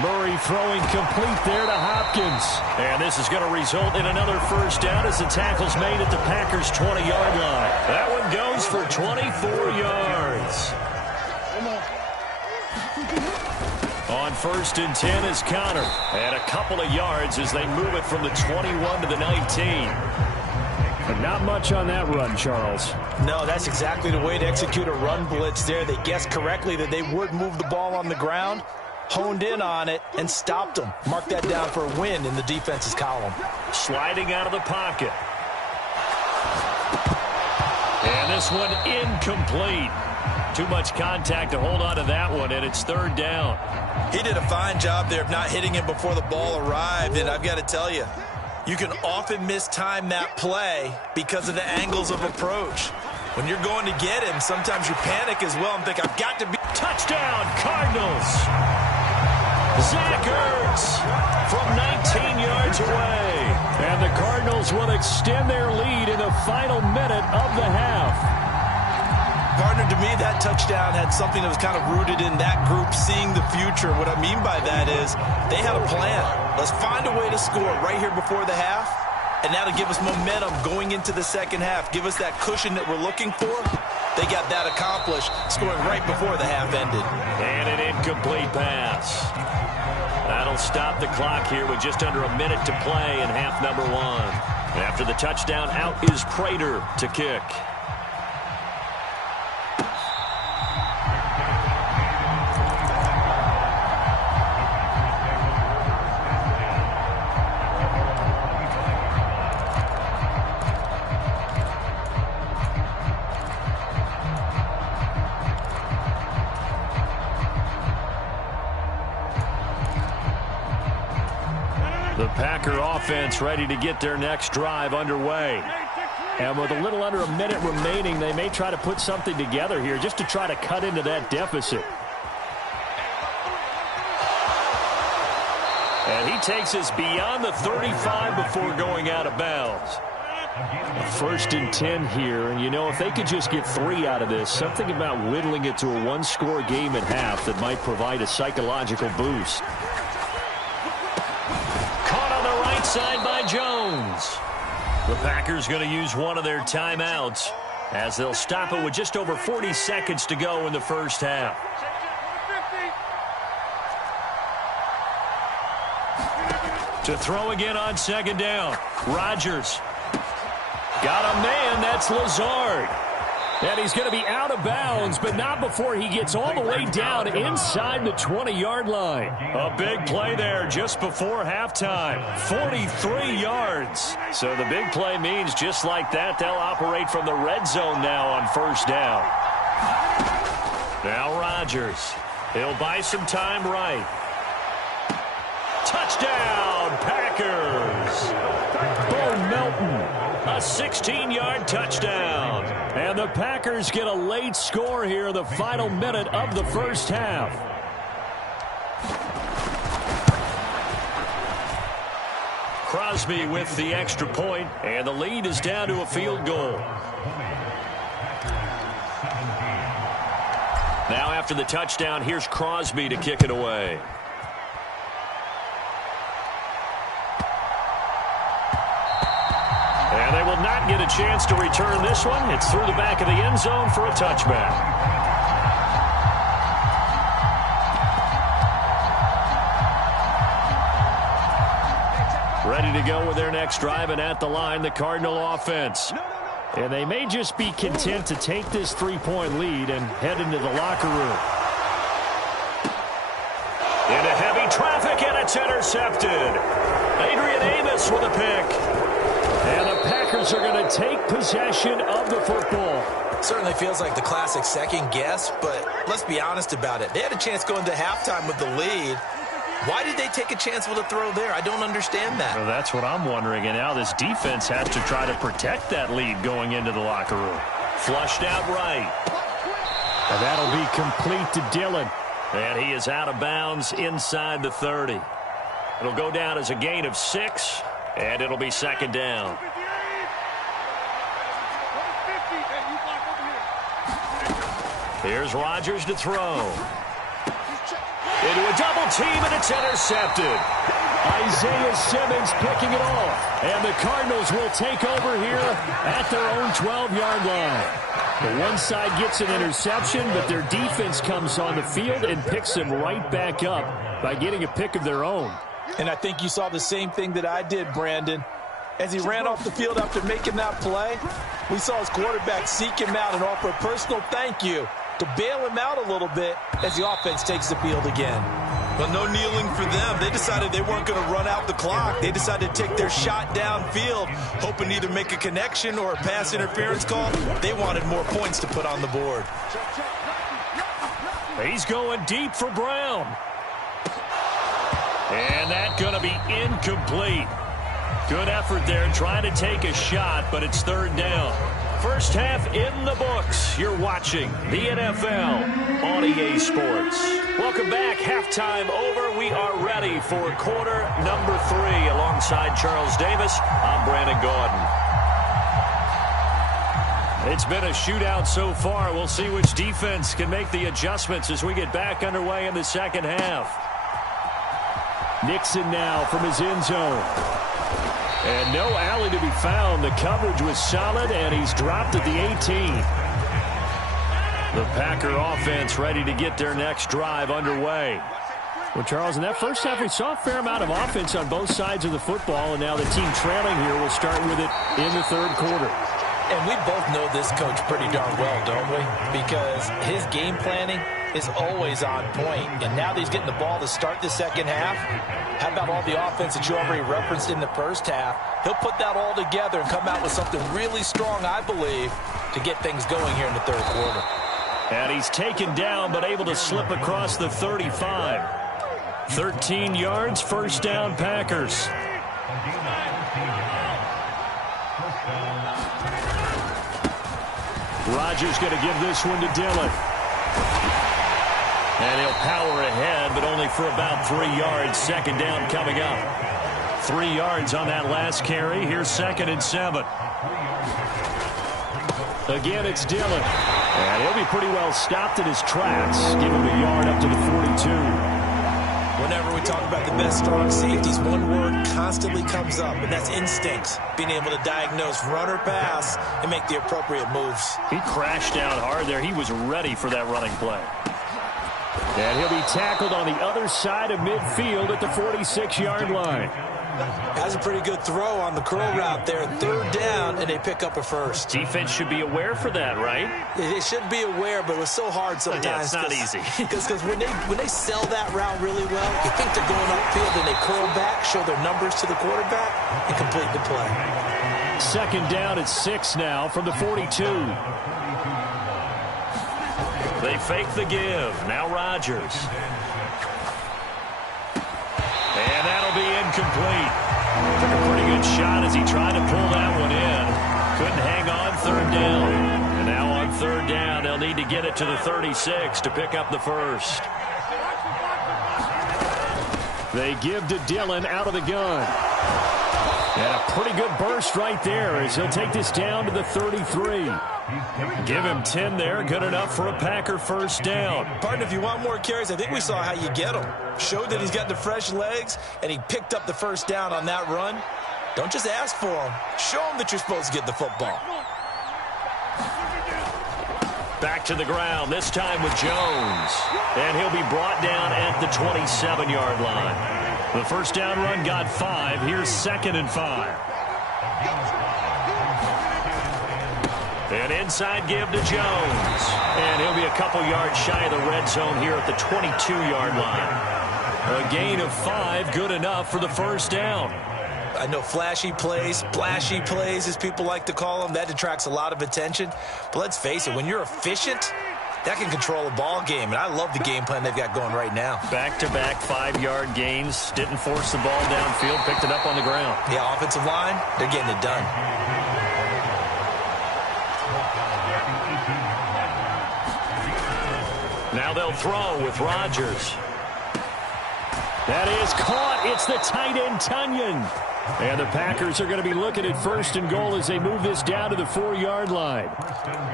Murray throwing complete there to Hopkins. And this is going to result in another first down as the tackle's made at the Packers' 20-yard line. That one goes for 24 yards. On 1st and 10 is Connor. And a couple of yards as they move it from the 21 to the 19. But not much on that run, Charles. No, that's exactly the way to execute a run blitz there. They guessed correctly that they would move the ball on the ground, honed in on it, and stopped them. Mark that down for a win in the defense's column. Sliding out of the pocket. And this one incomplete. Too much contact to hold on to that one, and it's 3rd down. He did a fine job there of not hitting him before the ball arrived, and I've got to tell you, you can often mistime that play because of the angles of approach. When you're going to get him, sometimes you panic as well and think, I've got to be... Touchdown, Cardinals! Zach Ertz from 19 yards away. And the Cardinals will extend their lead in the final minute of the half. Partner, to me, that touchdown had something that was kind of rooted in that group seeing the future. What I mean by that is they had a plan. Let's find a way to score right here before the half, and that'll give us momentum going into the second half. Give us that cushion that we're looking for. They got that accomplished, scoring right before the half ended. And an incomplete pass. That'll stop the clock here with just under a minute to play in half number 1. After the touchdown, out is Prater to kick. The Packer offense ready to get their next drive underway. And with a little under a minute remaining, they may try to put something together here just to try to cut into that deficit. And he takes us beyond the 35 before going out of bounds. 1st and 10 here, and you know, if they could just get 3 out of this, something about whittling it to a one-score game at half that might provide a psychological boost. Side by Jones. The Packers going to use one of their timeouts as they'll stop it with just over 40 seconds to go in the first half. To throw again on 2nd down. Rodgers. Got a man, that's Lazard. And he's going to be out of bounds, but not before he gets all the way down inside the 20-yard line. A big play there just before halftime. 43 yards. So the big play means just like that, they'll operate from the red zone now on 1st down. Now Rodgers. He'll buy some time right. Touchdown, Packers. Bo Melton. A 16-yard touchdown. And the Packers get a late score here in the final minute of the first half. Crosby with the extra point, and the lead is down to a field goal. Now after the touchdown, here's Crosby to kick it away. And they will not get a chance to return this one. It's through the back of the end zone for a touchback. Ready to go with their next drive, and at the line, the Cardinal offense. And they may just be content to take this 3-point lead and head into the locker room. Into heavy traffic, and it's intercepted. Adrian Amos with a pick. And the Packers are going to take possession of the football. Certainly feels like the classic second guess, but let's be honest about it. They had a chance going to halftime with the lead. Why did they take a chance with a throw there? I don't understand that. Well, that's what I'm wondering. And now this defense has to try to protect that lead going into the locker room. Flushed out right. And that'll be complete to Dillon. And he is out of bounds inside the 30. It'll go down as a gain of 6, and it'll be second down. Here's Rodgers to throw. Into a double team, and it's intercepted. Isaiah Simmons picking it off. And the Cardinals will take over here at their own 12-yard line. The one side gets an interception, but their defense comes on the field and picks them right back up by getting a pick of their own. And I think you saw the same thing that I did, Brandon. As he ran off the field after making that play, we saw his quarterback seek him out and offer a personal thank you to bail him out a little bit as the offense takes the field again. Well, no kneeling for them. They decided they weren't going to run out the clock. They decided to take their shot downfield, hoping to either make a connection or a pass interference call. They wanted more points to put on the board. He's going deep for Brown. And that's going to be incomplete. Good effort there trying to take a shot, but it's third down. First half in the books. You're watching the NFL on EA Sports. Welcome back. Halftime over. We are ready for quarter number 3. Alongside Charles Davis, I'm Brandon Gaudin. It's been a shootout so far. We'll see which defense can make the adjustments as we get back underway in the second half. Nixon now from his end zone. And no alley to be found. The coverage was solid, and he's dropped at the 18. The Packer offense ready to get their next drive underway. Well, Charles, in that first half, we saw a fair amount of offense on both sides of the football, and now the team trailing here will start with it in the third quarter. And we both know this coach pretty darn well, don't we? Because his game planning is always on point. And now that he's getting the ball to start the second half, how about all the offense that you already referenced in the first half? He'll put that all together and come out with something really strong, I believe, to get things going here in the third quarter. And he's taken down but able to slip across the 35. 13 yards, first down, Packers. Rodgers going to give this one to Dillon. And he'll power ahead, but only for about 3 yards. Second down coming up. 3 yards on that last carry. Here's 2nd and 7. Again, it's Dillon. And he'll be pretty well stopped in his tracks. Give him a yard up to the 42. Whenever we talk about the best strong safeties, one word constantly comes up, and that's instincts. Being able to diagnose run or pass and make the appropriate moves. He crashed down hard there. He was ready for that running play. And he'll be tackled on the other side of midfield at the 46-yard line. Has a pretty good throw on the curl route there. Third down, and they pick up a first. Defense should be aware for that, right? They should be aware, but it was so hard sometimes. Yeah, it's not easy. Because when they sell that route really well, you think they're going upfield, and they curl back, show their numbers to the quarterback, and complete the play. Second down at 6 now from the 42. They fake the give. Now Rodgers. And that'll be incomplete. Took a pretty good shot as he tried to pull that one in. Couldn't hang on third down. And now on third down, they'll need to get it to the 36 to pick up the first. They give to Dillon out of the gun. And a pretty good burst right there as he'll take this down to the 33. Give him 10 there. Good enough for a Packer first down. Pardon, if you want more carries, I think we saw how you get him. Showed that he's got the fresh legs, and he picked up the first down on that run. Don't just ask for him. Show him that you're supposed to get the football. Back to the ground, this time with Jones. And he'll be brought down at the 27-yard line. The first down run got 5. Here's 2nd and 5. An inside give to Jones. And he'll be a couple yards shy of the red zone here at the 22-yard line. A gain of 5, good enough for the first down. I know flashy plays, splashy plays, as people like to call them. That detracts a lot of attention. But let's face it, when you're efficient, that can control a ball game. And I love the game plan they've got going right now. Back-to-back 5-yard gains. Didn't force the ball downfield. Picked it up on the ground. Yeah, offensive line, they're getting it done. Now they'll throw with Rodgers. That is caught. It's the tight end, Tunyon. And the Packers are going to be looking at 1st and goal as they move this down to the 4-yard line.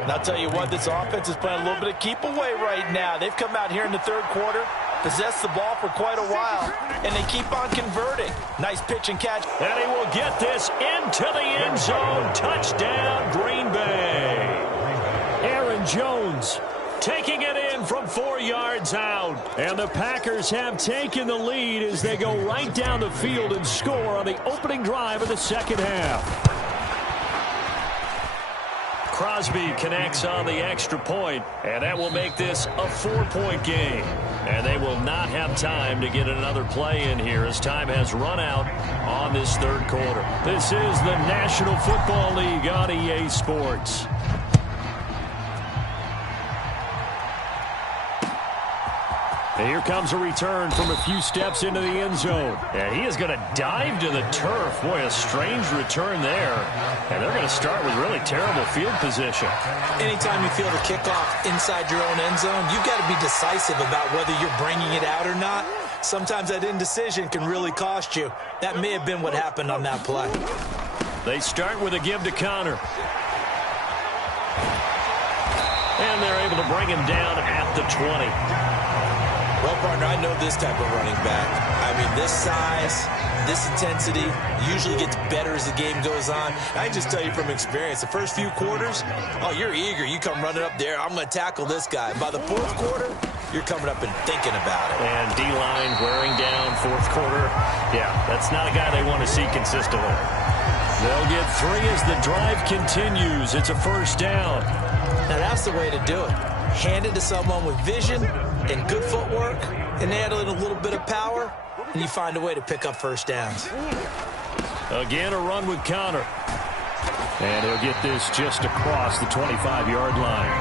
And I'll tell you what, this offense is playing a little bit of keep away right now. They've come out here in the 3rd quarter, possessed the ball for quite a while, and they keep on converting. Nice pitch and catch. And he will get this into the end zone. Touchdown, Green Bay. Aaron Jones taking it in from 4 yards out. And the Packers have taken the lead as they go right down the field and score on the opening drive of the 2nd half. Crosby connects on the extra point, and that will make this a 4-point game. And they will not have time to get another play in here as time has run out on this 3rd quarter. This is the National Football League on EA Sports. And here comes a return from a few steps into the end zone. And he is going to dive to the turf. Boy, a strange return there. And they're going to start with really terrible field position. Anytime you feel the kickoff inside your own end zone, you've got to be decisive about whether you're bringing it out or not. Sometimes that indecision can really cost you. That may have been what happened on that play. They start with a give to Connor. And they're able to bring him down at the 20. Well, partner, I know this type of running back. I mean, this size, this intensity usually gets better as the game goes on. I can just tell you from experience, the first few quarters, oh, you're eager. You come running up there, I'm going to tackle this guy. By the 4th quarter, you're coming up and thinking about it. And D-line wearing down 4th quarter. Yeah, that's not a guy they want to see consistently. They'll get 3 as the drive continues. It's a 1st down. Now, that's the way to do it. Hand it to someone with vision and good footwork, and add in a little bit of power, and you find a way to pick up 1st downs. Again, a run with Connor. And he'll get this just across the 25-yard line.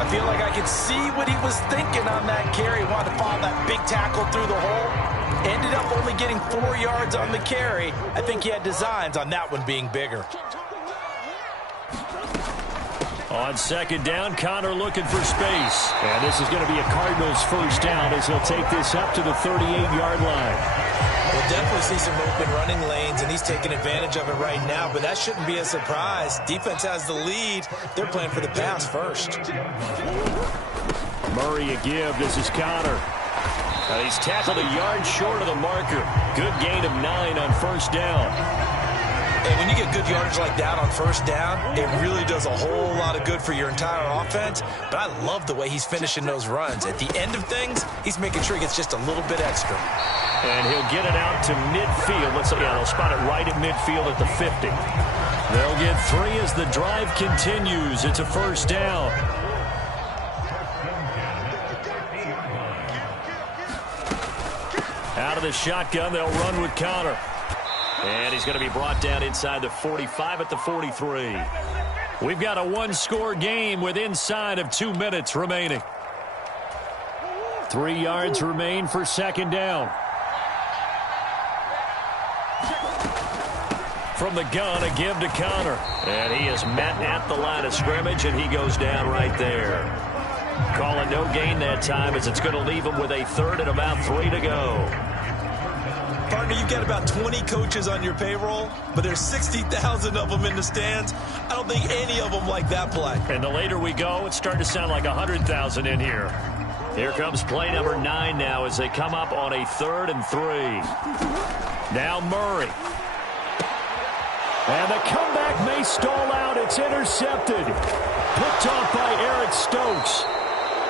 I feel like I could see what he was thinking on that carry. He wanted to follow that big tackle through the hole. Ended up only getting 4 yards on the carry. I think he had designs on that one being bigger. On 2nd down, Connor looking for space. And this is going to be a Cardinals 1st down as he'll take this up to the 38-yard line. We'll definitely see some open running lanes, and he's taking advantage of it right now, but that shouldn't be a surprise. Defense has the lead. They're playing for the pass first. Murray a give. This is Connor. And he's tackled a yard short of the marker. Good gain of 9 on 1st down. And when you get good yardage like that on 1st down, it really does a whole lot of good for your entire offense. But I love the way he's finishing those runs. At the end of things, he's making sure he gets just a little bit extra. And he'll get it out to midfield. They'll spot it right at midfield at the 50. They'll get 3 as the drive continues. It's a 1st down. Out of the shotgun, they'll run with Connor. And he's going to be brought down inside the 45 at the 43. We've got a 1-score game with inside of 2 minutes remaining. 3 yards remain for 2nd down. From the gun, a give to Connor. And he is met at the line of scrimmage, and he goes down right there. Call it no gain that time as it's going to leave him with a 3rd and about 3 to go. Partner, you've got about 20 coaches on your payroll, but there's 60,000 of them in the stands. I don't think any of them like that play. And the later we go, it's starting to sound like 100,000 in here. Here comes play number 9 now as they come up on a 3rd and 3. Now Murray. And the comeback may stall out. It's intercepted. Picked off by Eric Stokes.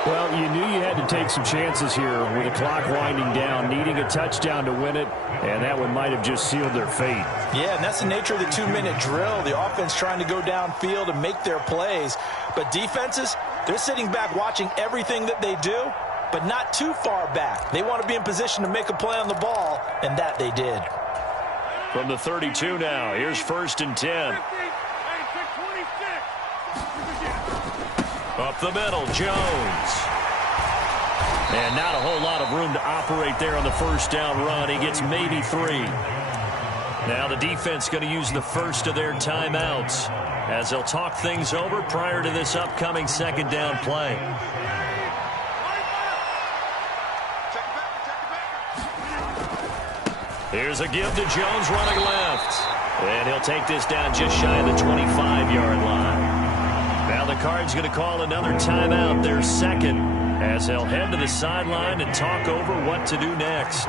Well, you knew you had to take some chances here with the clock winding down, needing a touchdown to win it, and that one might have just sealed their fate. Yeah, and that's the nature of the 2-minute drill. The offense trying to go downfield and make their plays. But defenses, they're sitting back watching everything that they do, but not too far back. They want to be in position to make a play on the ball, and that they did. From the 32 now, here's 1st and 10. Up the middle, Jones. And not a whole lot of room to operate there on the first down run. He gets maybe 3. Now the defense going to use the first of their timeouts as they'll talk things over prior to this upcoming 2nd down play. Here's a give to Jones running left. And he'll take this down just shy of the 25-yard line. Now the Cards going to call another timeout, their 2nd, as they'll head to the sideline and talk over what to do next.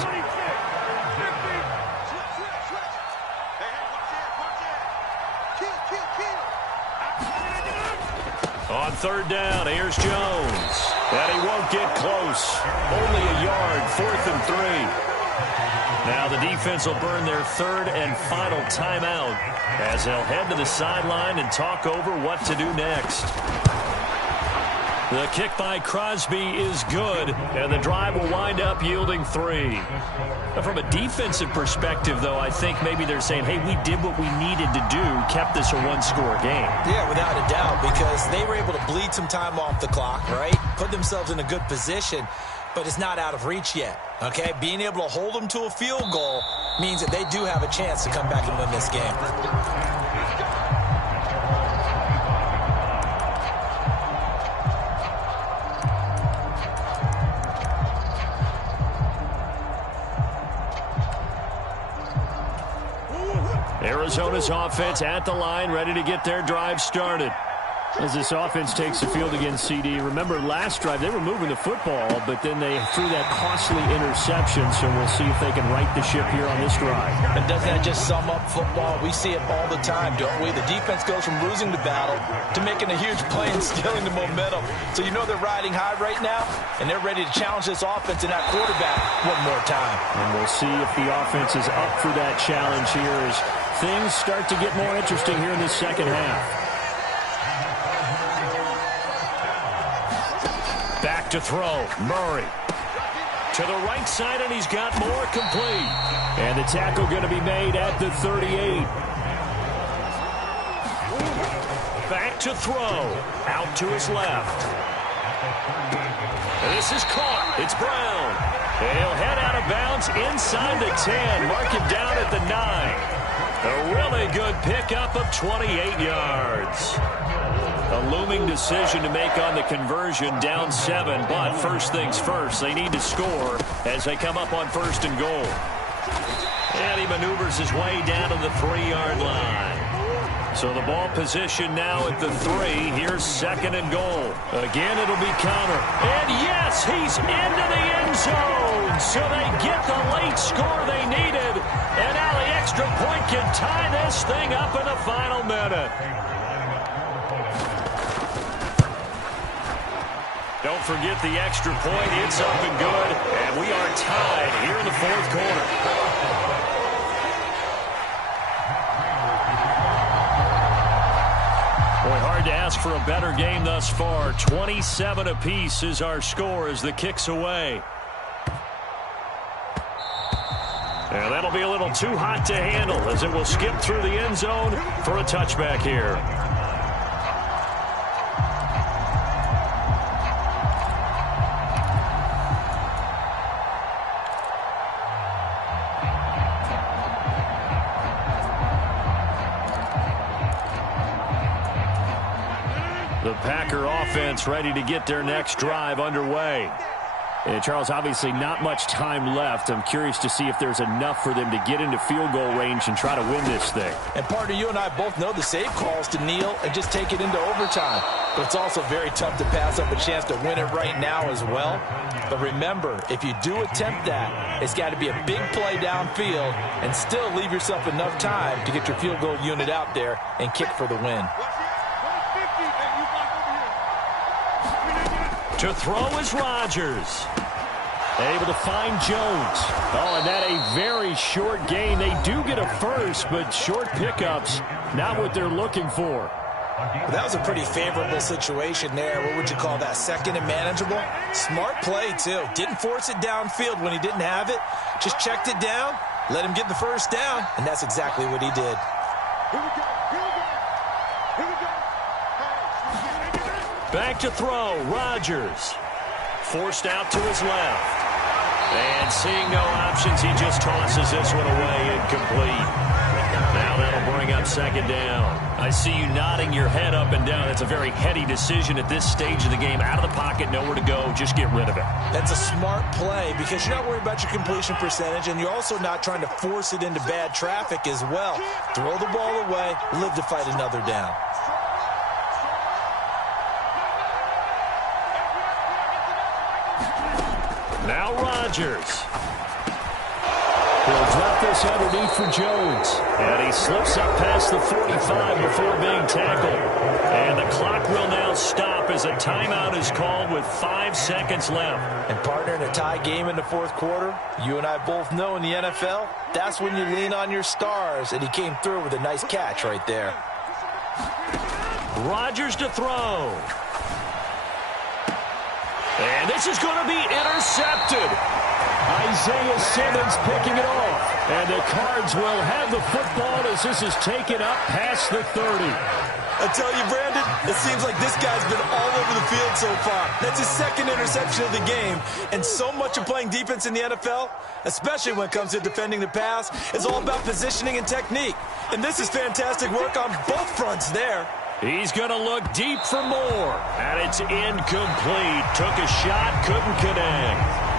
On 3rd down, here's Jones. And he won't get close. Only a yard, 4th and 3. Now the defense will burn their 3rd and final timeout as they'll head to the sideline and talk over what to do next. The kick by Crosby is good, and the drive will wind up yielding 3. From a defensive perspective, though, I think maybe they're saying, hey, we did what we needed to do, kept this a 1-score game. Yeah, without a doubt, because they were able to bleed some time off the clock, right? Put themselves in a good position, but it's not out of reach yet, okay? Being able to hold them to a field goal means that they do have a chance to come back and win this game. Arizona's offense at the line, ready to get their drive started. As this offense takes the field against CD, remember last drive they were moving the football, but then they threw that costly interception, so we'll see if they can right the ship here on this drive. And doesn't that just sum up football? We see it all the time, don't we? The defense goes from losing the battle to making a huge play and stealing the momentum. So you know they're riding high right now, and they're ready to challenge this offense and that quarterback one more time. And we'll see if the offense is up for that challenge here as things start to get more interesting here in the second half. Back to throw, Murray. To the right side, and he's got more complete. And the tackle going to be made at the 38. Back to throw, out to his left. And this is caught. It's Brown. He'll head out of bounds inside the 10. Mark him down at the 9. A really good pickup of 28 yards. A looming decision to make on the conversion, down 7, but first things first, they need to score as they come up on 1st and goal. And he maneuvers his way down to the 3-yard line. So the ball position now at the 3. Here's 2nd and goal. Again, it'll be counter. And yes, he's into the end zone. So they get the late score they needed. And now the extra point can tie this thing up in the final minute. Don't forget the extra point. It's up and good. And we are tied here in the 4th quarter. Boy, hard to ask for a better game thus far. 27 apiece is our score as the kick's away. And that'll be a little too hot to handle as it will skip through the end zone for a touchback here. The Packer offense ready to get their next drive underway. And Charles, obviously not much time left. I'm curious to see if there's enough for them to get into field goal range and try to win this thing. And partner, you and I both know the save calls to kneel and just take it into overtime. But it's also very tough to pass up a chance to win it right now as well. But remember, if you do attempt that, it's got to be a big play downfield and still leave yourself enough time to get your field goal unit out there and kick for the win. To throw is Rodgers. Able to find Jones. Oh, and that a very short gain. They do get a first, but short pickups, not what they're looking for. Well, that was a pretty favorable situation there. What would you call that? 2nd and manageable? Smart play, too. Didn't force it downfield when he didn't have it. Just checked it down, Let him get the first down, and that's exactly what he did. Here we go. Here we go. Here we go. Back to throw, Rodgers. Forced out to his left. And seeing no options, he just tosses this one away, incomplete. Now that'll bring up second down. I see you nodding your head up and down. That's a very heady decision at this stage of the game. Out of the pocket, nowhere to go. Just get rid of it. That's a smart play because you're not worried about your completion percentage, and you're also not trying to force it into bad traffic as well. Throw the ball away, live to fight another down. Now Rodgers. He'll drop this underneath for Jones. And he slips up past the 45 before being tackled. And the clock will now stop as a timeout is called with 5 seconds left. And partner, in a tie game in the fourth quarter, you and I both know in the NFL, that's when you lean on your stars. And he came through with a nice catch right there. Rodgers to throw. And this is going to be intercepted. Isaiah Simmons picking it off. And the Cards will have the football as this is taken up past the 30. I tell you, Brandon, it seems like this guy's been all over the field so far. That's his second interception of the game. And so much of playing defense in the NFL, especially when it comes to defending the pass, is all about positioning and technique. And this is fantastic work on both fronts there. He's going to look deep for more. And it's incomplete. Took a shot, couldn't connect.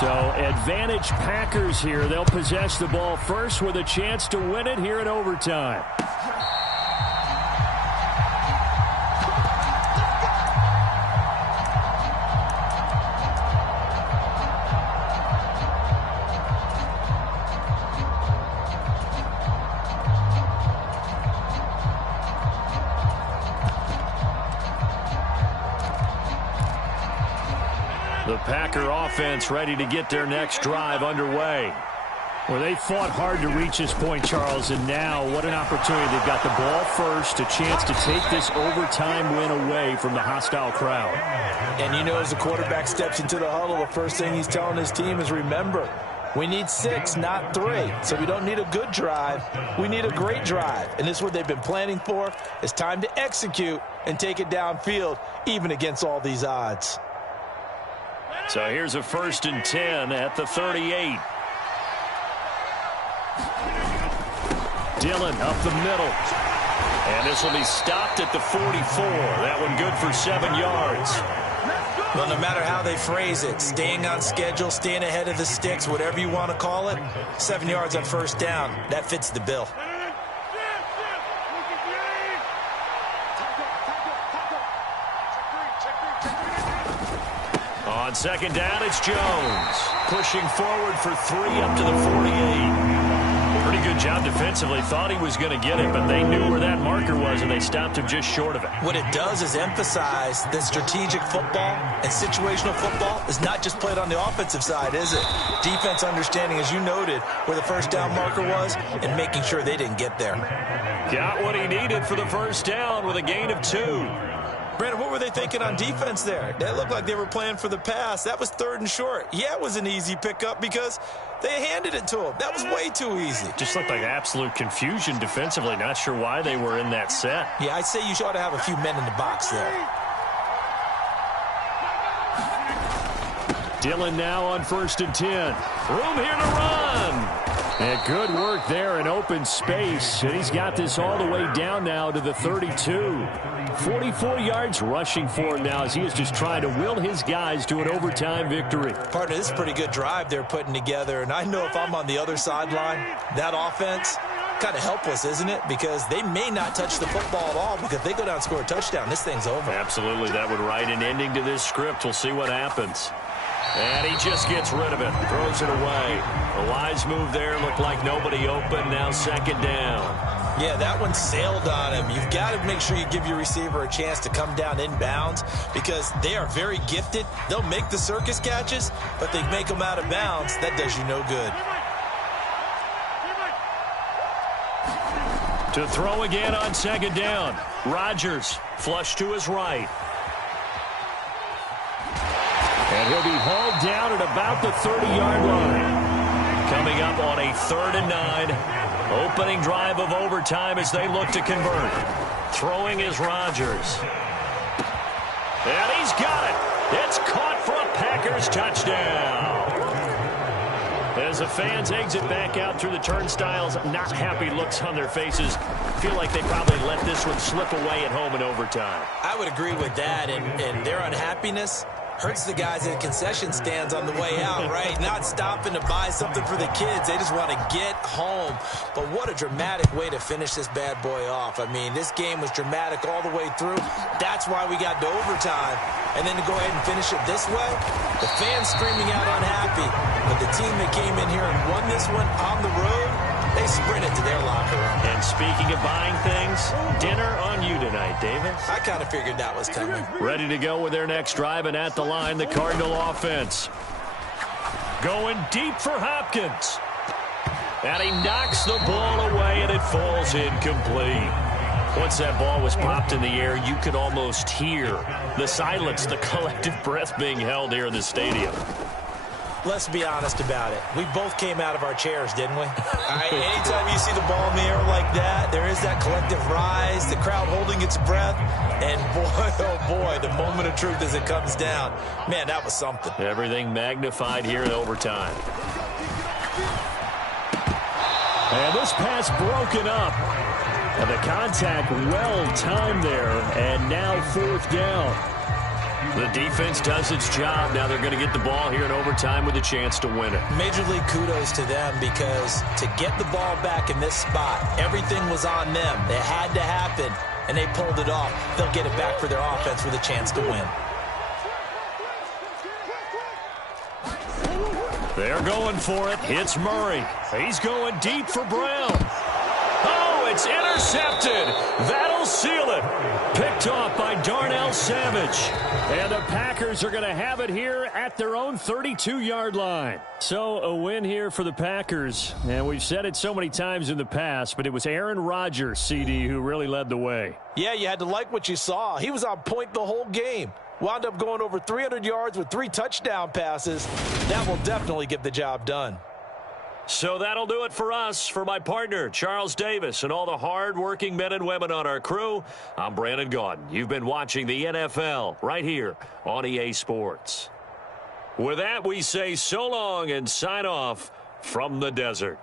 So advantage Packers here. They'll possess the ball first with a chance to win it here in overtime. The Packer offense ready to get their next drive underway. Well, they fought hard to reach this point, Charles, and now what an opportunity. They've got the ball first, a chance to take this overtime win away from the hostile crowd. And you know, as the quarterback steps into the huddle, the first thing he's telling his team is, remember, we need 6, not 3. So we don't need a good drive. We need a great drive. And this is what they've been planning for. It's time to execute and take it downfield, even against all these odds. So here's a 1st and 10 at the 38. Dillon up the middle. And this will be stopped at the 44. That one good for 7 yards. Well, no matter how they phrase it, staying on schedule, staying ahead of the sticks, whatever you want to call it, 7 yards on first down, that fits the bill. On second down, it's Jones. Pushing forward for 3 up to the 48. Pretty good job defensively. Thought he was going to get it, but they knew where that marker was, and they stopped him just short of it. What it does is emphasize that strategic football and situational football is not just played on the offensive side, is it? Defense understanding, as you noted, where the first down marker was and making sure they didn't get there. Got what he needed for the first down with a gain of 2. Brandon, what were they thinking on defense there? That looked like they were playing for the pass. That was 3rd and short. Yeah, it was an easy pickup because they handed it to him. That was way too easy. Just looked like absolute confusion defensively. Not sure why they were in that set. Yeah, I'd say you ought to have a few men in the box there. Dillon now on 1st and 10. Room here to run. And good work there in open space. And he's got this all the way down now to the 32. 44 yards rushing for him now as he is just trying to will his guys to an overtime victory. Partner, this is a pretty good drive they're putting together. And I know if I'm on the other sideline, that offense, kind of helpless, isn't it? Because they may not touch the football at all, because if they go down and score a touchdown, this thing's over. Absolutely. That would write an ending to this script. We'll see what happens. And he just gets rid of it. Throws it away. A wise move there. Looked like nobody open. Now 2nd down. Yeah, that one sailed on him. You've got to make sure you give your receiver a chance to come down inbounds because they are very gifted. They'll make the circus catches, but they make them out of bounds. That does you no good. To throw again on second down. Rodgers flush to his right. And he'll be hauled down at about the 30-yard line. Coming up on a 3rd and 9. Opening drive of overtime as they look to convert. Throwing is Rodgers. And he's got it. It's caught for a Packers touchdown. As the fans exit back out through the turnstiles, not happy looks on their faces. Feel like they probably let this one slip away at home in overtime. I would agree with that, and their unhappiness hurts the guys in the concession stands on the way out, right? Not stopping to buy something for the kids. They just want to get home. But what a dramatic way to finish this bad boy off. I mean, this game was dramatic all the way through. That's why we got to overtime. And then to go ahead and finish it this way, the fans screaming out unhappy. But the team that came in here and won this one on the road, they sprinted to their locker room. And speaking of buying things, dinner on you tonight, Davis. I kind of figured that was coming. Ready to go with their next drive, and at the line, the Cardinal offense. Going deep for Hopkins. And he knocks the ball away, and it falls incomplete. Once that ball was popped in the air, you could almost hear the silence, the collective breath being held here in the stadium. Let's be honest about it. We both came out of our chairs, didn't we? All right, anytime you see the ball in the air like that, there is that collective rise, the crowd holding its breath, and boy, oh boy, the moment of truth as it comes down. Man, that was something. Everything magnified here in overtime. And this pass broken up. And the contact well-timed there, and now 4th down. The defense does its job. Now they're going to get the ball here in overtime with a chance to win it. Major league kudos to them because to get the ball back in this spot, everything was on them. It had to happen, and they pulled it off. They'll get it back for their offense with a chance to win. They're going for it. It's Murray. He's going deep for Brown. Oh, it's intercepted. That'll seal it. Picked off by Darnell Savage. And the Packers are going to have it here at their own 32-yard line. So a win here for the Packers. And we've said it so many times in the past, but it was Aaron Rodgers, CD, who really led the way. Yeah, you had to like what you saw. He was on point the whole game. Wound up going over 300 yards with 3 touchdown passes. That will definitely get the job done. So that'll do it for us. For my partner, Charles Davis, and all the hard-working men and women on our crew, I'm Brandon Gaudin. You've been watching the NFL right here on EA Sports. With that, we say so long and sign off from the desert.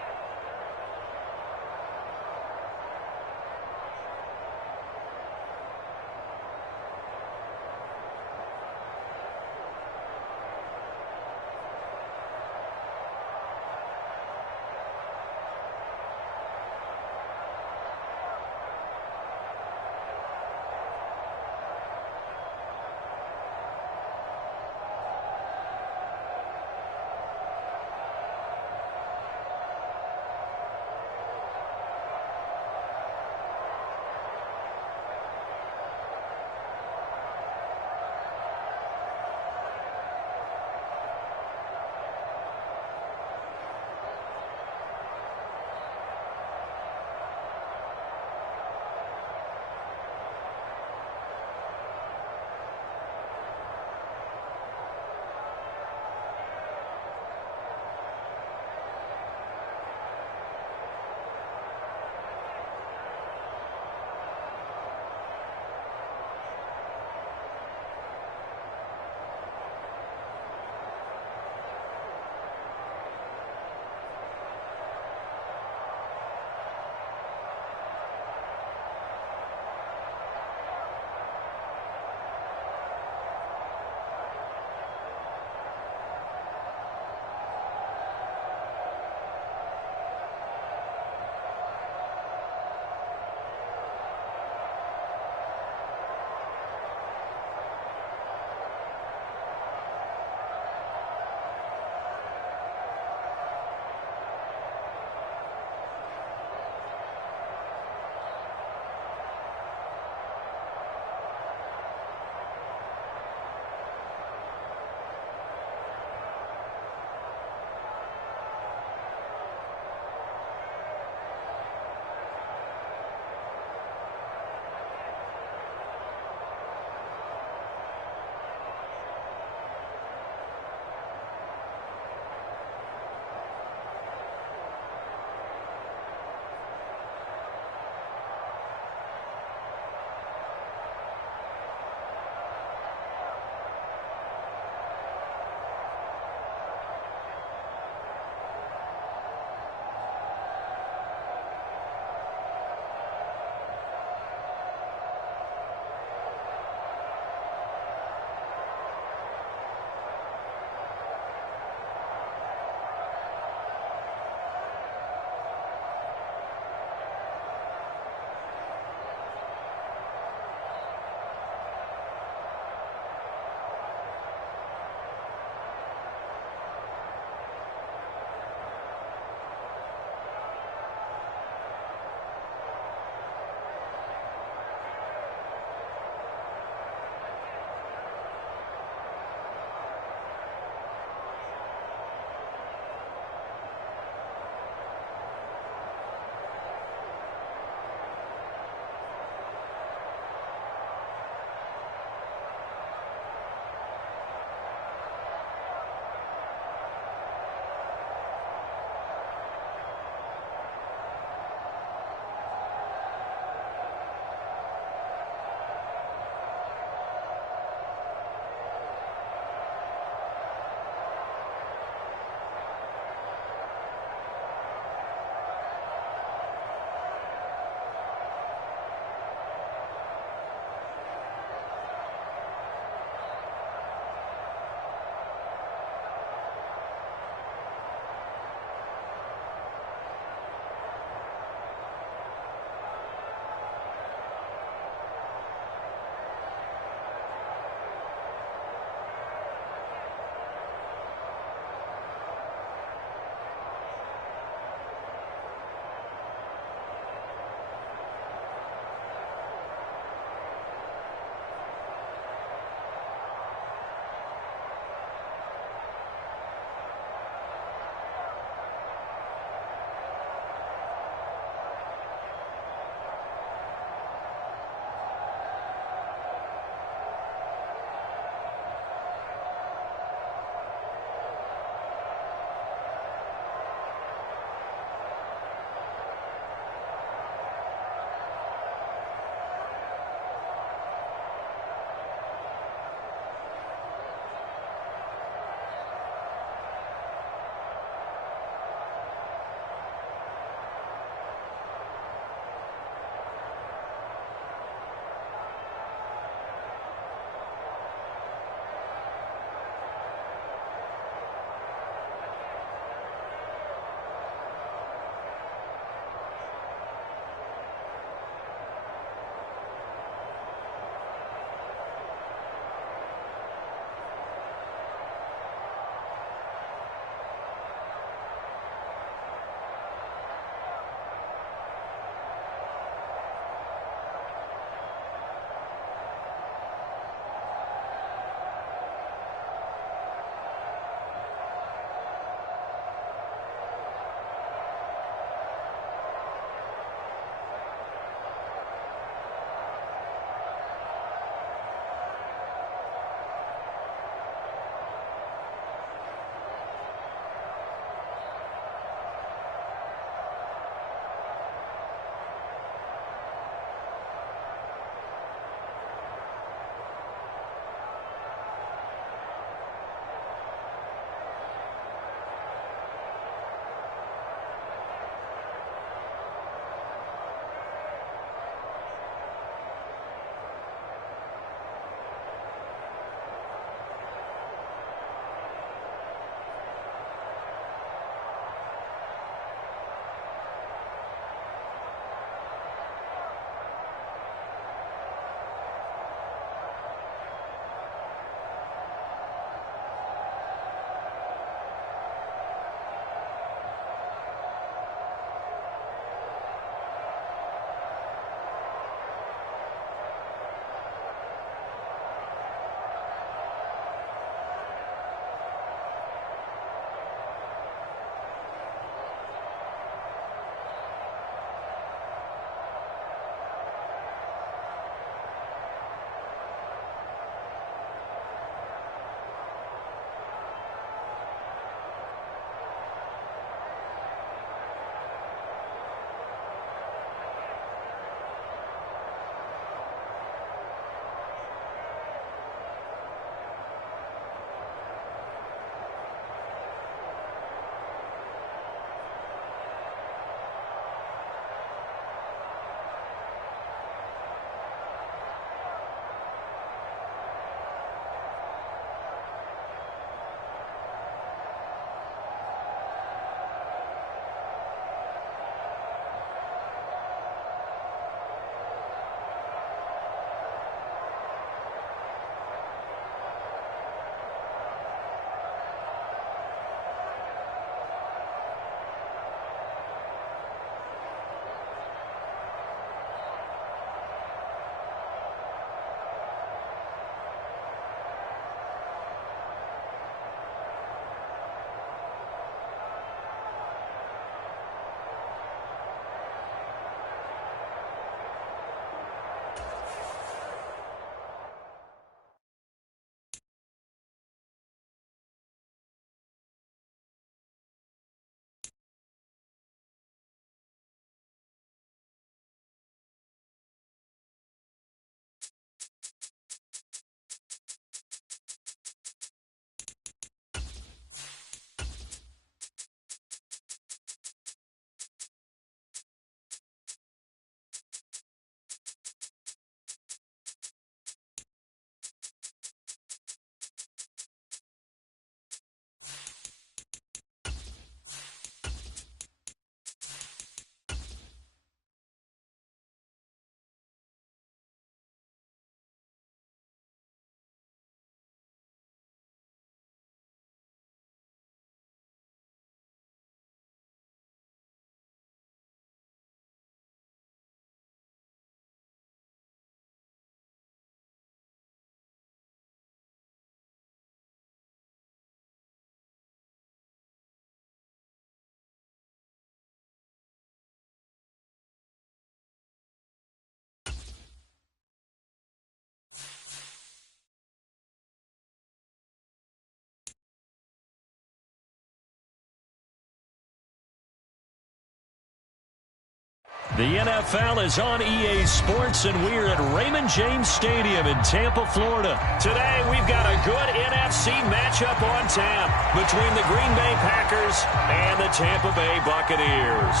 The NFL is on EA Sports, and we're at Raymond James Stadium in Tampa, Florida. Today, we've got a good NFC matchup on tap between the Green Bay Packers and the Tampa Bay Buccaneers.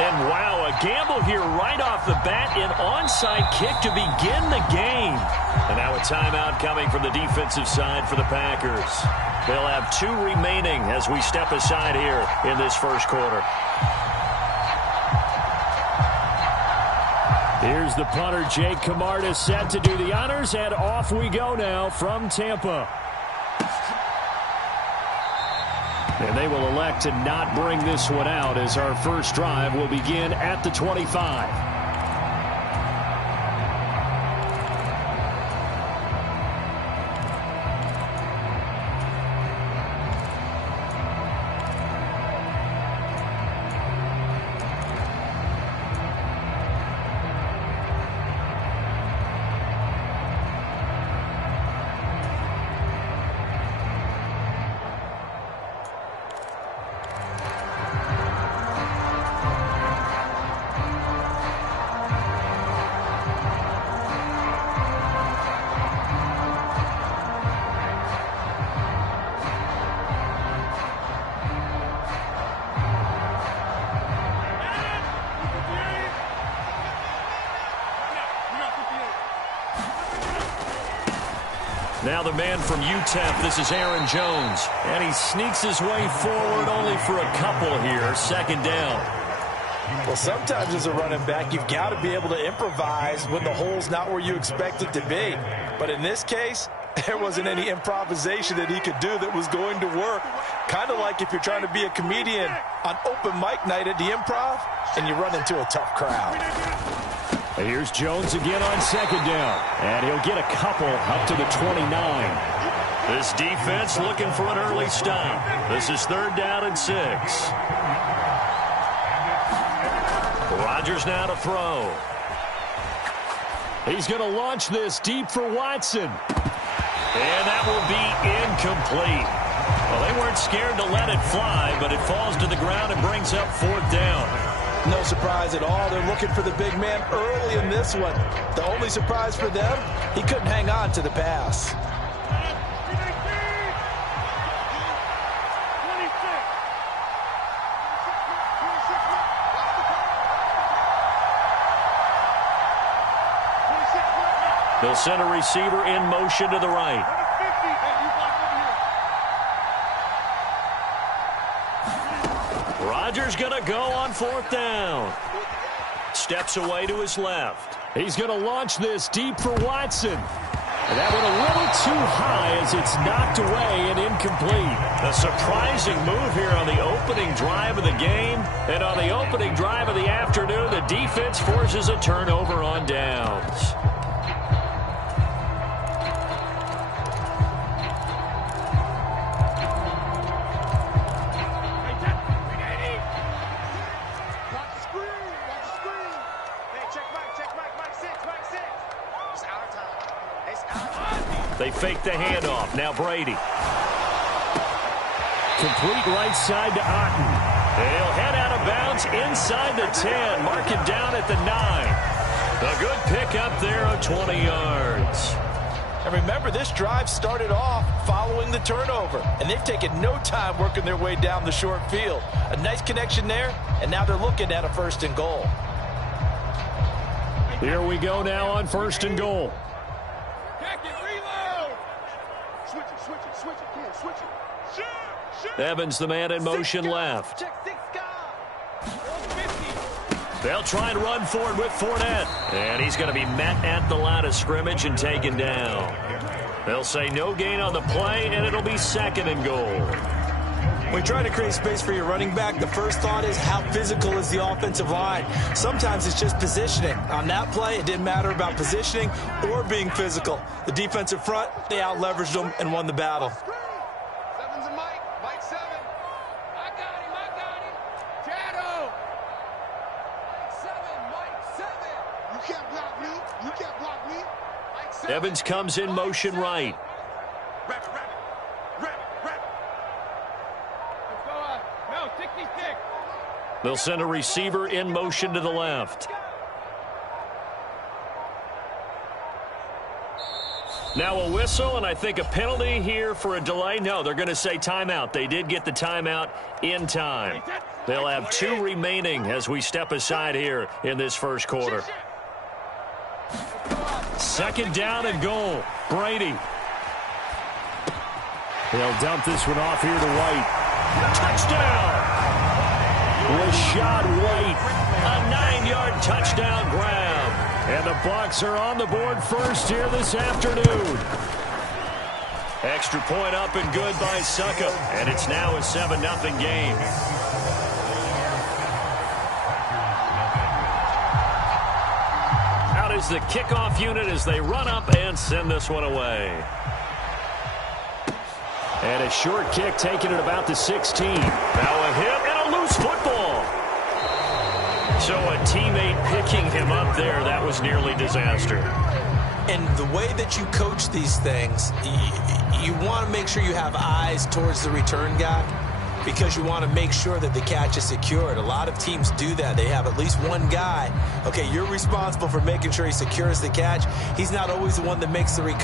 And wow, a gamble here right off the bat, an onside kick to begin the game. And now a timeout coming from the defensive side for the Packers. They'll have 2 remaining as we step aside here in this first quarter. Here's the punter, Jake Camarda, set to do the honors, and off we go now from Tampa. And they will elect to not bring this one out as our first drive will begin at the 25. Now the man from UTEP, this is Aaron Jones. And he sneaks his way forward only for a couple here, second down. Well, sometimes as a running back, you've got to be able to improvise when the hole's not where you expect it to be. But in this case, there wasn't any improvisation that he could do that was going to work. Kind of like if you're trying to be a comedian on open mic night at the Improv and you run into a tough crowd. Here's Jones again on second down. And he'll get a couple up to the 29. This defense looking for an early stop. This is 3rd down and 6. Rodgers now to throw. He's going to launch this deep for Watson. And that will be incomplete. Well, they weren't scared to let it fly, but it falls to the ground and brings up 4th down. No surprise at all. They're looking for the big man early in this one. The only surprise for them, he couldn't hang on to the pass. They'll send a receiver in motion to the right. Rodgers going to go on 4th down. Steps away to his left. He's going to launch this deep for Watson. And that went a little too high as it's knocked away and incomplete. A surprising move here on the opening drive of the game. And on the opening drive of the afternoon, the defense forces a turnover on downs. They fake the handoff. Now Brady. Complete right side to Otten. They'll head out of bounds inside the 10. Mark it down at the 9. A good pickup there of 20 yards. And remember, this drive started off following the turnover. And they've taken no time working their way down the short field. A nice connection there, and now they're looking at a 1st and goal. Here we go now on 1st and goal. Evans, the man in motion left. They'll try and run forward with Fournette. And he's going to be met at the line of scrimmage and taken down. They'll say no gain on the play, and it'll be 2nd and goal. When you try to create space for your running back, the first thought is how physical is the offensive line. Sometimes it's just positioning. On that play, it didn't matter about positioning or being physical. The defensive front, they out-leveraged them and won the battle. Evans comes in motion right. They'll send a receiver in motion to the left. Now a whistle, and I think a penalty here for a delay. No, they're going to say timeout. They did get the timeout in time. They'll have 2 remaining as we step aside here in this first quarter. 2nd down and goal. Brady. They'll dump this one off here to White. Touchdown! Rashad White, a 9-yard touchdown grab. And the Bucs are on the board first here this afternoon. Extra point up and good by Succop. And it's now a 7-0 game. Out is the kickoff unit as they run up and send this one away. And a short kick taken at about the 16. Now a hit and a loose football. So a teammate picking him up there, that was nearly disaster. And the way that you coach these things, you want to make sure you have eyes towards the return guy because you want to make sure that the catch is secured. A lot of teams do that. They have at least one guy. Okay, you're responsible for making sure he secures the catch. He's not always the one that makes the recovery.